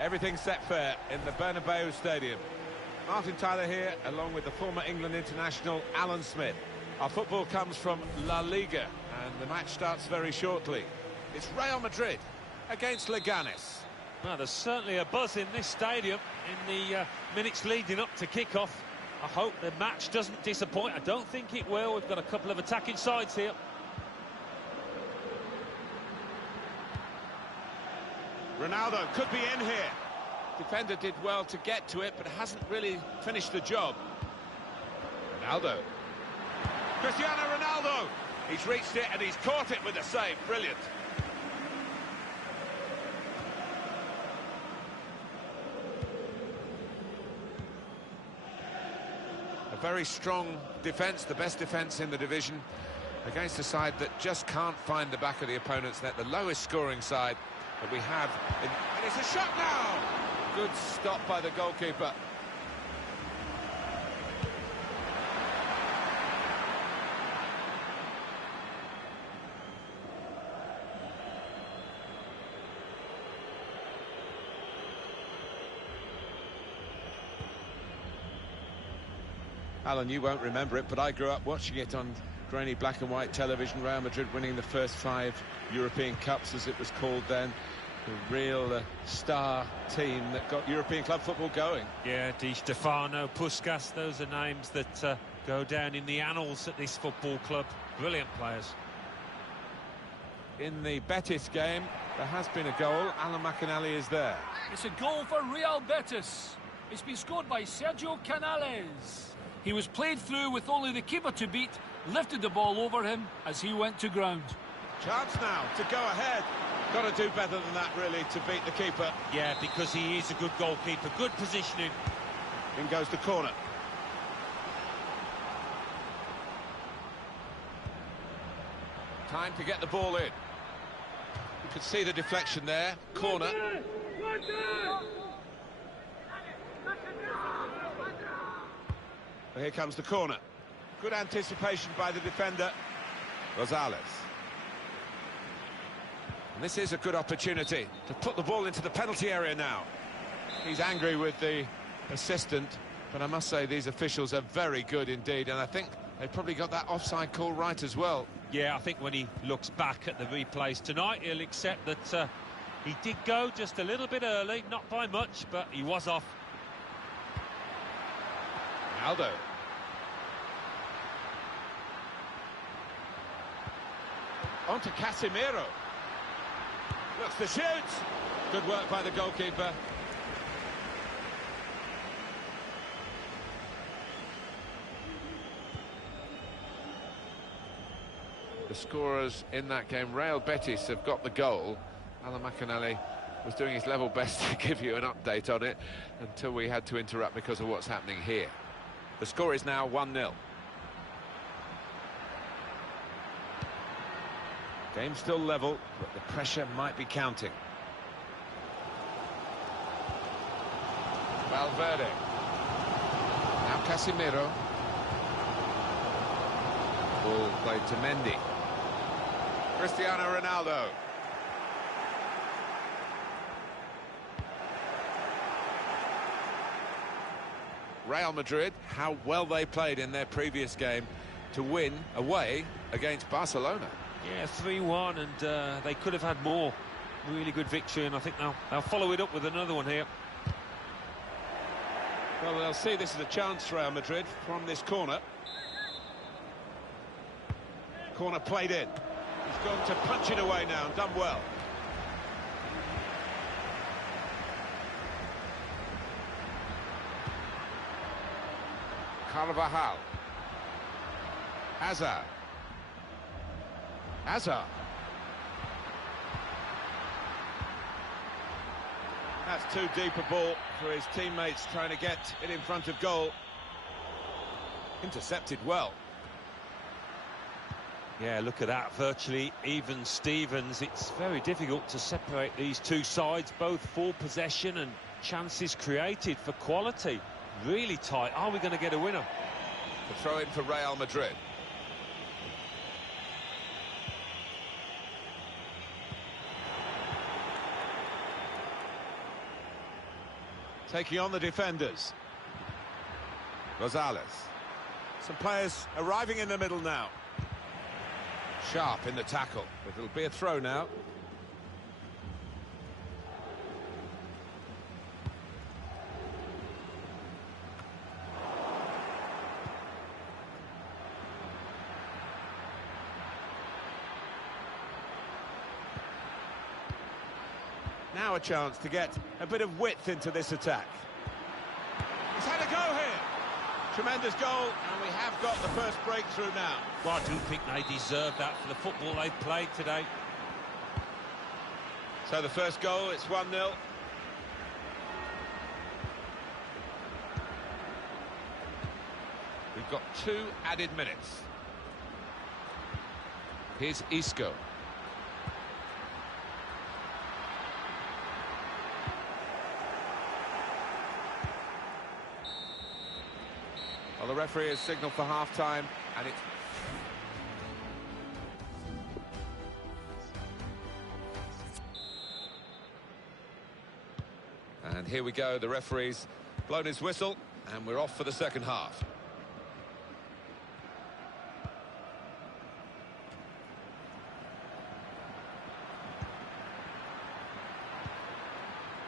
Everything set fair in the Bernabeu Stadium. Martin Tyler here, along with the former England international Alan Smith. Our football comes from La Liga, and the match starts very shortly. It's Real Madrid against Leganes. Well, there's certainly a buzz in this stadium in the minutes leading up to kick-off. I hope the match doesn't disappoint. I don't think it will. We've got a couple of attacking sides here. Ronaldo could be in here. Defender did well to get to it, but hasn't really finished the job. Ronaldo. Cristiano Ronaldo. He's reached it and he's caught it with a save. Brilliant. A very strong defence, the best defence in the division, against a side that just can't find the back of the opponent's net, the lowest scoring side that we have. And it's a shot now! Good stop by the goalkeeper. Alan, you won't remember it, but I grew up watching it on grainy black and white television. Real Madrid winning the first 5 European Cups, as it was called then. The real star team that got European club football going. Yeah, Di Stefano, Puskas, those are names that go down in the annals at this football club. Brilliant players. In the Betis game, there has been a goal. Alan McInally is there. It's a goal for Real Betis. It's been scored by Sergio Canales. He was played through with only the keeper to beat, lifted the ball over him as he went to ground. Chance now to go ahead. Got to do better than that, really, to beat the keeper. Yeah, because he is a good goalkeeper. Good positioning. In goes the corner. Time to get the ball in. You could see the deflection there. Corner. Here comes the corner. Good anticipation by the defender, Rosales. And this is a good opportunity to put the ball into the penalty area now. He's angry with the assistant, but I must say these officials are very good indeed, and I think they probably got that offside call right as well. Yeah, I think when he looks back at the replays tonight, he'll accept that he did go just a little bit early, not by much, but he was off. Ronaldo. On to Casemiro. Looks to shoot. Good work by the goalkeeper. The scorers in that game, Real Betis, have got the goal. Alan McInally was doing his level best to give you an update on it until we had to interrupt because of what's happening here. The score is now 1-0. Game still level, but the pressure might be counting. Valverde. Now Casemiro. Ball played to Mendy. Cristiano Ronaldo. Real Madrid, how well they played in their previous game to win away against Barcelona. Yeah, 3-1, and they could have had more. Really good victory, and I think they'll follow it up with another one here. Well, they'll see this as a chance for Real Madrid from this corner. Corner played in. He's gone to punch it away now and done well. Carvajal. Hazard. That's too deep a ball for his teammates trying to get it in front of goal. Intercepted well. Yeah, look at that, virtually even Stevens. It's very difficult to separate these two sides, both for possession and chances created for quality. Really tight. Are we going to get a winner? The throw in for Real Madrid. Taking on the defenders. Rosales. Some players arriving in the middle now. Sharp in the tackle, but it'll be a throw now. Now a chance to get a bit of width into this attack. He's had a go here. Tremendous goal, and we have got the first breakthrough now. Well, I do think they deserve that for the football they've played today. So the first goal, it's 1-0. We've got 2 added minutes. Here's Isco. Well, the referee has signalled for half-time, and it's... And here we go, the referee's blown his whistle, and we're off for the second half.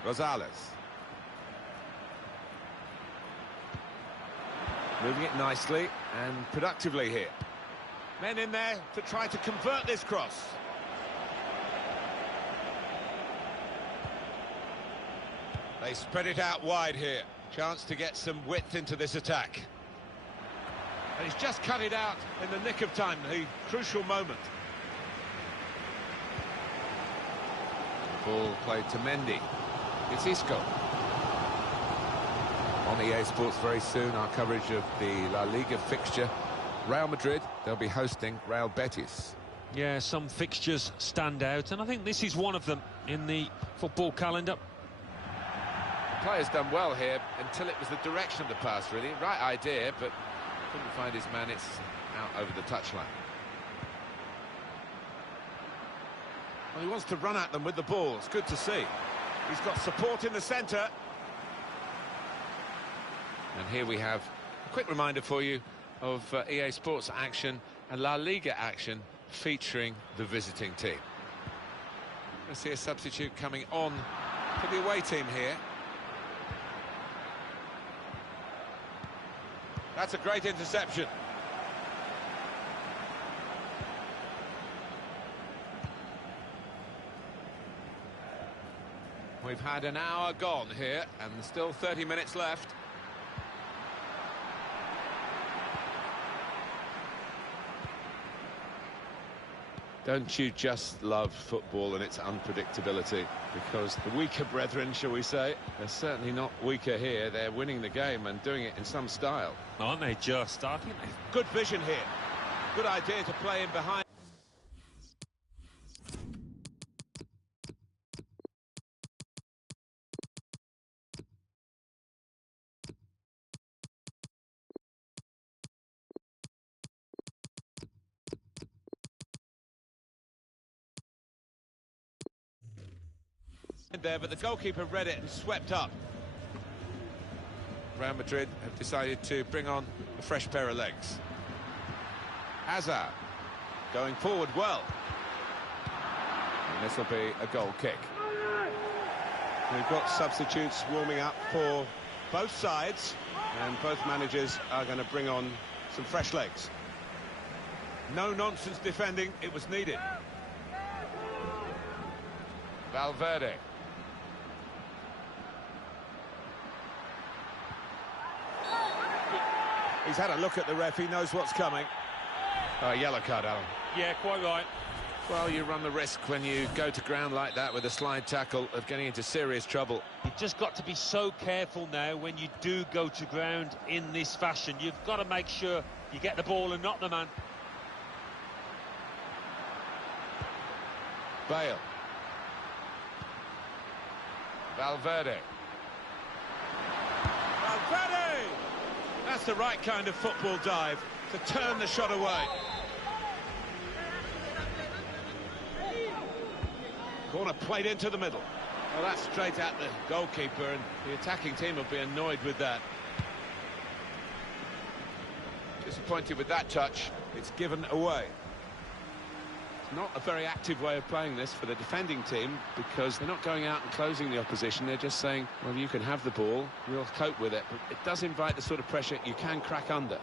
Rosales. Moving it nicely and productively here. Men in there to try to convert this cross. They spread it out wide here. Chance to get some width into this attack. And he's just cut it out in the nick of time, the crucial moment. Ball played to Mendy. It's Isco. On EA Sports very soon, our coverage of the La Liga fixture. Real Madrid, they'll be hosting Real Betis. Yeah, some fixtures stand out, and I think this is one of them in the football calendar. The player's done well here until it was the direction of the pass, really. Right idea, but couldn't find his man. It's out over the touchline. Well, he wants to run at them with the ball. It's good to see. He's got support in the centre. And here we have a quick reminder for you of EA Sports action and La Liga action featuring the visiting team. Let's see a substitute coming on for the away team here. That's a great interception. We've had an hour gone here and still 30 minutes left. Don't you just love football and its unpredictability? Because the weaker brethren, shall we say, they're certainly not weaker here. They're winning the game and doing it in some style. Aren't they just? I think they've... Good vision here. Good idea to play in behind. There, but the goalkeeper read it and swept up. Real Madrid have decided to bring on a fresh pair of legs. Hazard going forward well. And this will be a goal kick. We've got substitutes warming up for both sides, and both managers are going to bring on some fresh legs. No nonsense defending, it was needed. Valverde. He's had a look at the ref, he knows what's coming. Yellow card, Alan. Yeah, quite right. Well, you run the risk when you go to ground like that with a slide tackle of getting into serious trouble. You've just got to be so careful now when you do go to ground in this fashion. You've got to make sure you get the ball and not the man. Bale. Valverde. Valverde! That's the right kind of football dive, to turn the shot away. Corner played into the middle. Well, that's straight at the goalkeeper, and the attacking team will be annoyed with that. Disappointed with that touch. It's given away. It's not a very active way of playing this for the defending team, because they're not going out and closing the opposition. They're just saying, well, you can have the ball, we'll cope with it. But it does invite the sort of pressure you can crack under.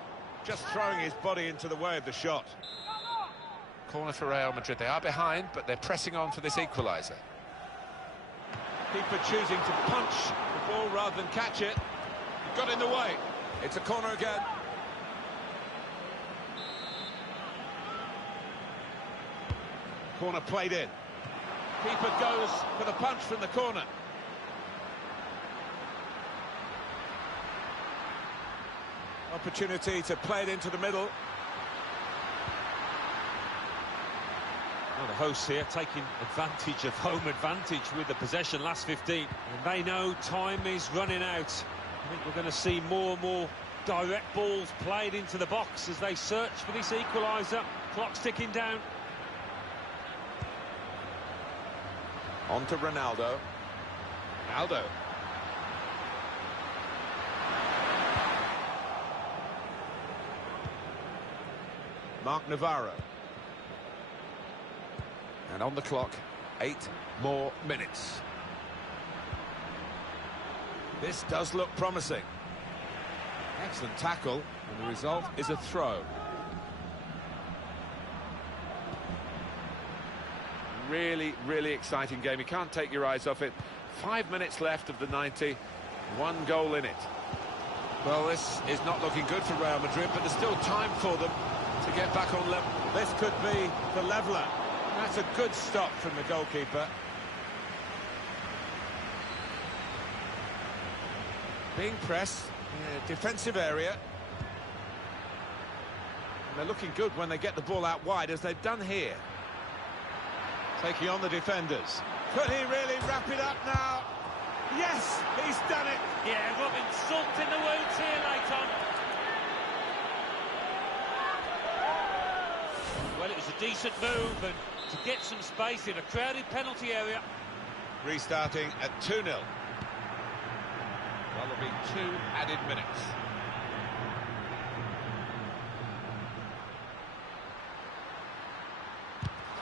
Just throwing his body into the way of the shot. Corner for Real Madrid. They are behind, but they're pressing on for this equaliser. Keeper choosing to punch the ball rather than catch it. Got in the way. It's a corner again. Corner played in. Keeper goes for the punch from the corner. Opportunity to play it into the middle. Well, the hosts here taking advantage of home advantage with the possession last 15. And they know time is running out. I think we're going to see more and more direct balls played into the box as they search for this equaliser. Clock's ticking down. On to Ronaldo. Ronaldo. Mark Navarro. And on the clock, 8 more minutes. This does look promising. Excellent tackle, and the result is a throw. Really, really exciting game. You can't take your eyes off it. 5 minutes left of the 90. 1 goal in it. Well, this is not looking good for Real Madrid, but there's still time for them to get back on level. This could be the leveller. That's a good stop from the goalkeeper. Being pressed in a defensive area. And they're looking good when they get the ball out wide, as they've done here. Taking on the defenders. Could he really wrap it up now? Yes, he's done it. Yeah, rubbing salt in the wounds here, Leighton. Well, it was a decent move, and to get some space in a crowded penalty area. Restarting at 2-0. Well, there'll be 2 added minutes.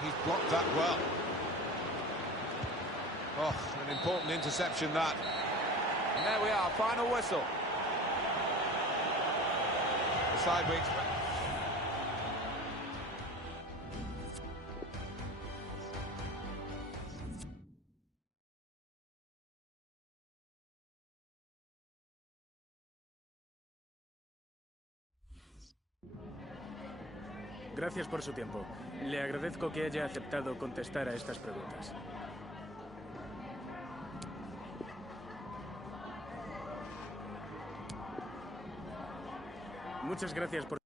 He's blocked that well. Oh, an important interception that. And there we are, final whistle. The side we expect. Gracias por su tiempo. Le agradezco que haya aceptado contestar a estas preguntas. Muchas gracias por...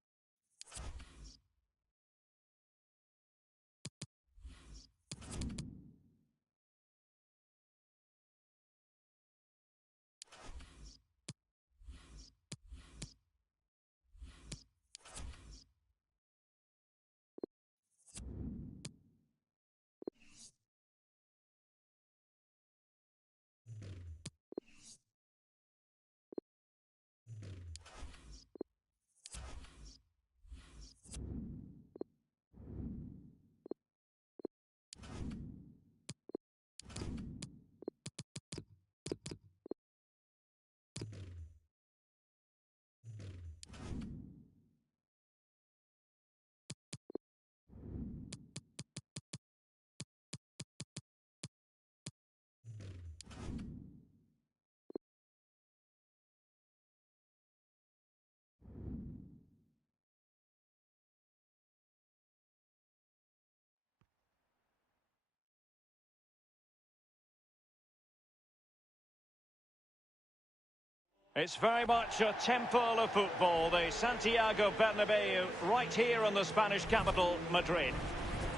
It's very much a temple of football, the Santiago Bernabeu, right here in the Spanish capital, Madrid.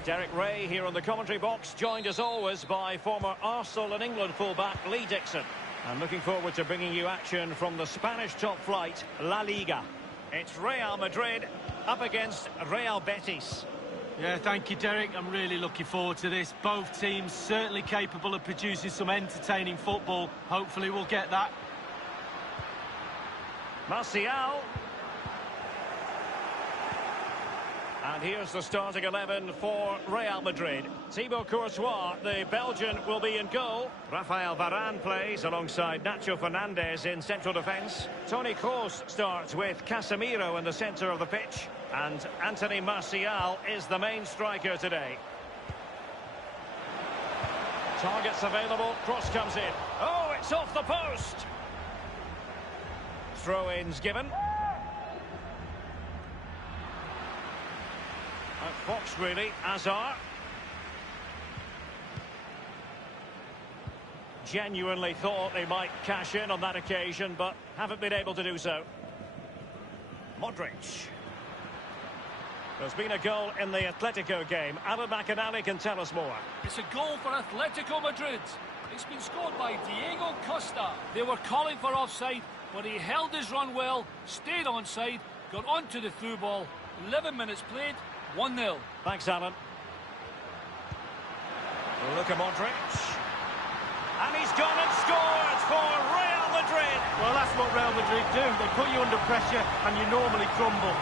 Derek Ray here on the commentary box, joined as always by former Arsenal and England fullback Lee Dixon. I'm looking forward to bringing you action from the Spanish top flight, La Liga. It's Real Madrid up against Real Betis. Yeah, thank you, Derek. I'm really looking forward to this. Both teams certainly capable of producing some entertaining football. Hopefully we'll get that. Martial. And here's the starting 11 for Real Madrid. Thibaut Courtois, the Belgian, will be in goal. Rafael Varane plays alongside Nacho Fernandez in central defence. Toni Kroos starts with Casemiro in the centre of the pitch. And Anthony Martial is the main striker today. Targets available, cross comes in. Oh, it's off the post! Throw-ins given. Fox really, Azar. Genuinely thought they might cash in on that occasion, but haven't been able to do so. Modric. There's been a goal in the Atletico game. Alan McInally can tell us more. It's a goal for Atletico Madrid. It's been scored by Diego Costa. They were calling for offside, but he held his run well, stayed onside, got onto the through ball. 11 minutes played, 1-0. Thanks, Alan. Luka Modric. And he's gone and scored for Real Madrid. Well, that's what Real Madrid do. They put you under pressure and you normally crumble.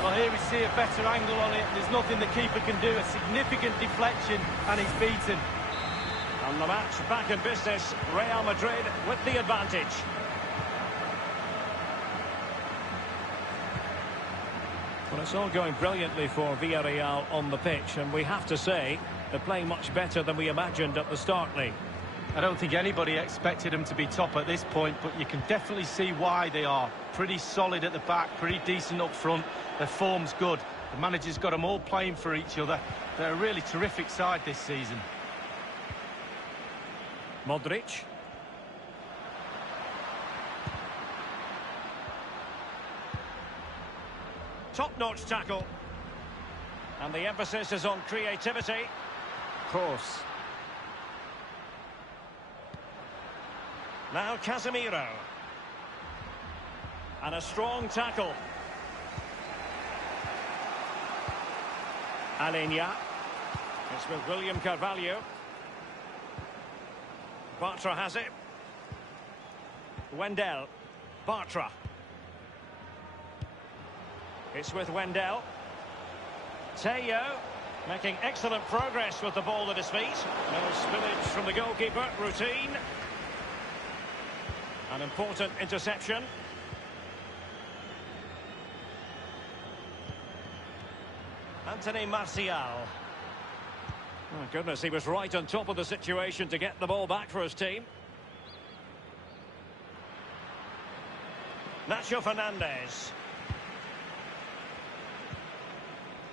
Well, here we see a better angle on it. There's nothing the keeper can do. A significant deflection and he's beaten. And the match back in business. Real Madrid with the advantage. Well, it's all going brilliantly for Villarreal on the pitch, and we have to say they're playing much better than we imagined at the start, Lee. I don't think anybody expected them to be top at this point, but you can definitely see why they are. Pretty solid at the back, pretty decent up front. Their form's good. The manager's got them all playing for each other. They're a really terrific side this season. Modric. Top-notch tackle. And the emphasis is on creativity. Kroos. Now Casemiro. And a strong tackle. Alenia. It's with William Carvalho. Bartra has it. Wendell. Bartra. It's with Wendell. Teo making excellent progress with the ball at his feet. No spillage from the goalkeeper. Routine. An important interception. Anthony Martial. Oh, goodness, he was right on top of the situation to get the ball back for his team. Nacho Fernandez.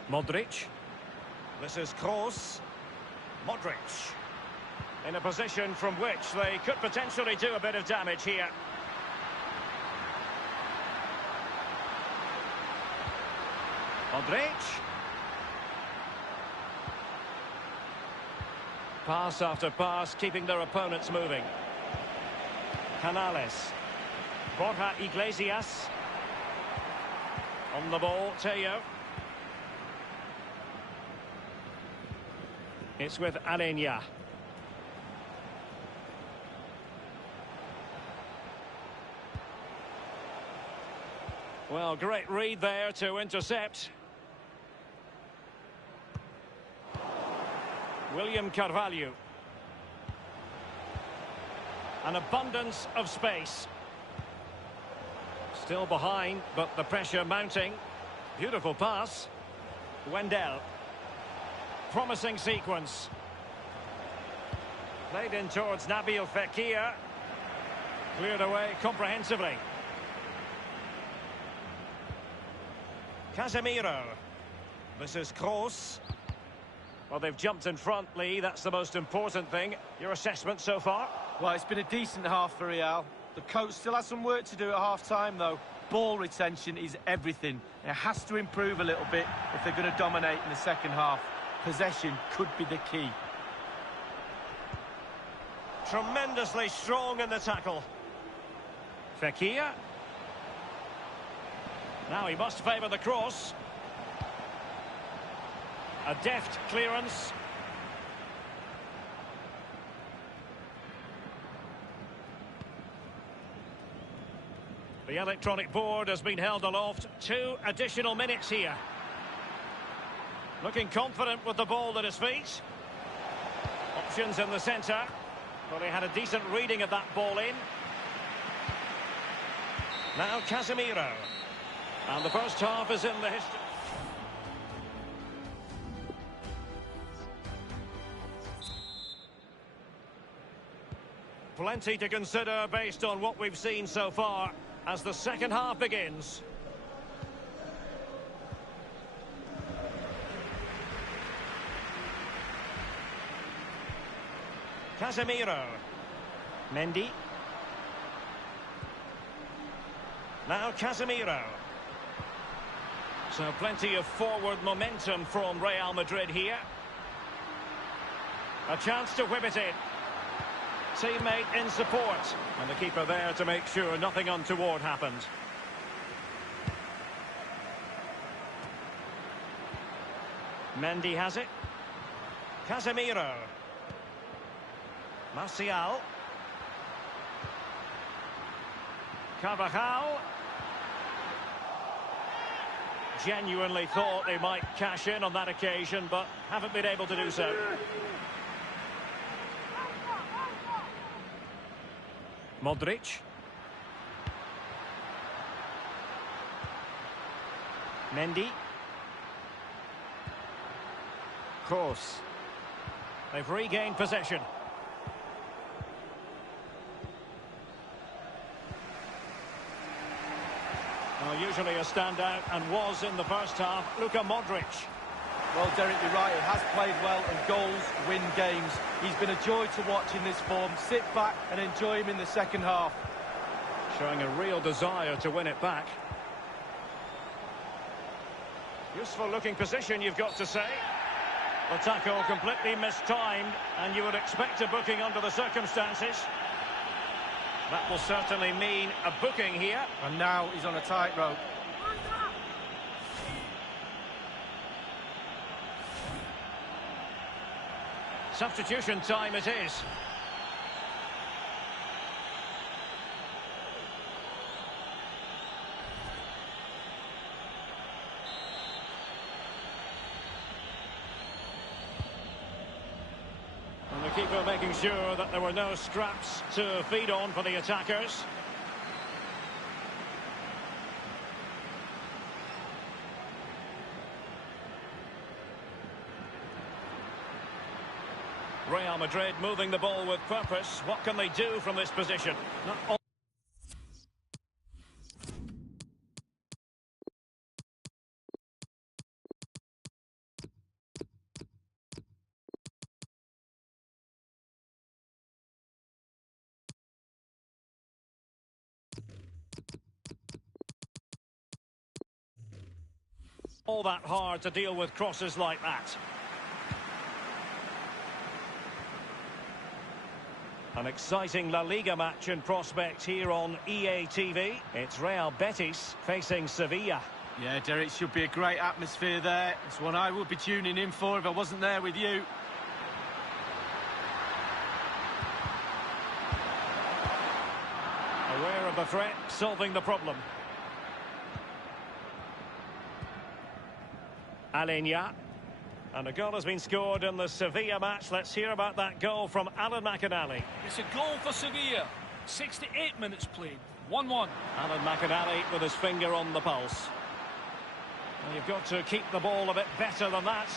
Modric. This is Kroos. Modric. In a position from which they could potentially do a bit of damage here. Modric. Pass after pass, keeping their opponents moving. Canales. Borja Iglesias. On the ball, Teo. It's with Alenia. Well, great read there to intercept. William Carvalho. An abundance of space. Still behind, but the pressure mounting. Beautiful pass. Wendell. Promising sequence. Played in towards Nabil Fekir. Cleared away comprehensively. Casemiro. This is Kroos. Well, they've jumped in front, Lee. That's the most important thing. Your assessment so far? Well, it's been a decent half for Real. The coach still has some work to do at half-time, though. Ball retention is everything. It has to improve a little bit if they're going to dominate in the second half. Possession could be the key. Tremendously strong in the tackle. Fekir. Now he must favour the cross. A deft clearance. The electronic board has been held aloft. 2 additional minutes here. Looking confident with the ball at his feet. Options in the centre. Well, he had a decent reading of that ball in. Now Casemiro. And the first half is in the history. Plenty to consider based on what we've seen so far as the second half begins. Casemiro. Mendy. Now Casemiro. So plenty of forward momentum from Real Madrid here. A chance to whip it in. Teammate in support. And the keeper there to make sure nothing untoward happened. Mendy has it. Casemiro. Martial. Carvajal. Genuinely thought they might cash in on that occasion, but haven't been able to do so. Modric. Mendy. Kroos. They've regained possession. Well, usually a standout and was in the first half, Luka Modric. Well, Derek, you're right. He has played well, and goals win games. He's been a joy to watch in this form. Sit back and enjoy him in the second half. Showing a real desire to win it back. Useful looking position, you've got to say. The tackle completely mistimed, and you would expect a booking under the circumstances. That will certainly mean a booking here. And now he's on a tightrope. Substitution time it is. And the keeper making sure that there were no scraps to feed on for the attackers. Real Madrid moving the ball with purpose. What can they do from this position? Not all that hard to deal with crosses like that. An exciting La Liga match in prospect here on EA TV. It's Real Betis facing Sevilla. Yeah, Derek, should be a great atmosphere there. It's one I would be tuning in for if I wasn't there with you. Aware of the threat, solving the problem. Alenia. And a goal has been scored in the Sevilla match. Let's hear about that goal from Alan McInally. It's a goal for Sevilla. 68 minutes played. 1-1. Alan McInally with his finger on the pulse. Well, you've got to keep the ball a bit better than that.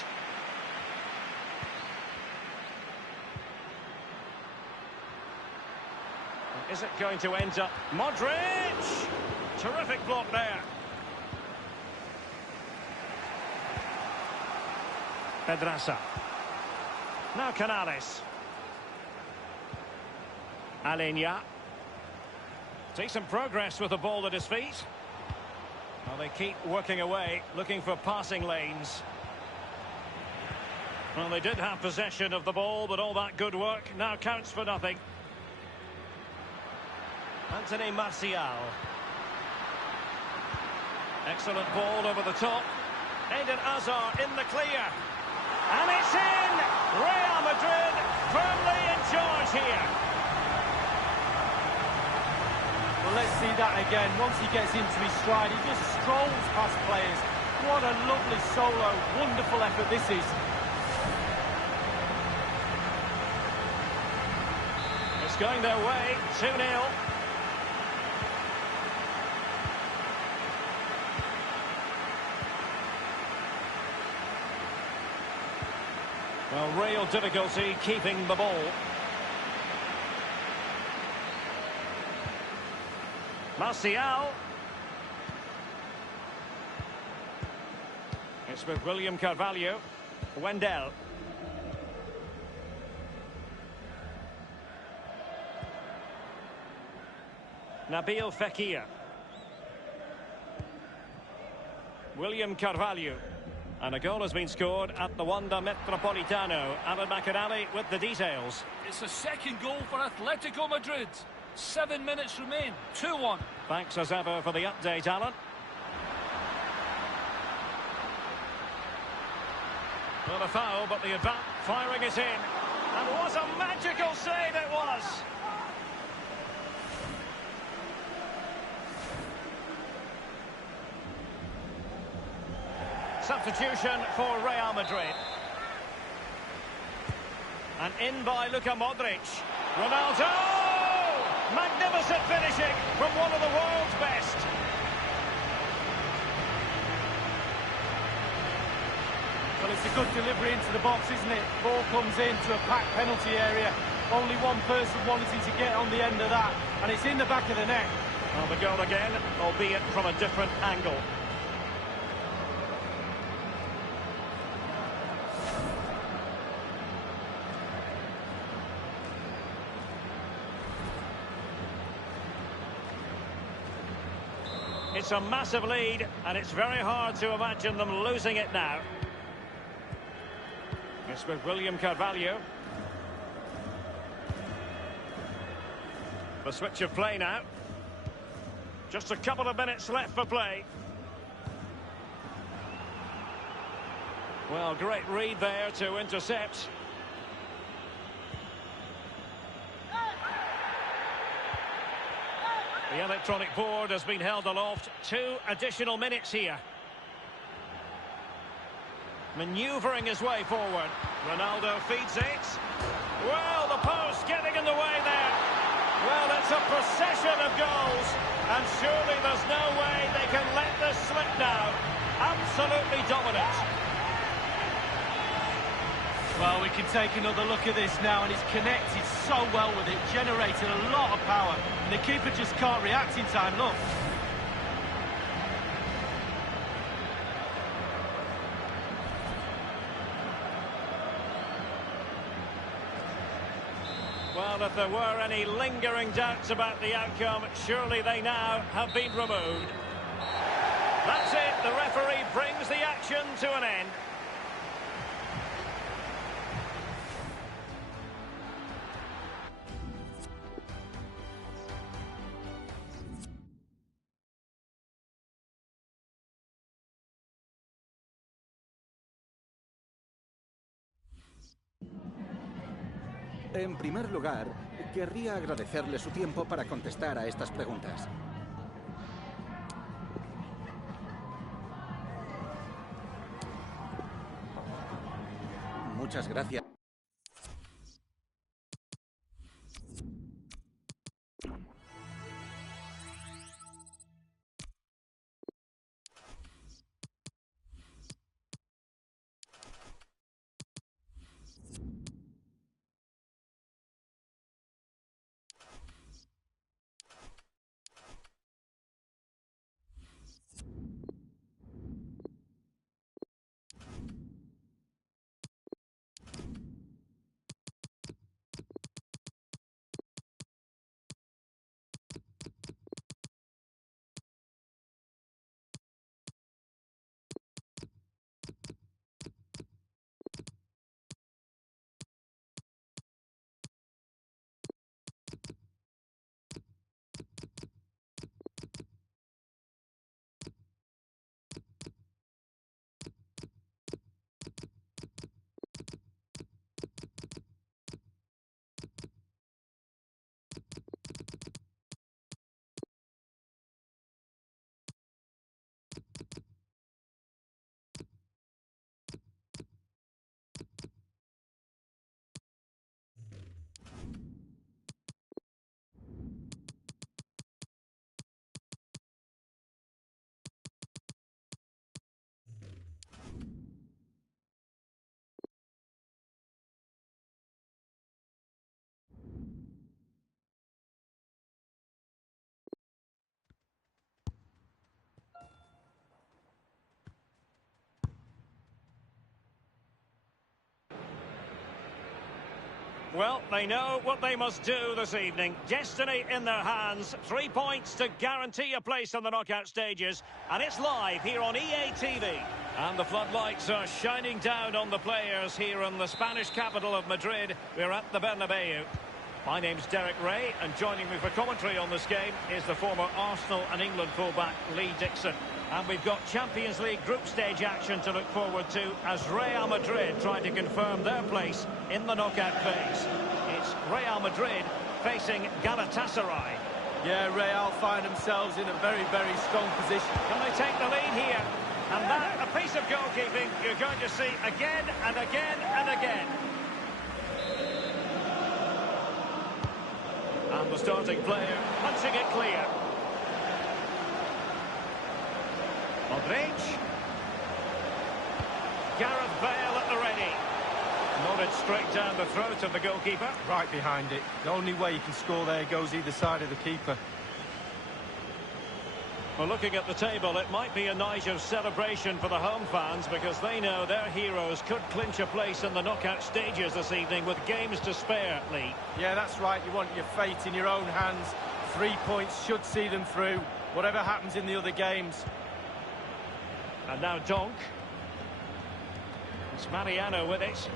Is it going to end up? Modric! Terrific block there. Pedraza. Now Canales. Alenia. Decent progress with the ball at his feet. Well, they keep working away, looking for passing lanes. Well, they did have possession of the ball, but all that good work now counts for nothing. Anthony Martial. Excellent ball over the top. Eden Hazard in the clear. And it's in! Real Madrid firmly in charge here. Well, let's see that again. Once he gets into his stride, he just strolls past players. What a lovely solo. Wonderful effort this is. It's going their way. 2-0. Well, real difficulty keeping the ball. Martial. It's with William Carvalho. Wendell. Nabil Fekir. William Carvalho. And a goal has been scored at the Wanda Metropolitano. Alan McAnally with the details. It's a second goal for Atletico Madrid. 7 minutes remain. 2-1. Thanks as ever for the update, Alan. Not a foul, but the advance firing it in. And what a magical save it was! Substitution for Real Madrid. And in by Luka Modric. Ronaldo! Magnificent finishing from one of the world's best. Well, it's a good delivery into the box, isn't it? Ball comes into a packed penalty area. Only one person wanting to get on the end of that. And it's in the back of the net. Well, the goal again, albeit from a different angle. It's a massive lead, and it's very hard to imagine them losing it now. It's with William Carvalho. The switch of play now. Just a couple of minutes left for play. Well, great read there to intercept. The electronic board has been held aloft. 2 additional minutes here. Manoeuvring his way forward. Ronaldo feeds it. Well, the post getting in the way there. Well, it's a procession of goals. And surely there's no way they can let this slip now. Absolutely dominant. Well, we can take another look at this now, and he's connected so well with it, generated a lot of power, and the keeper just can't react in time. Look. Well, if there were any lingering doubts about the outcome, surely they now have been removed. That's it. The referee brings the action to an end. En primer lugar, querría agradecerle su tiempo para contestar a estas preguntas. Muchas gracias. Well, they know what they must do this evening. Destiny in their hands. 3 points to guarantee a place in the knockout stages. And it's live here on EA TV. And the floodlights are shining down on the players here in the Spanish capital of Madrid. We're at the Bernabeu. My name's Derek Ray, and joining me for commentary on this game is the former Arsenal and England fullback Lee Dixon. And we've got Champions League group stage action to look forward to as Real Madrid try to confirm their place in the knockout phase. It's Real Madrid facing Galatasaray. Yeah, Real find themselves in a very, very strong position. Can they take the lead here? And that, a piece of goalkeeping you're going to see again and again and again. And the starting player punching it clear. Madrid. Gareth Bale at the ready. Nodded straight down the throat of the goalkeeper. Right behind it. The only way you can score there goes either side of the keeper. Well, looking at the table, it might be a night of celebration for the home fans because they know their heroes could clinch a place in the knockout stages this evening with games to spare, Lee. Yeah, that's right. You want your fate in your own hands. 3 points should see them through, whatever happens in the other games. And now Donk. It's Mariano with it.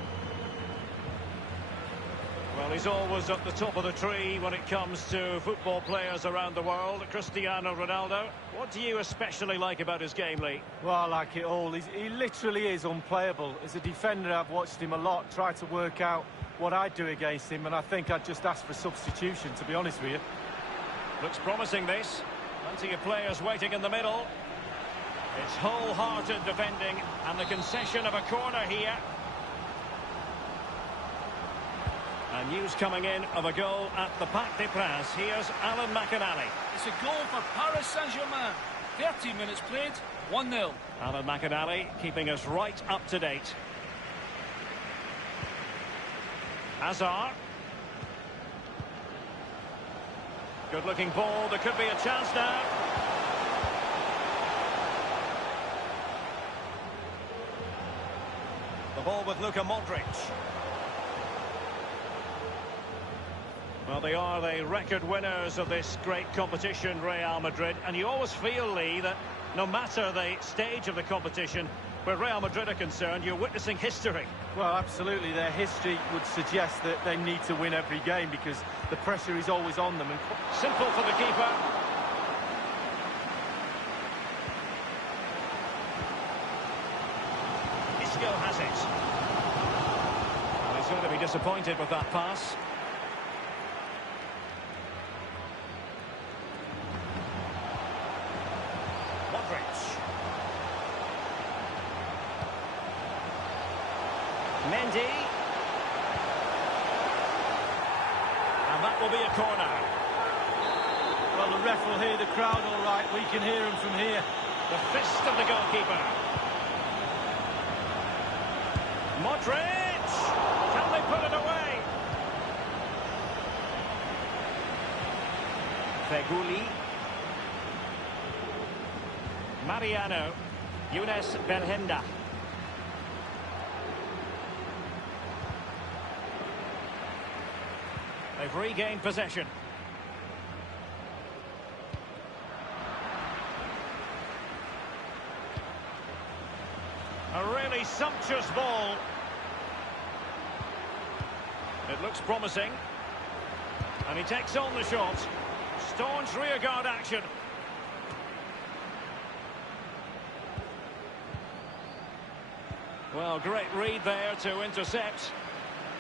Well, he's always at the top of the tree when it comes to football players around the world. Cristiano Ronaldo. What do you especially like about his game, Lee? Well, I like it all. He literally is unplayable. As a defender, I've watched him a lot, tried to work out what I'd do against him, and I think I'd just ask for substitution, to be honest with you. Looks promising, this. Plenty of players waiting in the middle. It's wholehearted defending, and the concession of a corner here. And news coming in of a goal at the Parc des Princes. Here's Alan McInally. It's a goal for Paris Saint-Germain. 30 minutes played, 1-0. Alan McInally keeping us right up to date. Hazard. Good-looking ball. There could be a chance now. The ball with Luka Modric. Well, they are the record winners of this great competition, Real Madrid. And you always feel, Lee, that no matter the stage of the competition, where Real Madrid are concerned, you're witnessing history. Well, absolutely. Their history would suggest that they need to win every game because the pressure is always on them. And simple for the keeper. Isco has it. Well, he's going to be disappointed with that pass. Mendy. And that will be a corner. Well, the ref will hear the crowd all right. We can hear him from here. The fist of the goalkeeper. Modric! Can they put it away? Feguli. Mariano. Younes Belhanda. They've regained possession. A really sumptuous ball. It looks promising. And he takes on the shot. Staunch rearguard action. Well, great read there to intercept.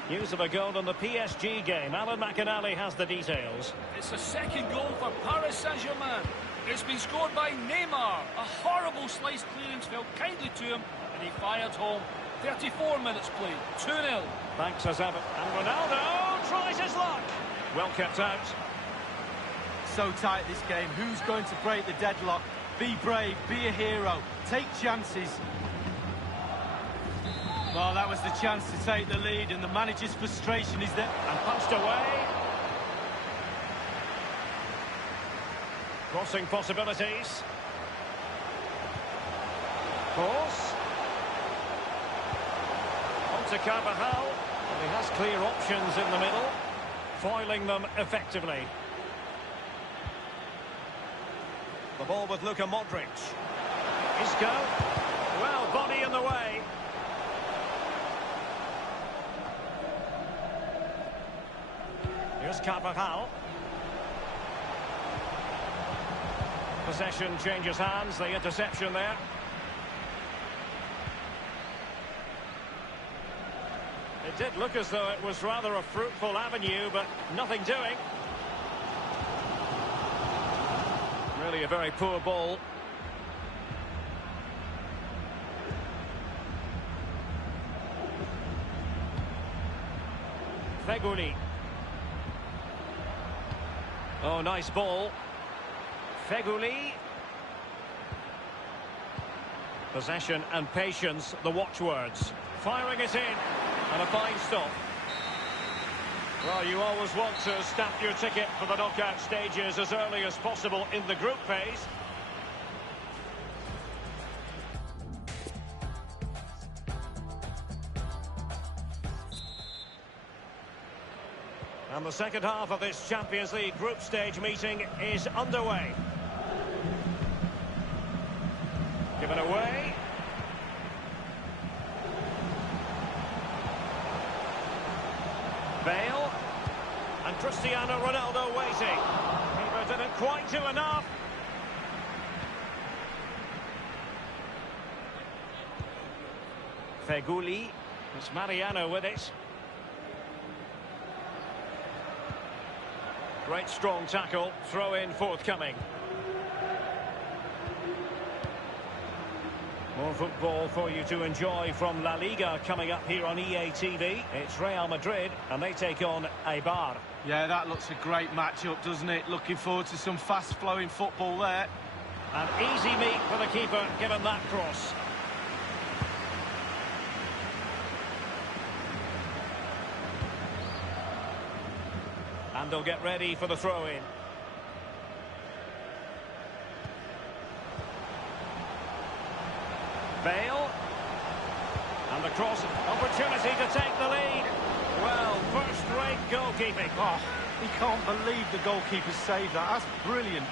News of a goal in the PSG game. Alan McInally has the details. It's the second goal for Paris Saint-Germain. It's been scored by Neymar. A horrible slice clearance fell kindly to him, and he fired home. 34 minutes played, 2-0. Thanks, as ever. And Ronaldo tries his luck. Well kept out. So tight this game. Who's going to break the deadlock? Be brave, be a hero, take chances. Well, that was the chance to take the lead, and the manager's frustration is there. And punched away. Crossing possibilities. Cross. On to Carvajal. Well, he has clear options in the middle, foiling them effectively. The ball with Luka Modric. Isco. Well, body in the way. Here's Carvajal. Possession changes hands, the interception there. It did look as though it was rather a fruitful avenue, but nothing doing. Really a very poor ball. Feghouli. Oh, nice ball. Feghouli. Possession and patience, the watchwords. Firing it in, and a fine stop. Well, you always want to stamp your ticket for the knockout stages as early as possible in the group phase. And the second half of this Champions League group stage meeting is underway. Given away. Bale. And Cristiano Ronaldo waiting. Keeper didn't quite do enough. Feghouli. It's Mariano with it. Great strong tackle, throw in forthcoming. More football for you to enjoy from La Liga coming up here on EA TV. It's Real Madrid and they take on Eibar. Yeah, that looks a great matchup, doesn't it? Looking forward to some fast-flowing football there. An easy meet for the keeper given that cross. And they'll get ready for the throw-in. Bale. And the cross. Opportunity to take the lead. Well, first-rate goalkeeping. Oh, he can't believe the goalkeeper saved that. That's brilliant.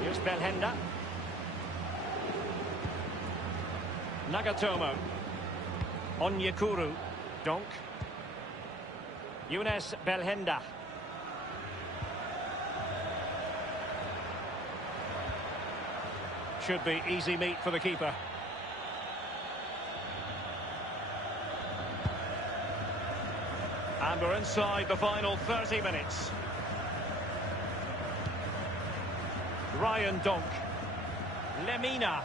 Here's Belhanda. Nagatomo. Onyekuru. Donk. Younes Belhanda. Should be easy meet for the keeper. And we're inside the final 30 minutes. Ryan Donk. Lemina.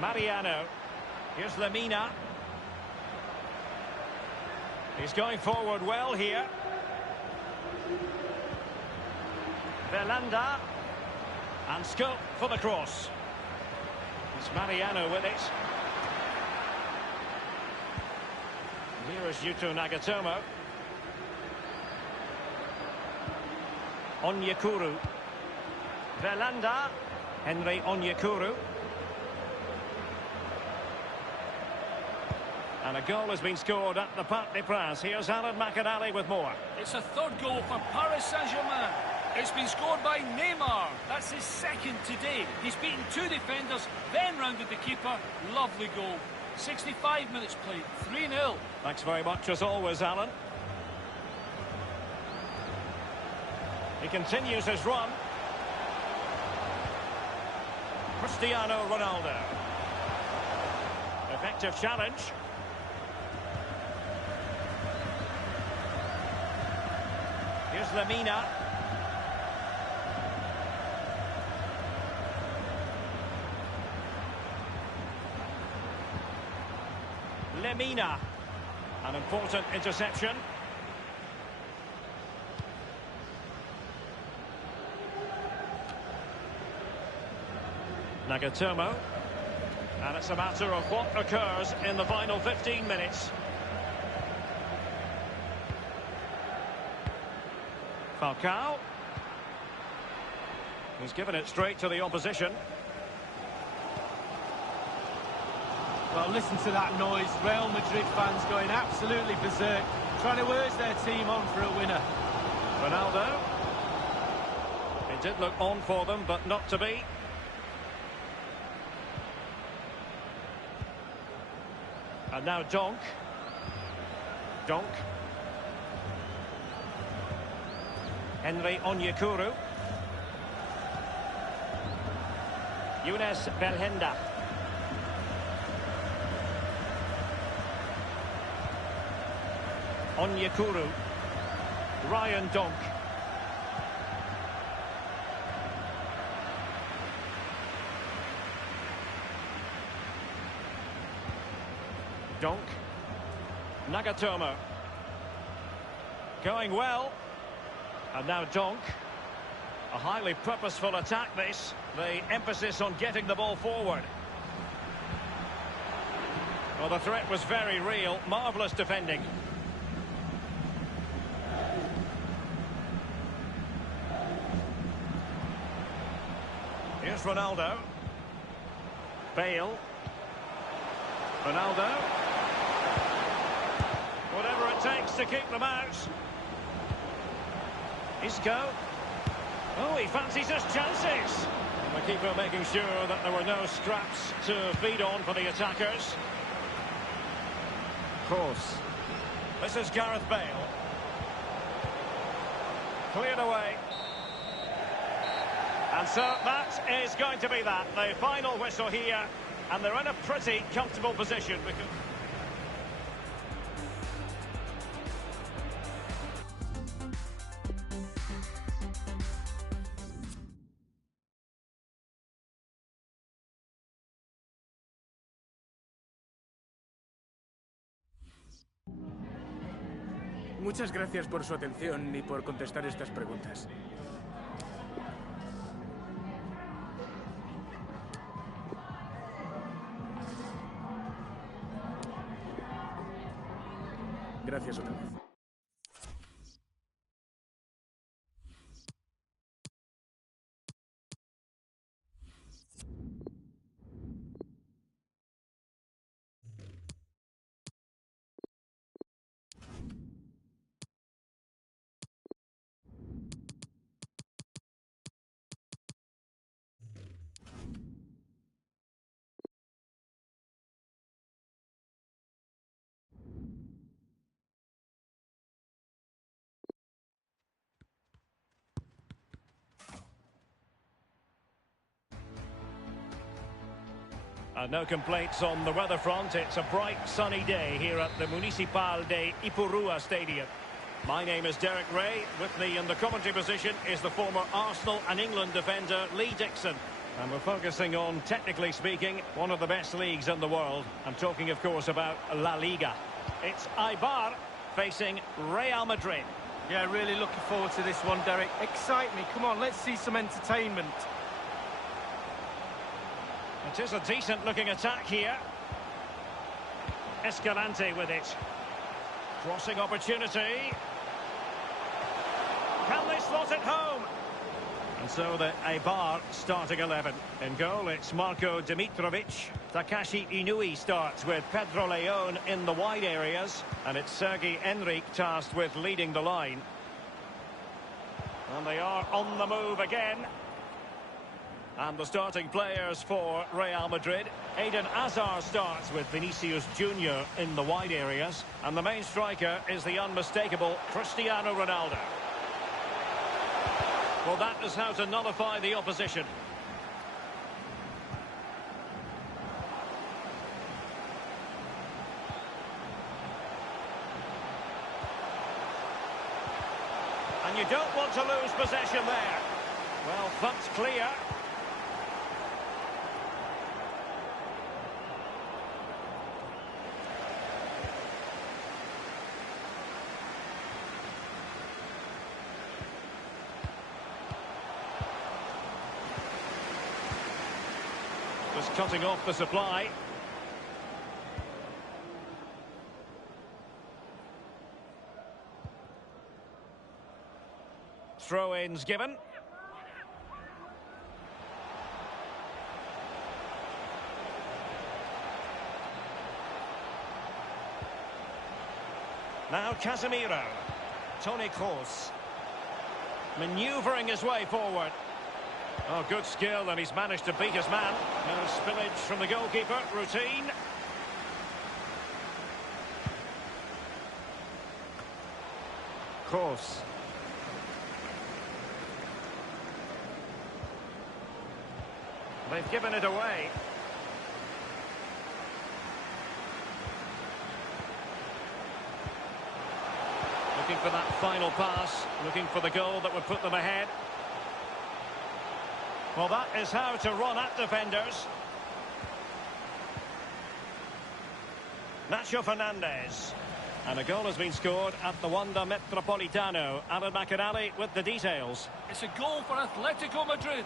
Mariano. Here's Lemina. He's going forward well here. Belhanda. And scope for the cross. It's Mariano with it. Here is Yuto Nagatomo. Onyekuru. Belhanda. Henry Onyekuru. And a goal has been scored at the Parc des Princes. Here's Alan McInally with more. It's a third goal for Paris Saint-Germain. It's been scored by Neymar. That's his second today. He's beaten two defenders, then rounded the keeper. Lovely goal. 65 minutes played. 3-0. Thanks very much as always, Alan. He continues his run. Cristiano Ronaldo. Effective challenge. Here's Lemina. Lemina. An important interception. Nagatomo. And it's a matter of what occurs in the final 15 minutes. Falcao. He's given it straight to the opposition. Well, listen to that noise. Real Madrid fans going absolutely berserk, trying to urge their team on for a winner. Ronaldo. It did look on for them, but not to be. And now Donk. Donk. Henry Onyekuru. Younes Belhanda. Onyekuru. Ryan Donk. Donk. Nagatomo. Going well. And now Donk. A highly purposeful attack this. The emphasis on getting the ball forward. Well, the threat was very real. Marvellous defending. Here's Ronaldo. Bale. Ronaldo. Whatever it takes to keep them out. Isco. Oh, he fancies his chances. And the keeper making sure that there were no scraps to feed on for the attackers. Kroos. This is Gareth Bale. Cleared away. And so that is going to be that. The final whistle here. And they're in a pretty comfortable position because... Muchas gracias por su atención y por contestar estas preguntas. Gracias otra vez. No complaints on the weather front. It's a bright, sunny day here at the Municipal de Ipurua Stadium. My name is Derek Ray. With me in the commentary position is the former Arsenal and England defender Lee Dixon. And we're focusing on, technically speaking, one of the best leagues in the world. I'm talking, of course, about La Liga. It's Eibar facing Real Madrid. Yeah, really looking forward to this one, Derek. Excite me. Come on, let's see some entertainment. It is a decent-looking attack here. Escalante with it. Crossing opportunity. Can they slot it home? And so the Eibar starting 11. In goal, it's Marko Dimitrovic. Takashi Inui starts with Pedro Leon in the wide areas. And it's Sergi Enrique tasked with leading the line. And they are on the move again. And the starting players for Real Madrid. Eden Hazard starts with Vinicius Junior in the wide areas. And the main striker is the unmistakable Cristiano Ronaldo. Well, that is how to nullify the opposition. And you don't want to lose possession there. Well, thumped clear. Just cutting off the supply. Throw-ins given. Now Casemiro. Toni Kroos. Manoeuvring his way forward. Oh, good skill, and he's managed to beat his man. No spillage from the goalkeeper. Routine. Kroos. They've given it away. Looking for that final pass, looking for the goal that would put them ahead. Well, that is how to run at defenders. Nacho Fernandez. And a goal has been scored at the Wanda Metropolitano. Alan McInally with the details. It's a goal for Atletico Madrid.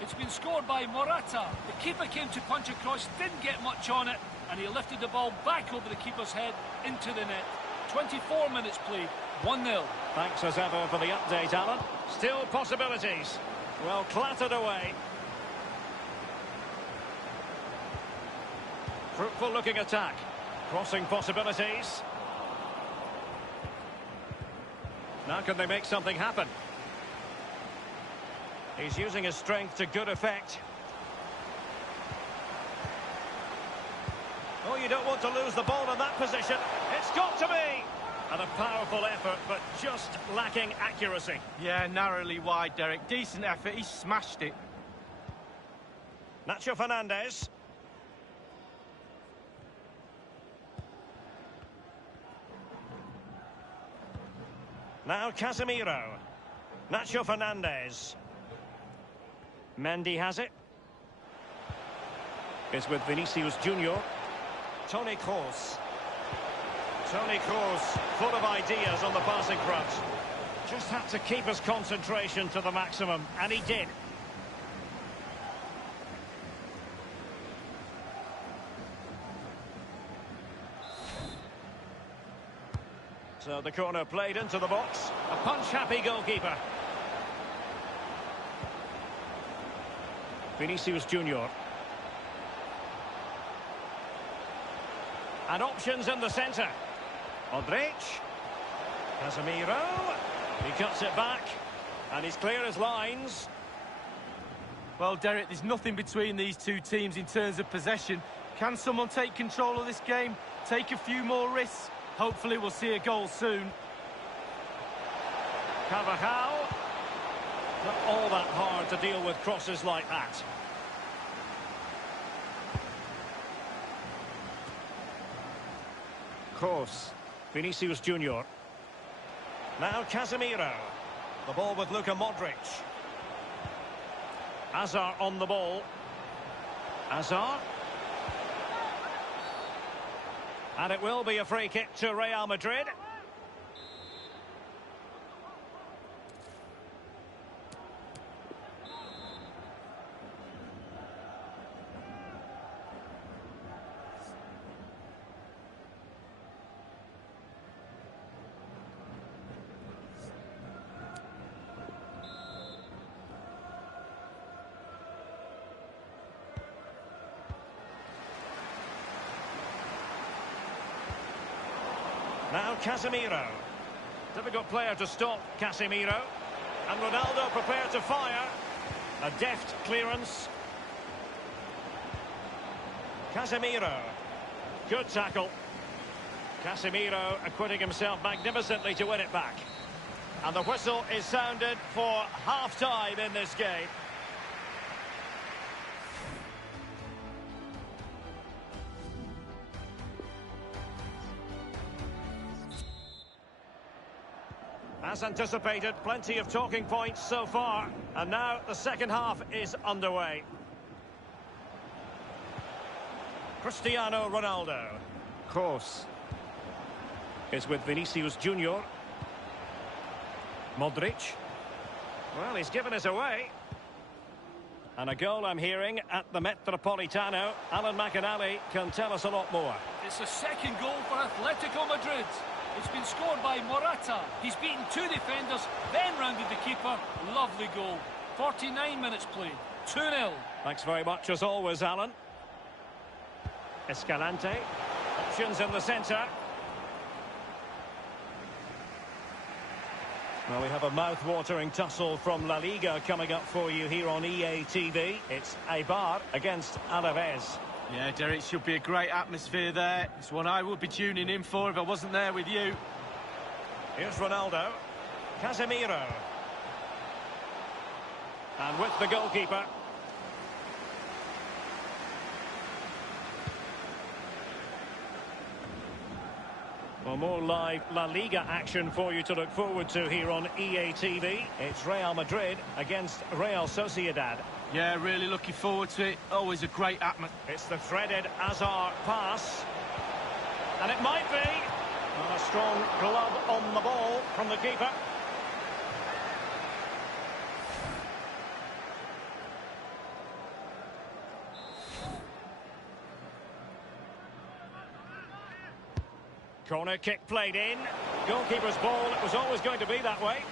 It's been scored by Morata. The keeper came to punch across, didn't get much on it, and he lifted the ball back over the keeper's head into the net. 24 minutes played, 1-0. Thanks as ever for the update, Alan. Still possibilities. Well, clattered away. Fruitful looking attack. Crossing possibilities. Now can they make something happen? He's using his strength to good effect. Oh, you don't want to lose the ball in that position. It's got to be! And a powerful effort, but just lacking accuracy. Yeah, narrowly wide, Derek. Decent effort. He smashed it. Nacho Fernandez. Now Casemiro. Nacho Fernandez. Mendy has it. It's with Vinicius Junior. Toni Kroos. Toni Kroos, full of ideas on the passing front. Just had to keep his concentration to the maximum, and he did. So the corner played into the box. A punch-happy goalkeeper. Vinicius Junior. And options in the centre. Modric. Casemiro. He cuts it back. And he's clear as lines. Well, Derek, there's nothing between these two teams in terms of possession. Can someone take control of this game? Take a few more risks? Hopefully we'll see a goal soon. Carvajal. Not all that hard to deal with crosses like that. Kroos. Vinicius Junior. Now Casemiro. The ball with Luka Modric. Hazard on the ball. Hazard. And it will be a free kick to Real Madrid. Now Casemiro. Difficult player to stop, Casemiro. And Ronaldo prepared to fire. A deft clearance. Casemiro. Good tackle. Casemiro acquitting himself magnificently to win it back. And the whistle is sounded for half-time in this game. As anticipated, plenty of talking points so far. And now the second half is underway. Cristiano Ronaldo. Kroos. Is with Vinicius Junior. Modric. Well, he's given us away. And a goal I'm hearing at the Metropolitano. Alan McInally can tell us a lot more. It's a second goal for Atletico Madrid. It's been scored by Morata. He's beaten two defenders, then rounded the keeper. Lovely goal. 49 minutes played. 2-0. Thanks very much as always, Alan. Escalante. Options in the centre. Well, we have a mouth-watering tussle from La Liga coming up for you here on EA TV. It's Eibar against Alaves. Yeah, Derek, should be a great atmosphere there. It's one I would be tuning in for if I wasn't there with you. Here's Ronaldo. Casemiro. And with the goalkeeper. Well, more live La Liga action for you to look forward to here on EA TV. It's Real Madrid against Real Sociedad. Yeah, really looking forward to it. Always a great atmosphere. It's the threaded Hazard pass. And it might be. And a strong glove on the ball from the keeper. Corner kick played in. Goalkeeper's ball. It was always going to be that way.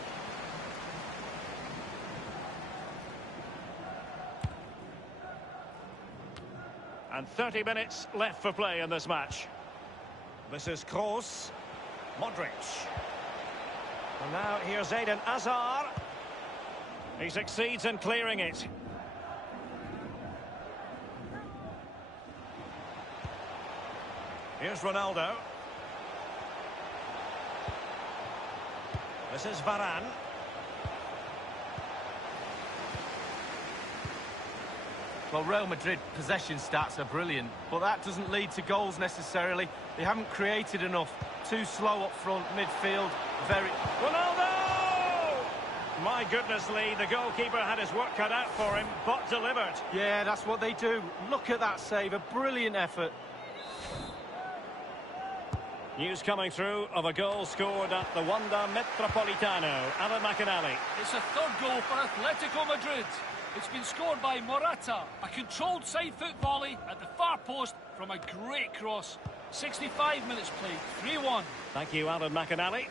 And 30 minutes left for play in this match. This is Kroos. Modric. And now here's Eden Hazard. He succeeds in clearing it. Here's Ronaldo. This is Varane. Well, Real Madrid possession stats are brilliant, but that doesn't lead to goals necessarily. They haven't created enough. Too slow up front, midfield, very... Ronaldo! My goodness, Lee, the goalkeeper had his work cut out for him, but delivered. Yeah, that's what they do. Look at that save, a brilliant effort. News coming through of a goal scored at the Wanda Metropolitano. Alan McInally. It's a third goal for Atletico Madrid. It's been scored by Morata. A controlled side foot volley at the far post from a great cross. 65 minutes played, 3-1. Thank you, Alan McInally.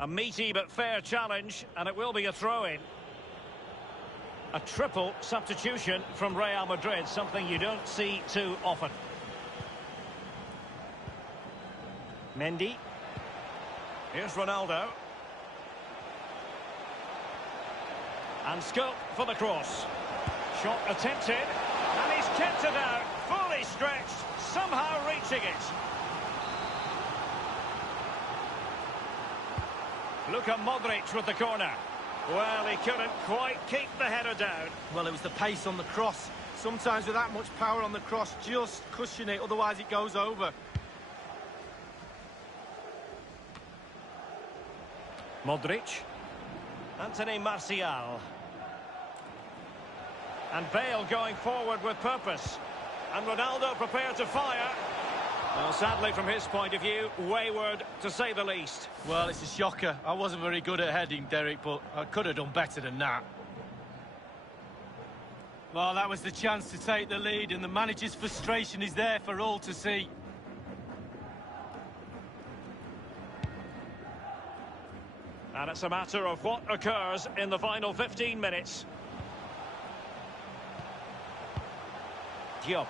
A meaty but fair challenge, and it will be a throw-in. A triple substitution from Real Madrid, something you don't see too often. Mendy. Here's Ronaldo. And scope for the cross. Shot attempted, and he's kept it out, fully stretched, somehow reaching it. Luka Modric with the corner. Well, he couldn't quite keep the header down. Well, it was the pace on the cross. Sometimes with that much power on the cross, just cushion it, otherwise it goes over. Modric. Anthony Martial. And Bale going forward with purpose. And Ronaldo prepared to fire. Well, sadly, from his point of view, wayward, to say the least. Well, it's a shocker. I wasn't very good at heading, Derek, but I could have done better than that. Well, that was the chance to take the lead, and the manager's frustration is there for all to see. And it's a matter of what occurs in the final 15 minutes. Diop.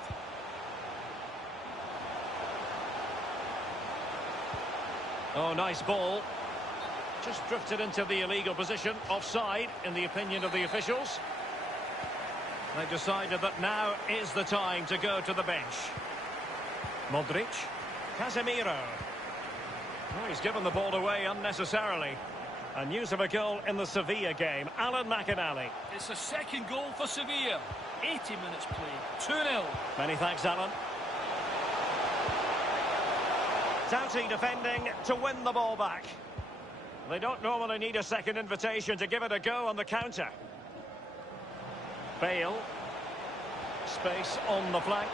Oh, nice ball. Just drifted into the illegal position. Offside, in the opinion of the officials. They decided that now is the time to go to the bench. Modric. Casemiro. Oh, he's given the ball away unnecessarily. And news of a goal in the Sevilla game. Alan McInally. It's a second goal for Sevilla. 80 minutes played. 2-0. Many thanks, Alan. Doughty defending to win the ball back. They don't normally need a second invitation to give it a go on the counter. Bale. Space on the flank.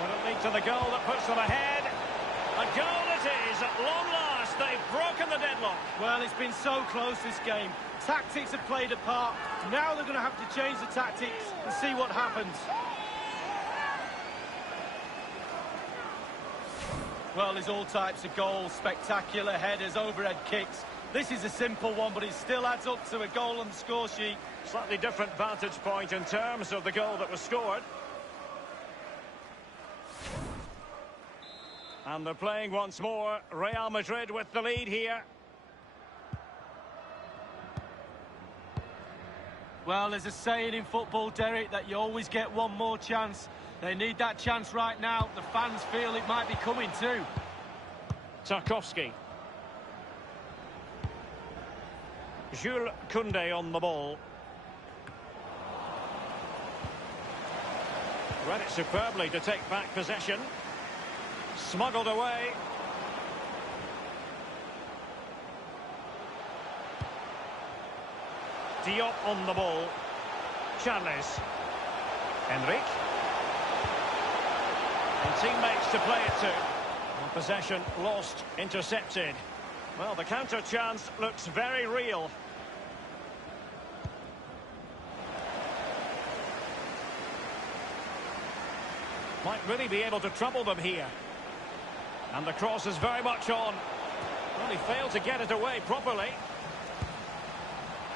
Will it lead to the goal that puts them ahead? A goal it is, at long last. They've broken the deadlock. Well, it's been so close, this game. Tactics have played a part. Now they're going to have to change the tactics and see what happens. Well, there's all types of goals, spectacular headers, overhead kicks. This is a simple one, but it still adds up to a goal on the score sheet. Slightly different vantage point in terms of the goal that was scored. And they're playing once more. Real Madrid with the lead here. Well, there's a saying in football, Derek, that you always get one more chance. They need that chance right now. The fans feel it might be coming too. Tarkowski. Jules Koundé on the ball. Read it superbly to take back possession. Smuggled away. Diop on the ball. Charles. Enrique. And teammates to play it to. And possession lost, intercepted. Well, the counter chance looks very real. Might really be able to trouble them here. And the cross is very much on. Well, he failed to get it away properly.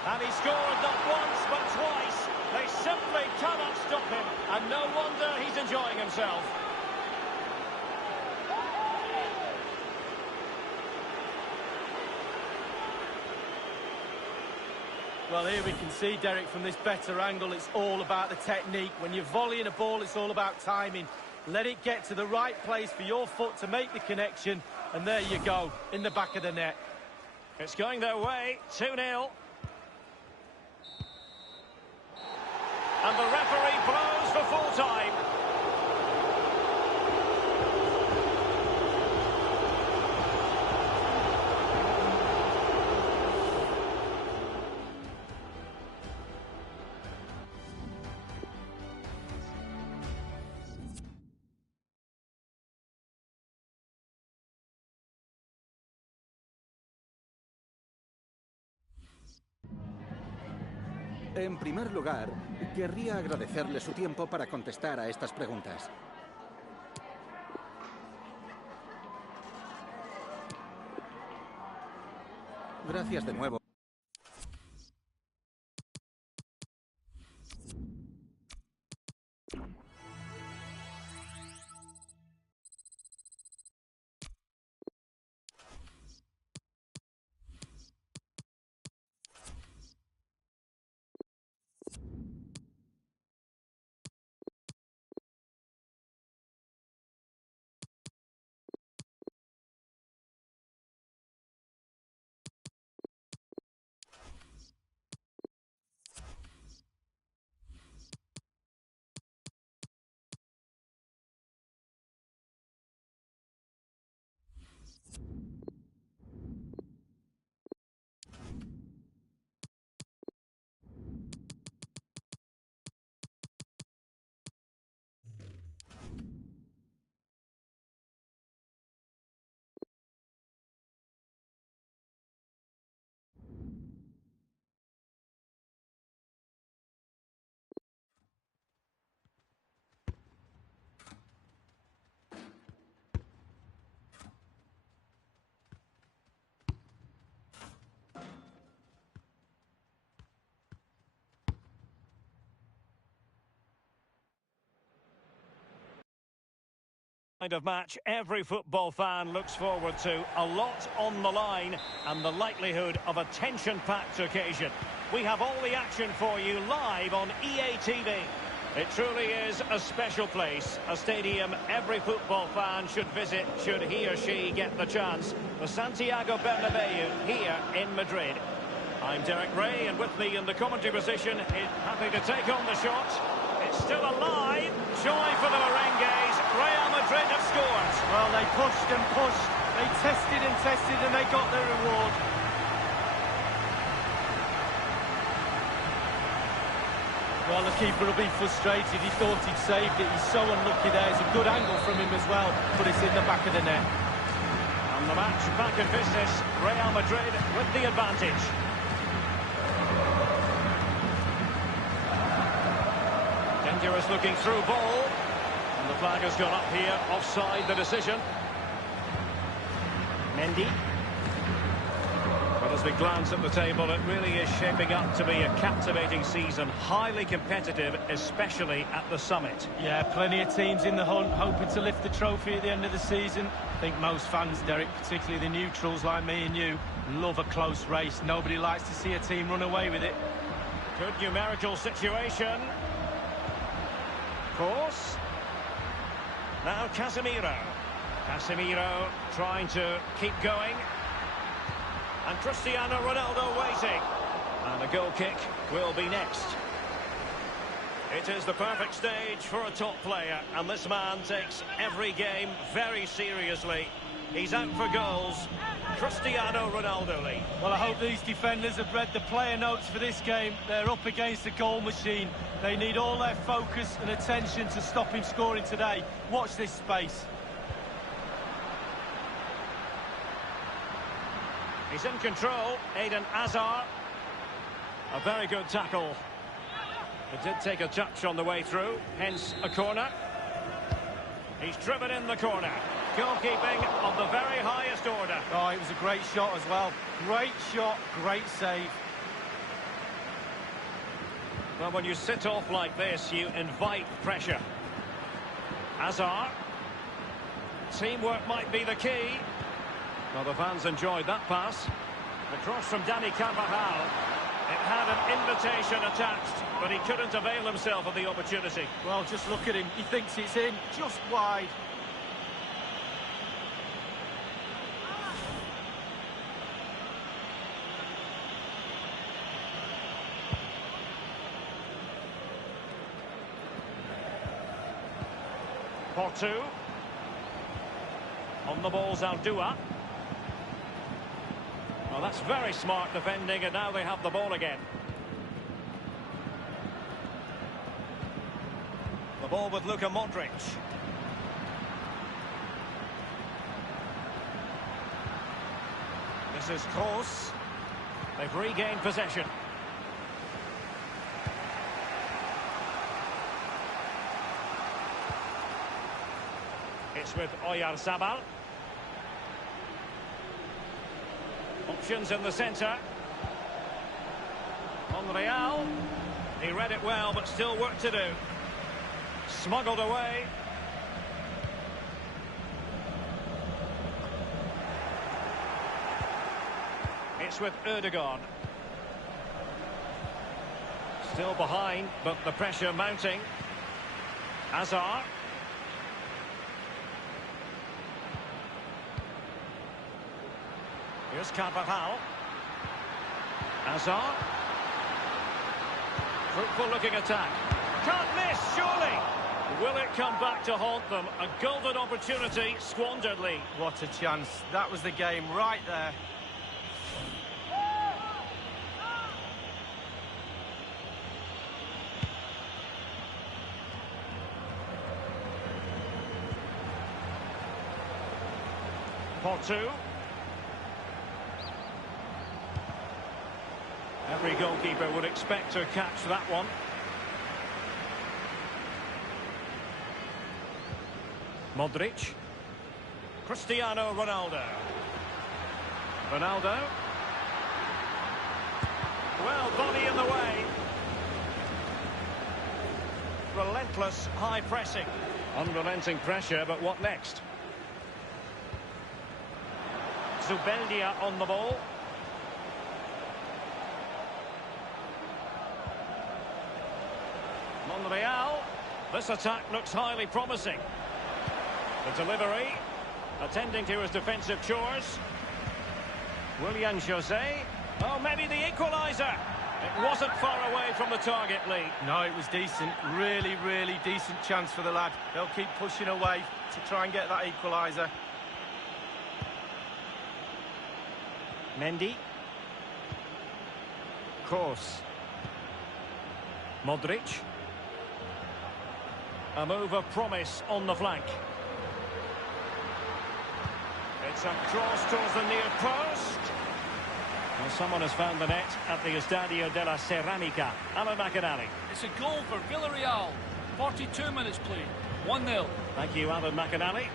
And he scored not once, but twice. They simply cannot stop him. And no wonder he's enjoying himself. Well, here we can see, Derek, from this better angle, it's all about the technique. When you're volleying a ball, it's all about timing. Let it get to the right place for your foot to make the connection. And there you go, in the back of the net. It's going their way, 2-0. And the referee blows for full time. En primer lugar, querría agradecerle su tiempo para contestar a estas preguntas. Gracias de nuevo. Kind of match every football fan looks forward to. A lot on the line and the likelihood of a tension-packed occasion. We have all the action for you live on EA TV. It truly is a special place, a stadium every football fan should visit should he or she get the chance. The Santiago Bernabeu here in Madrid. I'm Derek Ray, and with me in the commentary position, happy to take on the shot. It's still alive. Joy for the Merengues. Real Madrid have scored. Well, they pushed and pushed, They tested and they got their reward. Well, the keeper will be frustrated. He thought he'd saved it. He's so unlucky there. It's a good angle from him as well, but it's in the back of the net. And the match back in business. Real Madrid with the advantage. Dangerous looking through ball. And the flag has gone up here. Offside the decision. Mendy. But as we glance at the table, it really is shaping up to be a captivating season. Highly competitive, especially at the summit. Yeah, plenty of teams in the hunt, hoping to lift the trophy at the end of the season. I think most fans, Derek, particularly the neutrals like me and you, love a close race. Nobody likes to see a team run away with it. Good numerical situation. Of course. Now Casemiro. Casemiro trying to keep going. And Cristiano Ronaldo waiting. And the goal kick will be next. It is the perfect stage for a top player. And this man takes every game very seriously. He's out for goals. Cristiano Ronaldo, Lee. Well, I hope these defenders have read the player notes for this game. They're up against a goal machine. They need all their focus and attention to stop him scoring today. Watch this space. He's in control, Eden Hazard. A very good tackle. It did take a touch on the way through, hence a corner. He's driven in the corner. Goalkeeping of the very highest order. Oh, it was a great shot as well. Great shot, great save. Well, when you sit off like this, you invite pressure. Hazard. Teamwork might be the key. Well, the fans enjoyed that pass. The cross from Dani Carvajal. It had an invitation attached, but he couldn't avail himself of the opportunity. Well, just look at him. He thinks it's in, just wide. Porto. On the ball's Aldua. Well, that's very smart defending, and now they have the ball again. The ball with Luka Modric. This is Kroos. They've regained possession. It's with Oyarzabal. Options in the centre. Monreal. He read it well, but still work to do. Smuggled away. It's with Ødegaard. Still behind, but the pressure mounting. Hazard. Here's Carvajal. Hazard. Fruitful looking attack. Can't miss, surely. Will it come back to haunt them? A golden opportunity squandered, Lee. What a chance. That was the game right there. Porto. Every goalkeeper would expect to catch that one. Modric. Cristiano Ronaldo. Ronaldo. Well, body in the way. Relentless high pressing. Unrelenting pressure, but what next? Zubeldia on the ball. Monreal. This attack looks highly promising. The delivery. Attending to his defensive chores. Willian Jose. Oh, maybe the equaliser. It wasn't far away from the target, Lee. No, it was decent. Really, really decent chance for the lad. They'll keep pushing away to try and get that equaliser. Mendy. Kroos. Modric. A move of promise on the flank. It's a cross towards the near post. Well, someone has found the net at the Estadio de la Ceramica. Alan McInally. It's a goal for Villarreal. 42 minutes played. 1-0. Thank you, Alan McInally.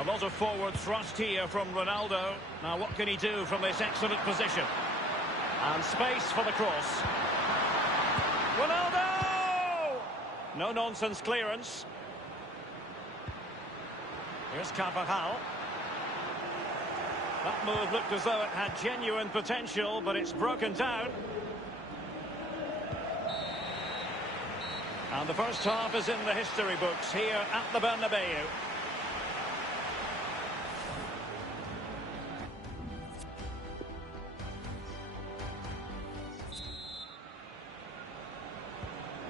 A lot of forward thrust here from Ronaldo. Now, what can he do from this excellent position? And space for the cross. Ronaldo! No-nonsense clearance. Here's Carvajal. That move looked as though it had genuine potential, but it's broken down. And the first half is in the history books here at the Bernabeu.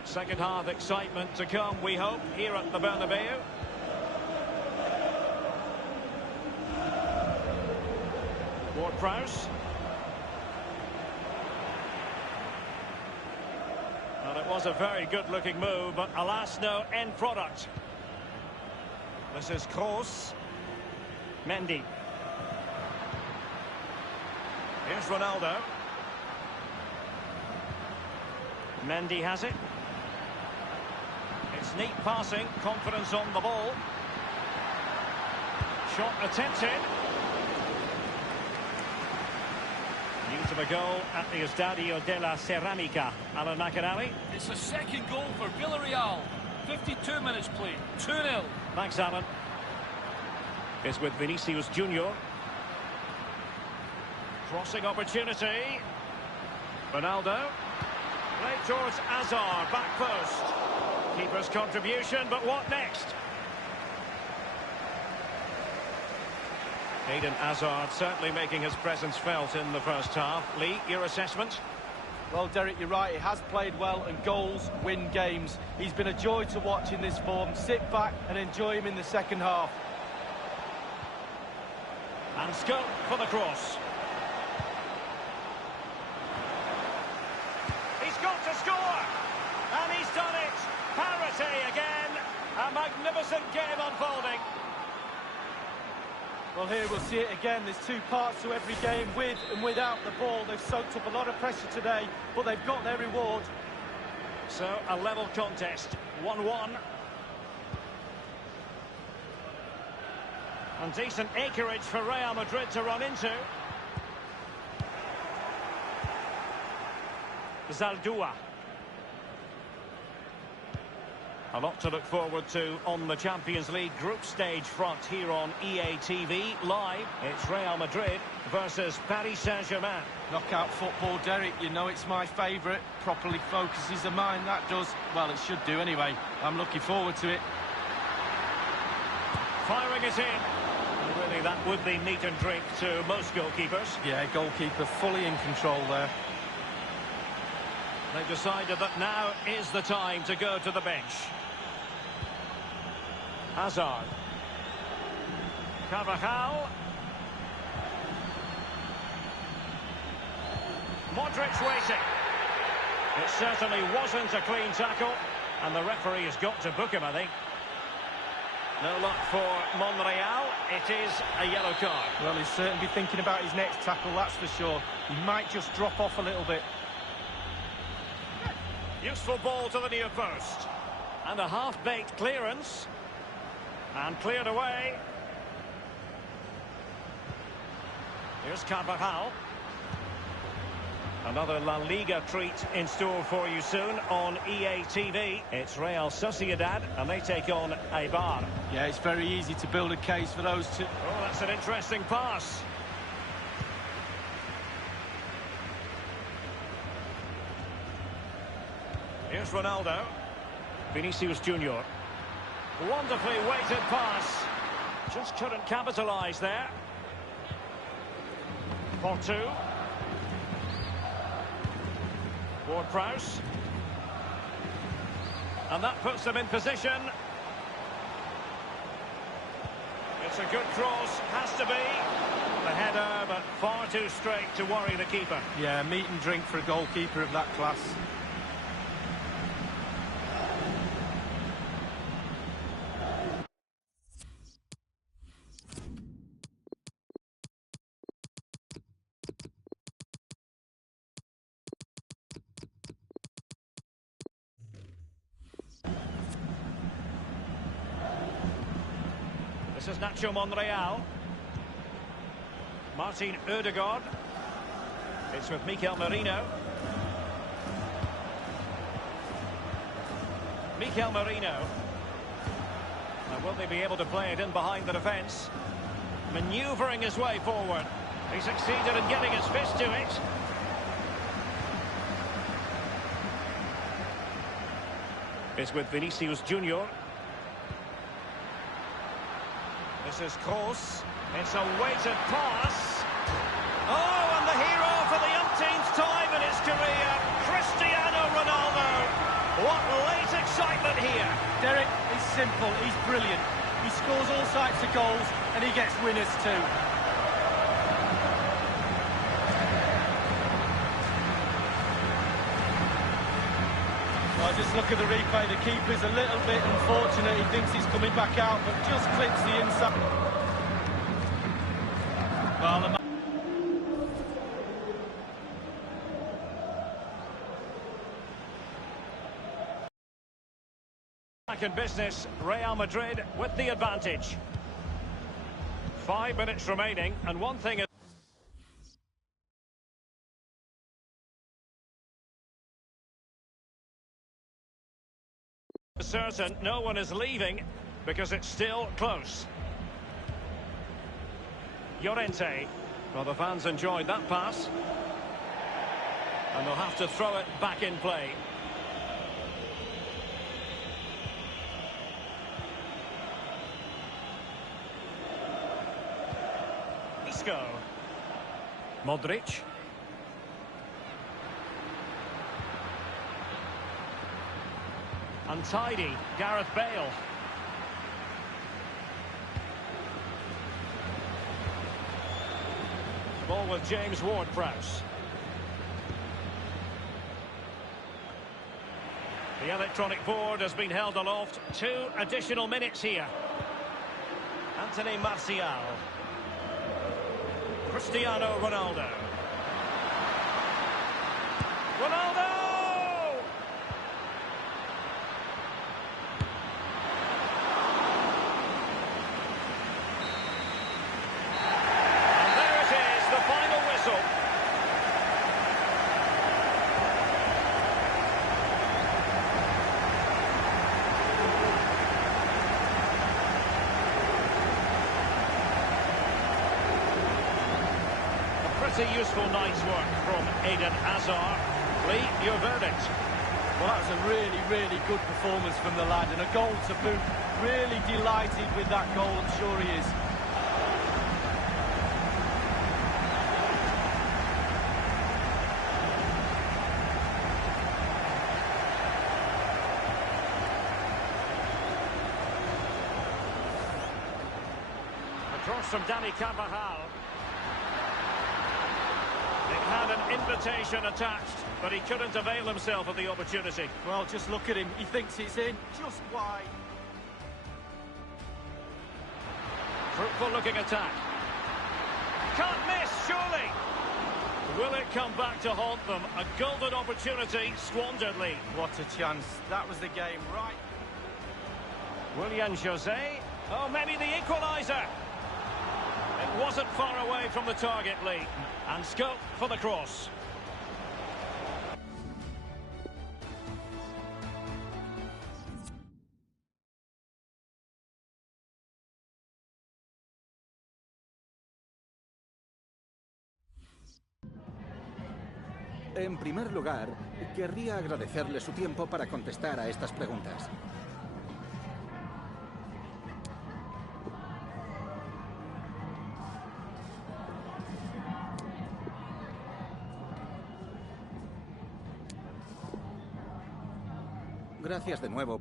Second half excitement to come, we hope, here at the Bernabeu. Ward-Prowse. Well, it was a very good-looking move, but alas, no end product. This is Kroos. Mendy. Here's Ronaldo. Mendy has it. It's neat passing, confidence on the ball. Shot attempted. News of a goal at the Estadio de la Ceramica. Alan McInally. It's a second goal for Villarreal. 52 minutes played. 2-0. Thanks, Alan. It's with Vinicius Junior. Crossing opportunity. Ronaldo. Play towards Hazard. Back post. Keeper's contribution, but what next? Eden Hazard certainly making his presence felt in the first half. Lee, your assessment? Well, Derek, you're right. He has played well, and goals win games. He's been a joy to watch in this form. Sit back and enjoy him in the second half. And scope for the cross. He's got to score! And he's done it! Parity again! A magnificent game unfolding. Well, here we'll see it again. There's two parts to every game, with and without the ball. They've soaked up a lot of pressure today, but they've got their reward. So, a level contest, 1-1. And decent acreage for Real Madrid to run into. Zaldua. A lot to look forward to on the Champions League group stage front here on EA TV. Live, it's Real Madrid versus Paris Saint-Germain. Knockout football, Derek, you know it's my favourite. Properly focuses the mind, that does. Well, it should do anyway. I'm looking forward to it. Firing it in. And really, that would be meat and drink to most goalkeepers. Yeah, goalkeeper fully in control there. They've decided that now is the time to go to the bench. Hazard. Carvajal. Modric waiting. It certainly wasn't a clean tackle, and the referee has got to book him, I think. No luck for Monreal. It is a yellow card. Well, he'll certainly be thinking about his next tackle, that's for sure. He might just drop off a little bit. Useful ball to the near post. And a half-baked clearance. And cleared away. Here's Carvajal. Another La Liga treat in store for you soon on EA TV. It's Real Sociedad, and they take on Eibar. Yeah, it's very easy to build a case for those two. Oh, that's an interesting pass. Here's Ronaldo. Vinicius Junior. Wonderfully weighted pass. Just couldn't capitalise there. Portu. Ward-Prowse. And that puts them in position. It's a good cross, has to be. The header, but far too straight to worry the keeper. Yeah, meat and drink for a goalkeeper of that class. This is Nacho Monreal. Martin Ødegaard. It's with Mikel Merino. Mikel Merino. Now, will they be able to play it in behind the defence? Manoeuvring his way forward. He succeeded in getting his fist to it. It's with Vinicius Junior. This is Kroos. It's a weighted pass. Oh, and the hero for the umpteenth time in his career, Cristiano Ronaldo. What late excitement here. Derek is simple, he's brilliant. He scores all types of goals and he gets winners too. Well, just look at the replay. The keeper's a little bit unfortunate. He thinks he's coming back out, but just clips the inside. Well, back in business, Real Madrid with the advantage. 5 minutes remaining, and one thing is certain, no one is leaving because it's still close. Llorente. Well, the fans enjoyed that pass. And they'll have to throw it back in play. Isco. Modric. Untidy, Gareth Bale. Ball with James Ward-Prowse. The electronic board has been held aloft. 2 additional minutes here. Anthony Martial. Cristiano Ronaldo. Ronaldo! Pretty useful night's work from Eden Hazard. Lee, your verdict? Well, that was a really, really good performance from the lad, and a goal to boot. Really delighted with that goal, I'm sure he is. A cross from Dani Carvajal. It had an invitation attached, but he couldn't avail himself of the opportunity. Well, just look at him. He thinks it's in, just wide. Fruitful looking attack. Can't miss, surely. Will it come back to haunt them? A golden opportunity squandered, Lee. What a chance. That was the game, right? Willian Jose. Oh, maybe the equaliser. It wasn't far away from the target, Lee. And scope for the cross. En primer lugar, querría agradecerle su tiempo para contestar a estas preguntas. Gracias de nuevo.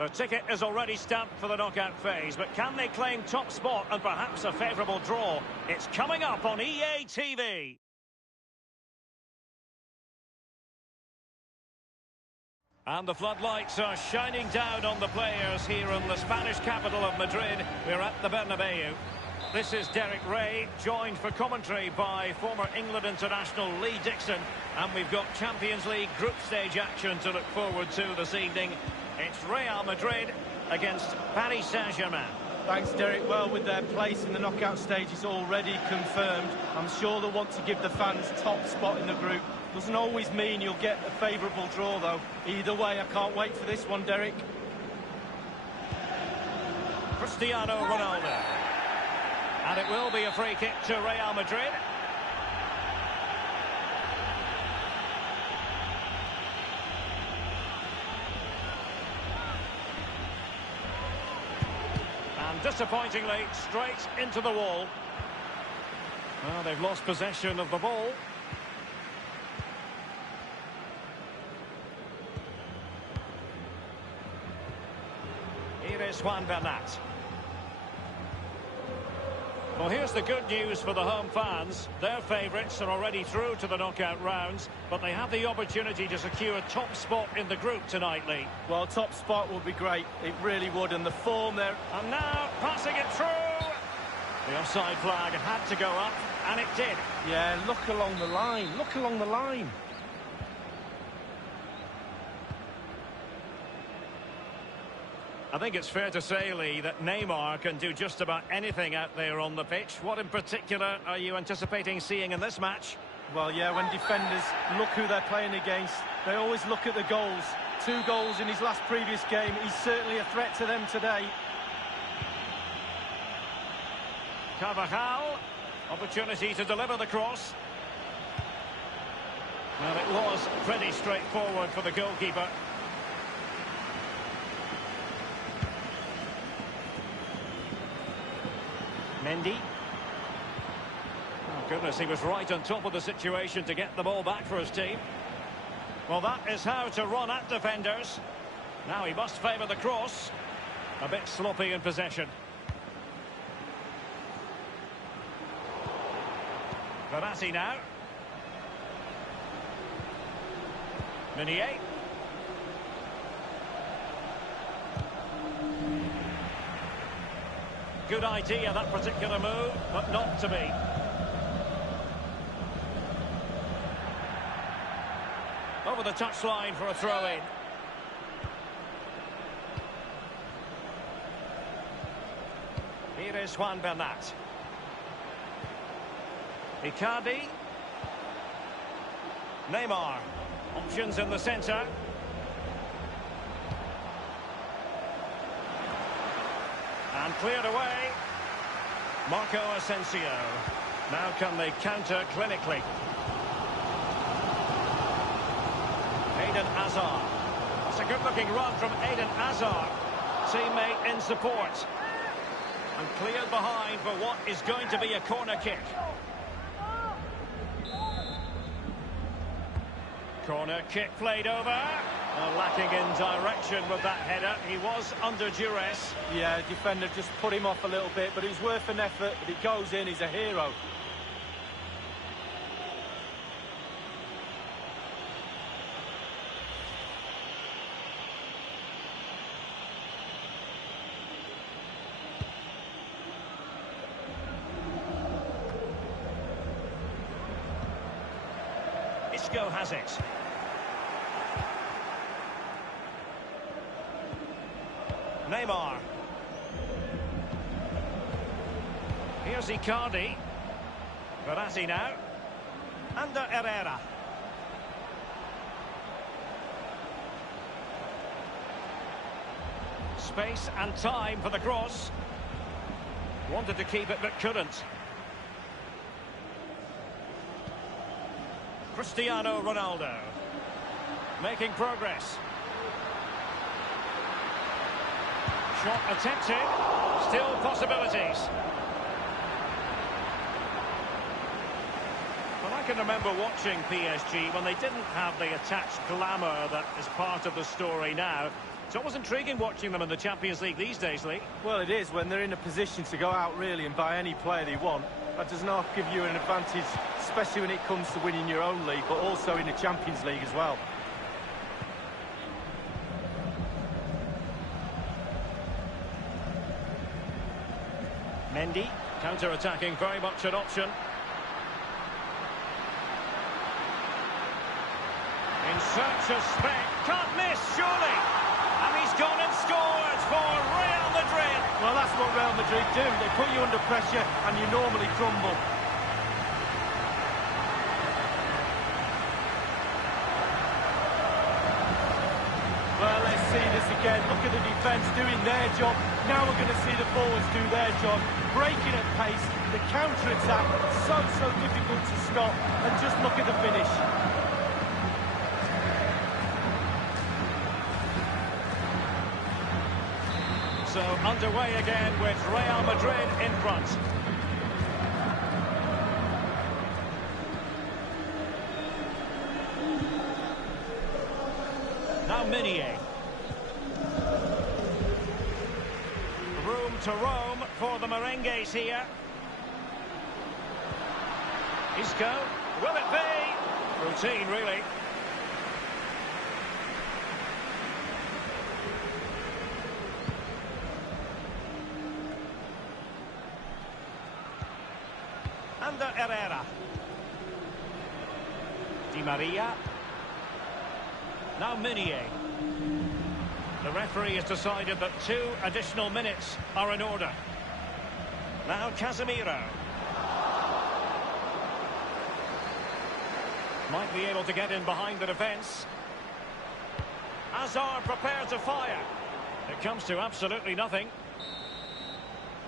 The ticket is already stamped for the knockout phase, but can they claim top spot and perhaps a favourable draw? It's coming up on EA TV. And the floodlights are shining down on the players here in the Spanish capital of Madrid. We're at the Bernabeu. This is Derek Ray, joined for commentary by former England international Lee Dixon. And we've got Champions League group stage action to look forward to this evening. It's Real Madrid against Paris Saint-Germain. Thanks, Derek. Well, with their place in the knockout stage is already confirmed, I'm sure they'll want to give the fans top spot in the group. Doesn't always mean you'll get a favourable draw, though. Either way, I can't wait for this one, Derek. Cristiano Ronaldo. And it will be a free kick to Real Madrid. And disappointingly, straight into the wall. Well, they've lost possession of the ball. Here is Juan Bernat. Well, here's the good news for the home fans. Their favourites are already through to the knockout rounds, but they have the opportunity to secure a top spot in the group tonight, Lee. Well, top spot would be great. It really would, and the form there... And now, passing it through! The offside flag had to go up, and it did. Yeah, look along the line. Look along the line. I think it's fair to say, Lee, that Neymar can do just about anything out there on the pitch. What in particular are you anticipating seeing in this match? Well, yeah, when defenders look who they're playing against, they always look at the goals. 2 goals in his last previous game. He's certainly a threat to them today. Carvajal, opportunity to deliver the cross. Well, it was pretty straightforward for the goalkeeper. Mendy. Oh, goodness, he was right on top of the situation to get the ball back for his team. Well, that is how to run at defenders. Now he must favour the cross. A bit sloppy in possession. Verratti now. Meunier. Good idea, that particular move, but not to be. Over the touchline for a throw-in. Here is Juan Bernat. Icardi. Neymar. Options in the centre. And cleared away. Marco Asensio. Now can they counter clinically? Eden Hazard. That's a good-looking run from Eden Hazard. Teammate in support. And cleared behind for what is going to be a corner kick. Corner kick played over. Lacking in direction with that header. He was under duress. Yeah, defender just put him off a little bit, but he's worth an effort. If he goes in, he's a hero. Isco has it. Neymar. Here's Icardi. Verratti now. Under Herrera. Space and time for the cross. Wanted to keep it but couldn't. Cristiano Ronaldo. Making progress. Shot attempted. Still possibilities. Well, I can remember watching PSG when they didn't have the attached glamour that is part of the story now. It's always intriguing watching them in the Champions League these days, Lee. Well, it is when they're in a position to go out really and buy any player they want. That does not give you an advantage, especially when it comes to winning your own league, but also in the Champions League as well. Mendy, counter-attacking, very much an option. In search of spec, can't miss, surely! And he's gone and scored for Real Madrid. Well, that's what Real Madrid do. They put you under pressure and you normally crumble. Well, let's see this again. Look at the defence doing their job. Now we're going to see the forwards do their job. Breaking at pace, the counter-attack, so difficult to stop. And just look at the finish. So underway again with Real Madrid in front. Now Meunier. Room to roam for the merengues here. Isco, will it be? Routine, really. Under Herrera. Di Maria. Now Meunier. The referee has decided that 2 additional minutes are in order. Now Casemiro. Might be able to get in behind the defence. Hazard prepared to fire. It comes to absolutely nothing.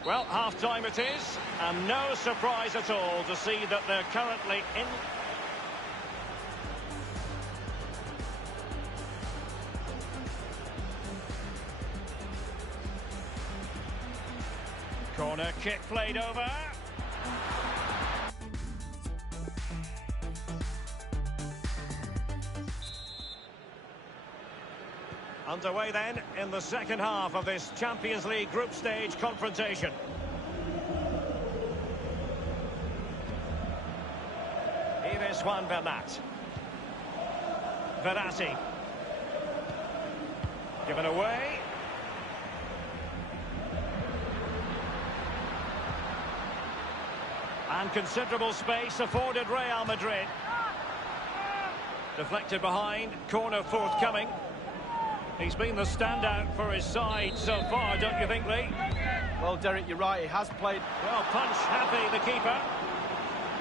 Well, half-time it is, and no surprise at all to see that they're currently in... Corner kick played over. Underway then in the second half of this Champions League group stage confrontation. Here is Juan Bernat. Verratti. Given away. And considerable space afforded Real Madrid. Deflected behind, corner forthcoming. He's been the standout for his side so far, don't you think, Lee? Well, Derek, you're right. He has played... Well, punch happy, the keeper.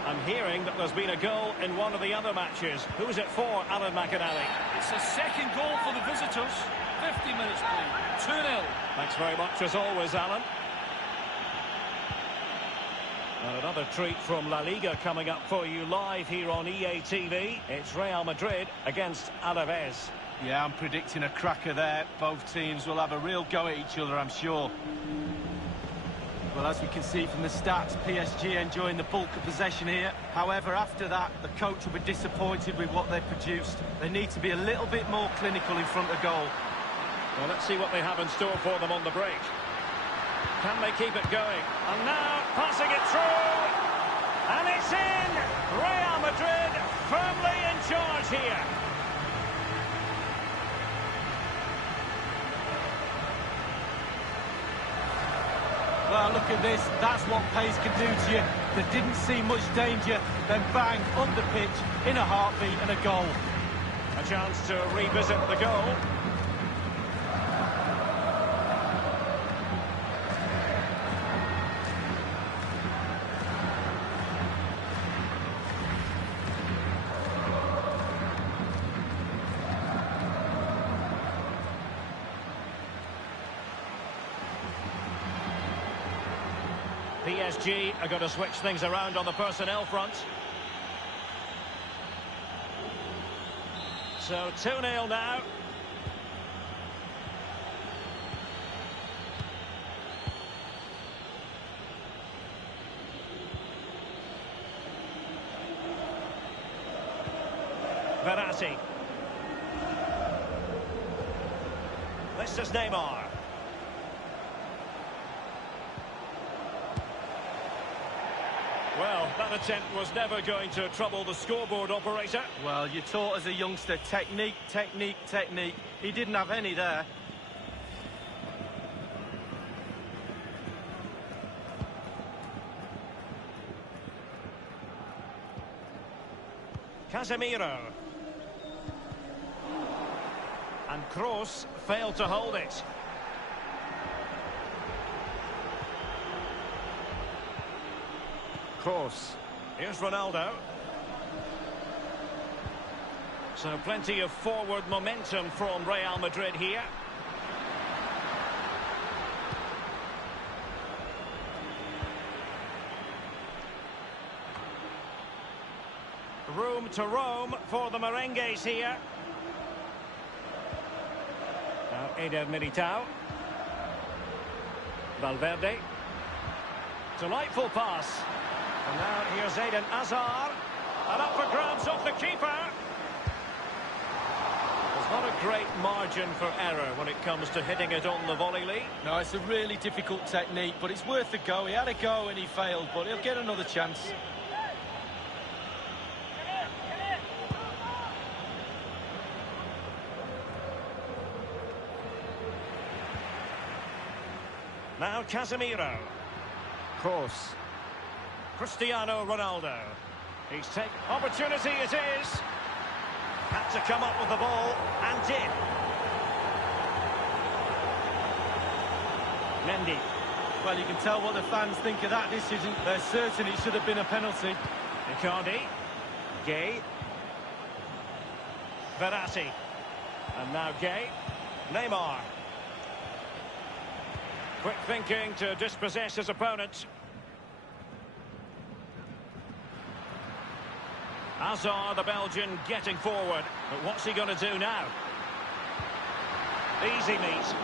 I'm hearing that there's been a goal in one of the other matches. Who's it for, Alan McInally? It's a second goal for the visitors. 50 minutes played. 2-0. Thanks very much, as always, Alan. And another treat from La Liga coming up for you live here on EA TV. It's Real Madrid against Alaves. Yeah, I'm predicting a cracker there. Both teams will have a real go at each other, I'm sure. Well, as we can see from the stats, PSG enjoying the bulk of possession here. However, after that, the coach will be disappointed with what they've produced. They need to be a little bit more clinical in front of goal. Well, let's see what they have in store for them on the break. Can they keep it going? And now, passing it through. And it's in! Real Madrid firmly in charge here. Well, look at this. That's what pace can do to you. There didn't seem much danger. Then bang, up the pitch, in a heartbeat and a goal. A chance to revisit the goal. PSG are going to switch things around on the personnel front. So 2-0 now. Verratti. This is Neymar. Well, that attempt was never going to trouble the scoreboard operator. Well, you're taught as a youngster, technique, technique, technique. He didn't have any there. Casemiro. And Kroos failed to hold it. Kroos. Here's Ronaldo. So plenty of forward momentum from Real Madrid here. Room to roam for the merengues here. Now Eder Militao. Valverde. Delightful pass. And now here's Eden Hazard. And up for grabs off the keeper. There's not a great margin for error when it comes to hitting it on the volley, Lee. No, it's a really difficult technique, but it's worth a go. He had a go and he failed, but he'll get another chance. Now Casemiro. Kroos. Cristiano Ronaldo. He's taken opportunity, it is. Had to come up with the ball and did. Mendy. Well, you can tell what the fans think of that decision. They're certain it should have been a penalty. Icardi. Gay. Verratti. And now Gay. Neymar. Quick thinking to dispossess his opponent. Hazard, the Belgian, getting forward. But what's he going to do now? Easy meet.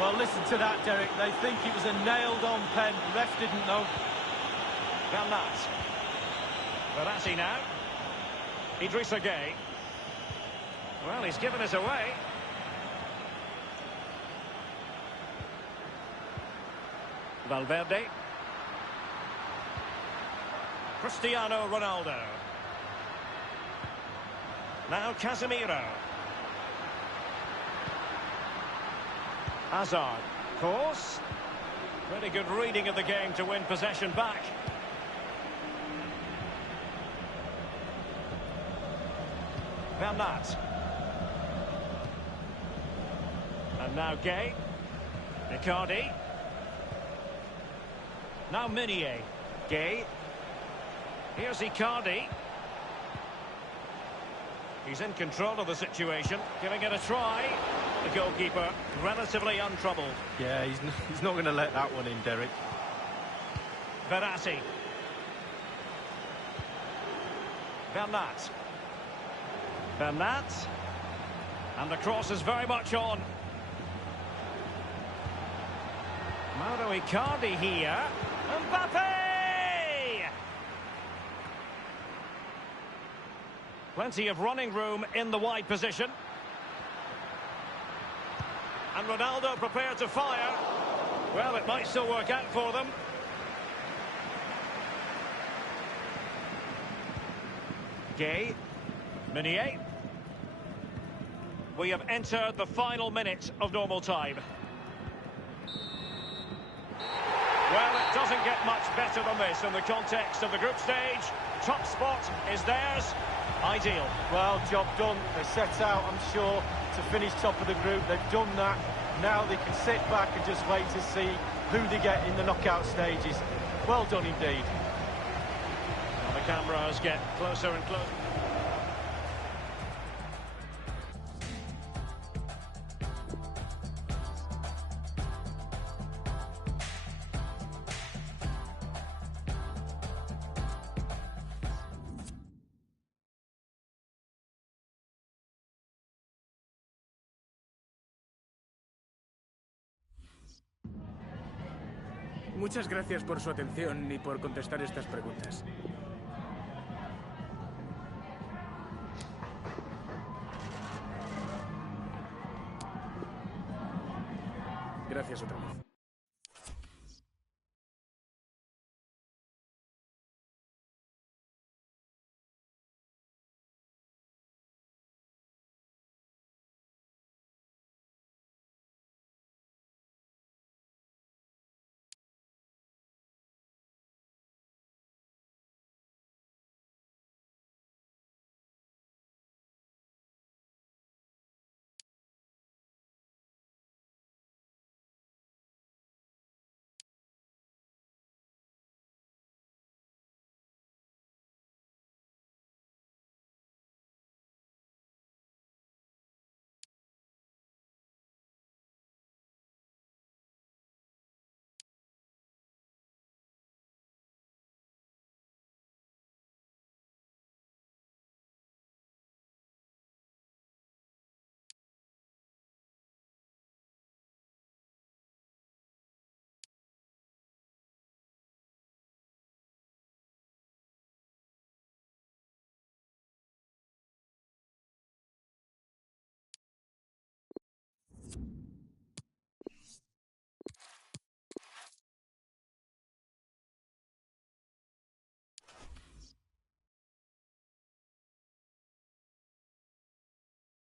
Well, listen to that, Derek. They think it was a nailed-on pen. The ref didn't know. Van Nat. Verratti now. Idrissa Gay. Well, he's given us away. Valverde. Cristiano Ronaldo. Now Casemiro. Hazard. Course. Pretty good reading of the game to win possession back. Van Nat. And now Gay. Icardi. Now Meunier. Gay. Here's Icardi. He's in control of the situation, giving it a try. The goalkeeper relatively untroubled. Yeah, he's not going to let that one in, Derek. Verratti. Van Nat. Van Nat. And the cross is very much on. Mauro Icardi here. Mbappe! Plenty of running room in the wide position. And Ronaldo prepared to fire. Well, it might still work out for them. Gay. Meunier. We have entered the final minute of normal time. Well, it doesn't get much better than this in the context of the group stage. Top spot is theirs. Ideal. Well, job done. They set out, I'm sure, to finish top of the group. They've done that. Now they can sit back and just wait to see who they get in the knockout stages. Well done indeed. Well, the cameras get closer and closer. Muchas gracias por su atención y por contestar estas preguntas. Gracias otra vez.